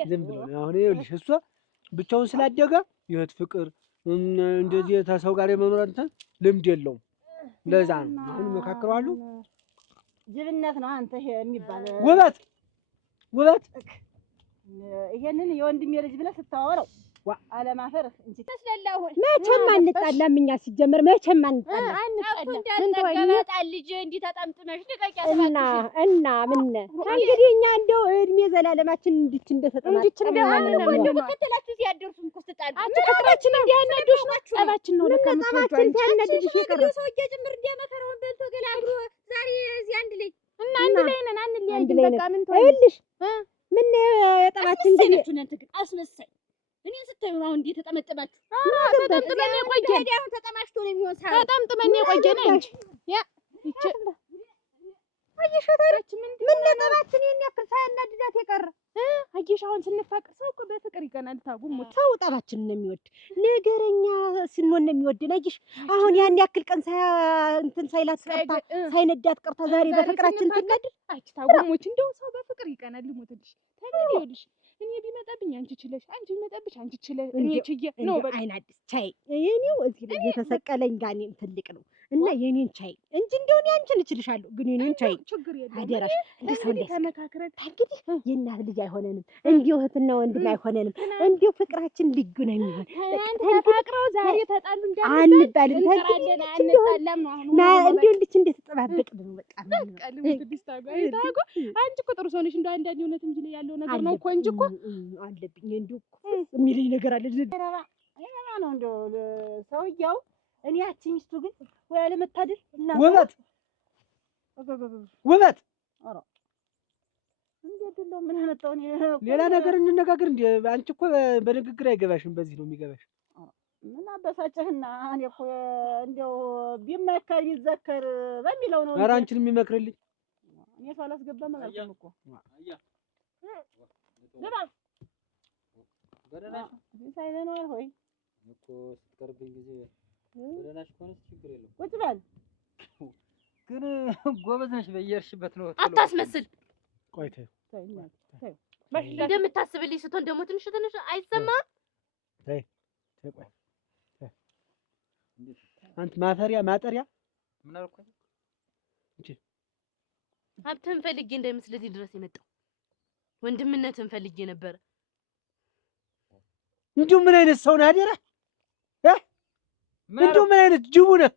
ዝም ብሎ አሁን ይኸውልሽ እሷ ብቻውን ስላደገ የእህት ፍቅር እንደዚህ ተሰው ጋር የመኖር እንትን ልምድ የለውም። ለዛ ነው አሁን መካከራለሁ። ጅብነት ነው አንተ ይሄ የሚባል ውበት ይሄንን የወንድሜ ልጅ ብለህ ስታወራው አለማፈር እንጂ ተስለላው መቼም አንጣላም። እኛ ሲጀመር መቼም አንጣላም። አንጣላ ልጅ እንዲህ ተጠምጥመሽ ንቀቂያት እና ምን እንግዲህ እኛ እንደው እድሜ ዘላለማችን እንድትተጠማጥም ከተላችሁ ሲያደርሱን እኮ ስትጣሉ ፍቅራችን እንዲያናዶሽ ናችሁ። ጸባችን ነው ለከምትወዱ ታናድሽ ይቀር ሰውዬ ጭምር እንዲያመከረውን በልቶ ገላግሎ ዛሬ እዚህ አንድ ላይ እና አንድ ላይ ነን አንለያይም። በቃ ምን ትወልሽ ምን የጠባችን ግን አስመሳይ እኔን ስታዩ ነው እንዴ ተጠመጠማችሁ? ተጠምጥመን የቆየን አሁን ተጠማሽቶ ነው የሚሆን ሳይሆን ተጠምጥመን የቆየን እንጂ ያ ይቺ አየሽታረች ምን ለጠባችን ይሄን ያክል ሳያናድዳት የቀረ አየሽ። አሁን ስንፋቅር ሰው እኮ በፍቅር ይቀናል። ታጉሙት ሰው ጠባችን ነው የሚወድ ነገረኛ ስንሆን ነው የሚወድ። አየሽ አሁን ያን ያክል ቀን እንትን ሳይላት ቀርታ ሳይነዳት ቀርታ ዛሬ በፍቅራችን ትናደድ። አይ ታጉሙት እንደው ሰው በፍቅር ይቀናል። ልሞትልሽ ታግሪ ይወድሽ እኔ ቢመጣብኝ አንቺ ችለሽ አንቺ ቢመጣብሽ አንቺ ችለሽ እኔ ችዬ ነው በቃ አይናድስ ቻይ የኔው እዚህ ላይ የተሰቀለኝ ጋኔም ትልቅ ነው እና የኔን ቻይ እንጂ እንደው እኔ አንቺን እችልሻለሁ ግን የኔን ቻይ አደራሽ እንደ ሰው ተመካክረን እንግዲህ የእናት ልጅ አይሆነንም እንዲሁ እህትና ወንድም አይሆነንም እንዲሁ ፍቅራችን ልዩ ነው የሚሆን ተፋቅረው ዛሬ ተጣሉ አንባልም አንጣላም እንዲሁ ልጅ እንደተጠባበቅን ነው በቃ ታጎ አንቺ እኮ ጥሩ ሰው ነሽ እንደው አንዳንድ እውነት እንጂ ያለው ነገር ነው እኮ እንጂ እኮ አለብኝ እንዲሁ የሚለኝ ነገር አለ የረባ ነው እንደው ሰውየው እኔ ያቺ ሚስቱ ግን ወይ አለመታደል ውበት ኧረ እንዴት ነው ምን አመጣው? ሌላ ነገር እንነጋገር እንዴ? አንቺ እኮ በንግግር አይገባሽም፣ በዚህ ነው የሚገባሽ። ምን አበሳጨህና እኔ እኮ እንደው ቢመከር ቢዘከር በሚለው ነው። ኧረ አንቺን የሚመክርልኝ እኔ ሳላስገባ ማለት እኮ ለባ ገደናሽ ሳይለናል ሆይ እኮ ስትቀርብኝ ጊዜ ገደናሽ ኮንስ ችግር የለም። ቁጭ በል ግን ጎበዝ ነሽ፣ በየርሽበት ነው አታስመስል። ቆይ ተይ እንደምታስብልኝ ስትሆን ደግሞ ትንሽ አይሰማም። ተይ ቆይ አንተ ማፈሪያ ማጠሪያ ምን አልኩኝ? እንጂ ሀብትህን ፈልጌ እንዳይመስልህ ድረስ የመጣው ወንድምነትን ፈልጌ ነበር። እንዲሁ ምን አይነት ሰው ነህ አደራ? እንዲሁ ምን አይነት ጅቡ ነህ?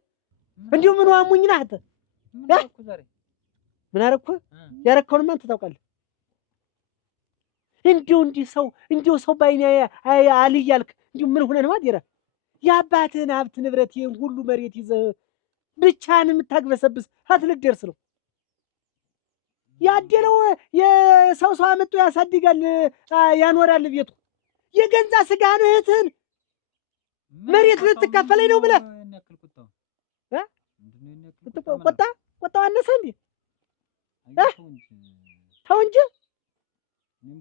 እንዲሁ ምን ዋሙኝ ነህ አንተ? ምን አደረኩ? ያረከውን ማን ታውቃለህ? እንዲሁ ሰው ባይኔ አልያልክ እንዲሁ ምን ሆነህ ነው አደራ? የአባትህን ሀብት ንብረት ይሄን ሁሉ መሬት ይዘህ ብቻህን የምታግበሰብስ አትልደርስ ነው ያደለው። የሰው አመጡ ያሳድጋል ያኖራል ቤቱ። የገንዛ ስጋህን እህትህን መሬት ልትካፈለኝ ነው ብለህ ቆጣው አነሰ እንዴ? ተው እንጂ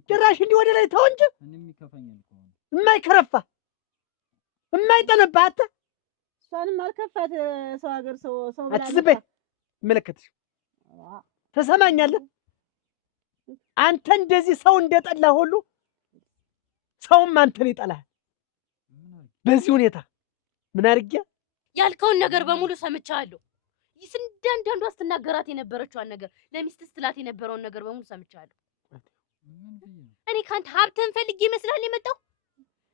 ጭራሽ እንዲህ ወደ ላይ ተው እንጂ። የማይከረፋ የማይጠነባ አንተ እሷንም አልከፋት ሰው ሀገር ሰው አትዝበይ መለከትሽ ተሰማኛለህ? አንተ እንደዚህ ሰው እንደጠላ ሁሉ ሰውም አንተን ይጠላል። በዚህ ሁኔታ ምን አድርጌ ያልከውን ነገር በሙሉ ሰምቻለሁ። ይስንዳንዳንዷ ስትናገራት የነበረችዋን ነገር ለሚስት ስትላት የነበረውን ነገር በሙሉ ሰምቻለሁ። እኔ ካንተ ሀብትህን ፈልጌ ይመስላል የመጣው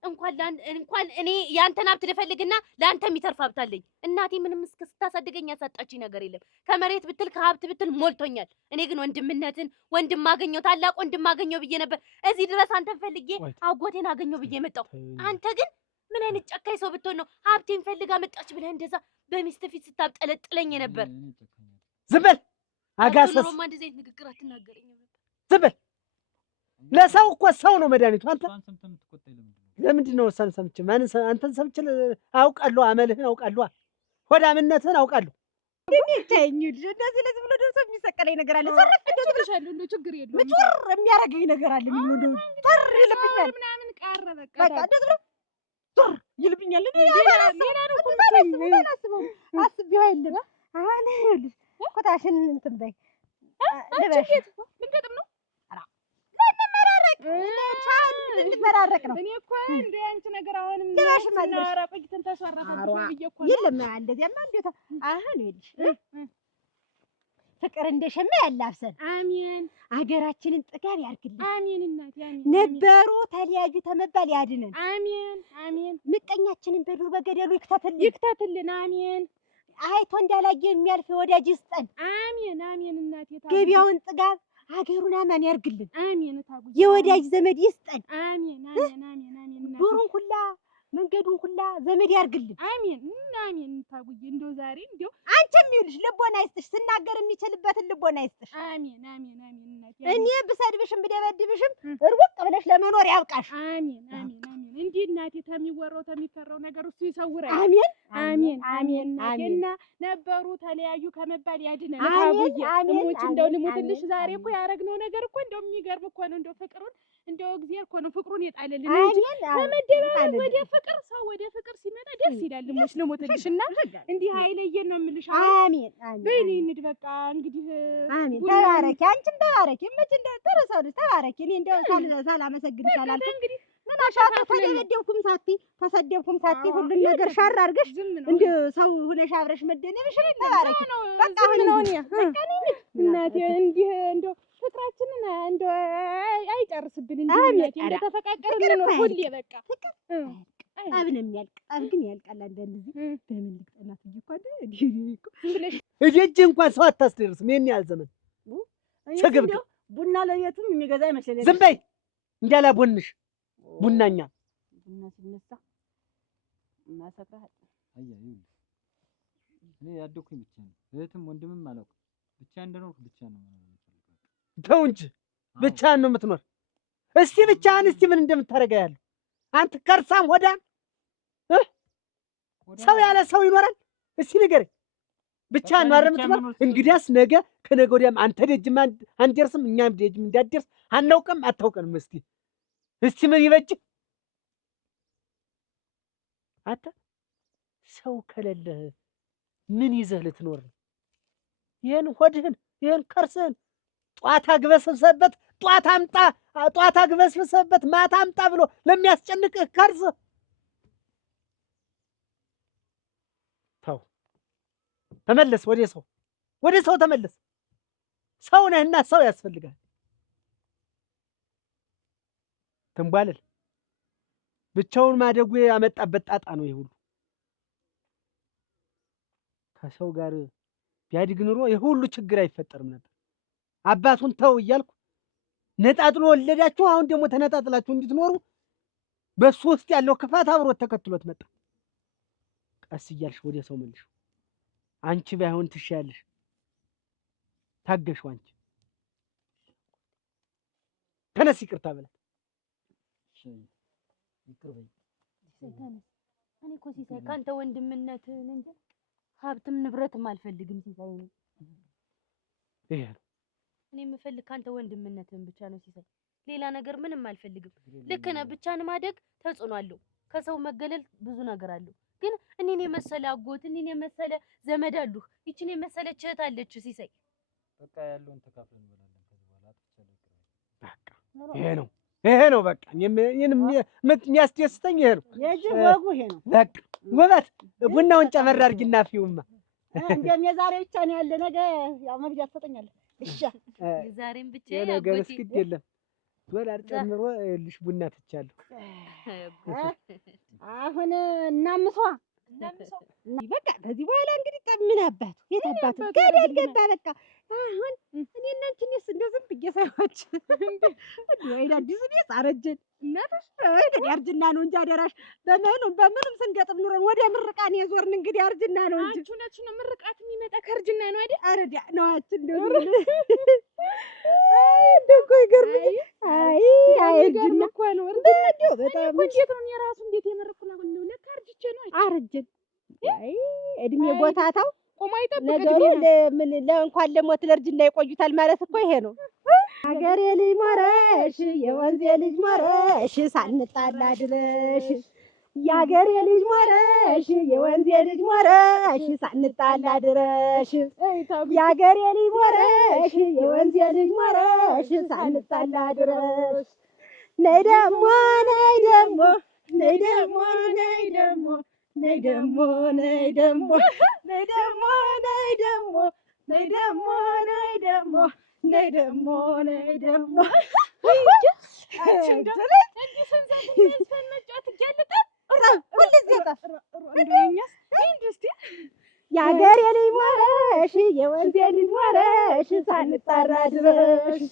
እንኳን እኔ ያንተን ሀብት ልፈልግና ለአንተ የሚተርፍ ሀብት አለኝ። እናቴ ምንም ስታሳድገኝ ያሳጣችኝ ነገር የለም። ከመሬት ብትል ከሀብት ብትል ሞልቶኛል። እኔ ግን ወንድም አገኘው ታላቅ ወንድም አገኘው ብዬ ነበር እዚህ ድረስ አንተን ፈልጌ አጎቴን አገኘው ብዬ መጣሁ። አንተ ግን ምን አይነት ጨካኝ ሰው ብትሆን ነው ሀብቴን ፈልጋ መጣች ብለህ እንደዛ በሚስት ፊት ስታብጠለጥለኝ ነበር? ዝም በል አጋሰስ። ሮማ እንደዚህ አይነት ንግግር አትናገረኝም ነበር። ዝም በል። ለሰው እኮ ሰው ነው መድኃኒቱ። አንተ ለምንድን ነው እሷን ሰምቼ አንተን ሰምቼ አውቃለሁ፣ አመልህን አውቃለሁ፣ ሆዳምነትህን አውቃለሁ። ተይኝ ልጅ፣ እንደዚህ ለዚህ ብሎ ደርሶ የሚሰቀለኝ ነገር አለ። ሰረፍ እንደዚህ እንደው ችግር የለውም። ምጭር የሚያደርገኝ ነገር አለ። ምን እንደው ጥር ይልብኛል ምናምን ቀረ በቃ እንደዚህ ብሎ ጥር ይልብኛል። ሌላ ነው እኮ አስቤው አይደለም። አሁን ይኸውልሽ ኮታሽን እንትን በይ ልበሽ። ምን ገጥም ነው? ልንመራረቅ ነው። እኔ እኮ እንደ አንቺ ነገር አሁንም እናወራ ቆይተን ተሰራፈሽ ብዬ እኮ የለም። እንደዚያማ እንዴት አሁን ይኸውልሽ ፍቅር እንደ ሸማ ያላብሰን። አሜን። አገራችንን ጥጋብ ያርግልን። አሜን እናቴ አሜን። ነበሩ ተለያዩ ተመባል ያድነን። አሜን አሜን። ምቀኛችንን በዱር በገደሉ ይክተትልን። አሜን። አይቶ እንዳላየ የሚያልፍ ወዳጅ ይስጠን። አሜን አሜን እናቴ። ገቢያውን ጥጋብ ሀገሩን አማን ያርግልን። አሜን። ታጉ የወዳጅ ዘመድ ይስጠን። አሜን አሜን አሜን አሜን። ዱሩን ሁላ መንገዱን ሁላ ዘመድ ያርግልን። አሜን አሜን። ታጉዬ እንደው ዛሬ እንደው አንቺም ይልሽ ልቦና ይስጥሽ፣ ስናገር የሚችልበትን ልቦና ይስጥሽ። አሜን አሜን አሜን እናቴ። እኔ ብሰድብሽም ብደበድብሽም እርውቅ ብለሽ ለመኖር ያብቃሽ። አሜን አሜን አሜን። እንዲህ እናቴ ተሚወራው ተሚፈራው ነገር እሱ ይሰውራል። አሜን አሜን አሜን እናቴና ነበሩ ተለያዩ ከመባል ያድነን። ታጉዬ እሞች እንደው ልሞትልሽ። ዛሬ እኮ ያረግነው ነገር እኮ እንደው የሚገርም እኮ ነው። እንደው ፍቅሩን እንደው እግዚአብሔር እኮ ነው ፍቅሩን የጣለልን እንጂ ከመደባበቅ ወደ ፍቅር ሰው ወደ ፍቅር ሲመጣ ደስ ይላል። እሞች ልሞትልሽና እንዲህ አይለየን ነው የምልሽ። አሜን አሜን። በእኔ እንድ በቃ እንግዲህ አሜን። ተባረኪ፣ አንቺም ተባረኪ። እመች እንደው ተረሳው ተባረኪ። እኔ እንደው ሳላመሰግንሽ አላልኩም። እንግዲህ ምን አሻፈ ተደበደብኩም ሳቲ ተሰደብኩም ሳቲ ሁሉን ነገር ሻር አድርገሽ እንደው ሰው ሆነሽ አብረሽ መደነብሽ ተባረኪ። በቃ ምን ነው እናቴ እንዲህ እንደው ፍቅራችንን እንደው አይጨርስብን እንዴ እናቴ። እንደተፈቃቀርን ነው ሁሌ በቃ ፍቅር ጠብ ነው የሚያልቅ። ጠብ ግን ያልቃል አንዳንድ ጊዜ። በምን ልቅጠናት ብለሽ እጅ እንኳን ሰው አታስደርስም። ይሄን ያህል ዘመን ስግብግብ ቡና ለየቱም የሚገዛ ይመስለኛል። ዝም በይ እንዳላቦንሽ ቡናኛ ቡና ሲነሳ እናሰጣህ። እኔ ያደኩኝ ብቻ ነው፣ እህትም ወንድምም አላውቅም። ብቻ እንደኖርኩ ብቻ ነው። ተው እንጂ ብቻህን ነው የምትኖር። እስቲ ብቻህን እስቲ ምን እንደምታደርጋ ያለው አንተ ከርሳም ሆዳም ሰው ያለ ሰው ይኖራል? እስቲ ንገረኝ። ብቻህን ነው የምትኖር? እንግዲያስ ነገ ከነገ ወዲያም አንተ ደጅም አንደርስም፣ እኛም ደጅም እንዳደርስ አናውቅም፣ አታውቀንም። እስቲ ምን ይበጅ አንተ ሰው ከሌለህ ምን ይዘህ ልትኖር ነው? ይሄን ሆድህን ይሄን ከርስህን ጧት አግበስብሰበት ጧት አግበስብሰበት ማታ አምጣ ብሎ ለሚያስጨንቅህ ከርስ ተው፣ ተመለስ ወደ ሰው ተመለስ። ሰው ነህና ሰው ያስፈልጋል። ትንቧለል ብቻውን ማደጉ ያመጣበት ጣጣ ነው ይሄ ሁሉ። ከሰው ጋር ቢያድግ ኑሮ ይሄ ሁሉ ችግር አይፈጠርም ነበር። አባቱን ተው እያልኩ ነጣጥሎ ወለዳችሁ። አሁን ደግሞ ተነጣጥላችሁ እንድትኖሩ በሱ ውስጥ ያለው ክፋት አብሮት ተከትሎት መጣ። ቀስ እያልሽ ወደ ሰው መልሽ። አንቺ ባይሆን ትሻያለሽ። ታገሽው። አንቺ ተነስ፣ ይቅርታ በላት። እኔ እኮ ሲሳይ ካንተ ወንድምነትህን እንጂ ሀብትም ንብረትም አልፈልግም። ሲሳይ ነው ይሄ እኔ የምፈልግ ካንተ ወንድምነትህን ብቻ ነው ሲሳይ፣ ሌላ ነገር ምንም አልፈልግም። ልክ ነህ። ብቻን ማደግ ተጽዕኖ አለው። ከሰው መገለል ብዙ ነገር አለው። ግን እኔን የመሰለ አጎት እኔን የመሰለ ዘመድ አሉህ። ይችን የመሰለች እህት አለች ሲሳይ። በቃ ያለውን ተካፍለን እንበላለን። ከዚህ በኋላ በቃ ይሄ ነው በቃ የሚያስደስተኝ ይሄ ነው። የዚህ ወጉ ይሄ ነው በቃ። ውበት ቡናውን ጨመር አድርጊና ፊውማ እንደም የዛሬ ብቻ ነው ያለ። ነገ ያው መግጃ ትሰጠኛለህ። እሺ የዛሬም ብቻ የነገር እስኪ የለም ዶላር ጨምሮ ይኸውልሽ ቡና ትቻለሁ። አሁን እናምሷ በቃ ከዚህ በኋላ እንግዲህ ጠብ ምን አባቱ የት አባቱ ገደል ገባ። በቃ አሁን እኔ እና አንቺ እኔስ እንደው ዝም ብዬ ሳይሆንሽ ወይ አዲስ እኔስ አረጀን እናትሽ እንግዲህ አርጅና ነው እንጂ አደራሽ በምኑም ስንገጥም ኑረን ወደ ምርቃን የዞርን እንግዲህ አርጅና ነው እንጂ አንቺ ነች ነው ምርቃት የሚመጣ ከእርጅና ነው አይደል? አረዳ ነው አንቺ እንደው ደጎ ይገርምኝ። አይ አርጅና እኮ ነው እንደው በጣም እንዴት ነው የራሱ እንዴት የመረኩና ነው ለካ አርጅቼ ነው አረጀን። አይ እድሜ ጎታታው ቆማ ይጠብቅ ነገሩ ለምን ለእንኳን ለሞት ለእርጅና ይቆዩታል ማለት እኮ ይሄ ነው። ሀገሬ ልጅ ሞረሽ የወንዜ ልጅ ሞረሽ ሳንጣላ ድረሽ የሀገሬ ልጅ ሞረሽ የወንዜ ልጅ ሞረሽ ሳንጣላ ድረሽ የሀገሬ ልጅ ሞረሽ የወንዜ ልጅ ሞረሽ ሳንጣላ ድረሽ ነይ ደሞ ነይ ደሞ ነይ ደሞ ነይ ደሞ ነይ ደሞ ነይ ደሞ ነይ ደሞ ነይ ደሞ ነይ ደሞ ነይ ደሞ ነይ ደሞ ነይ ደሞ የሀገሬ ልጅ ሞረሽ የወንዜ ልጅ ሞረሽ ሳንጣራ ድረሽ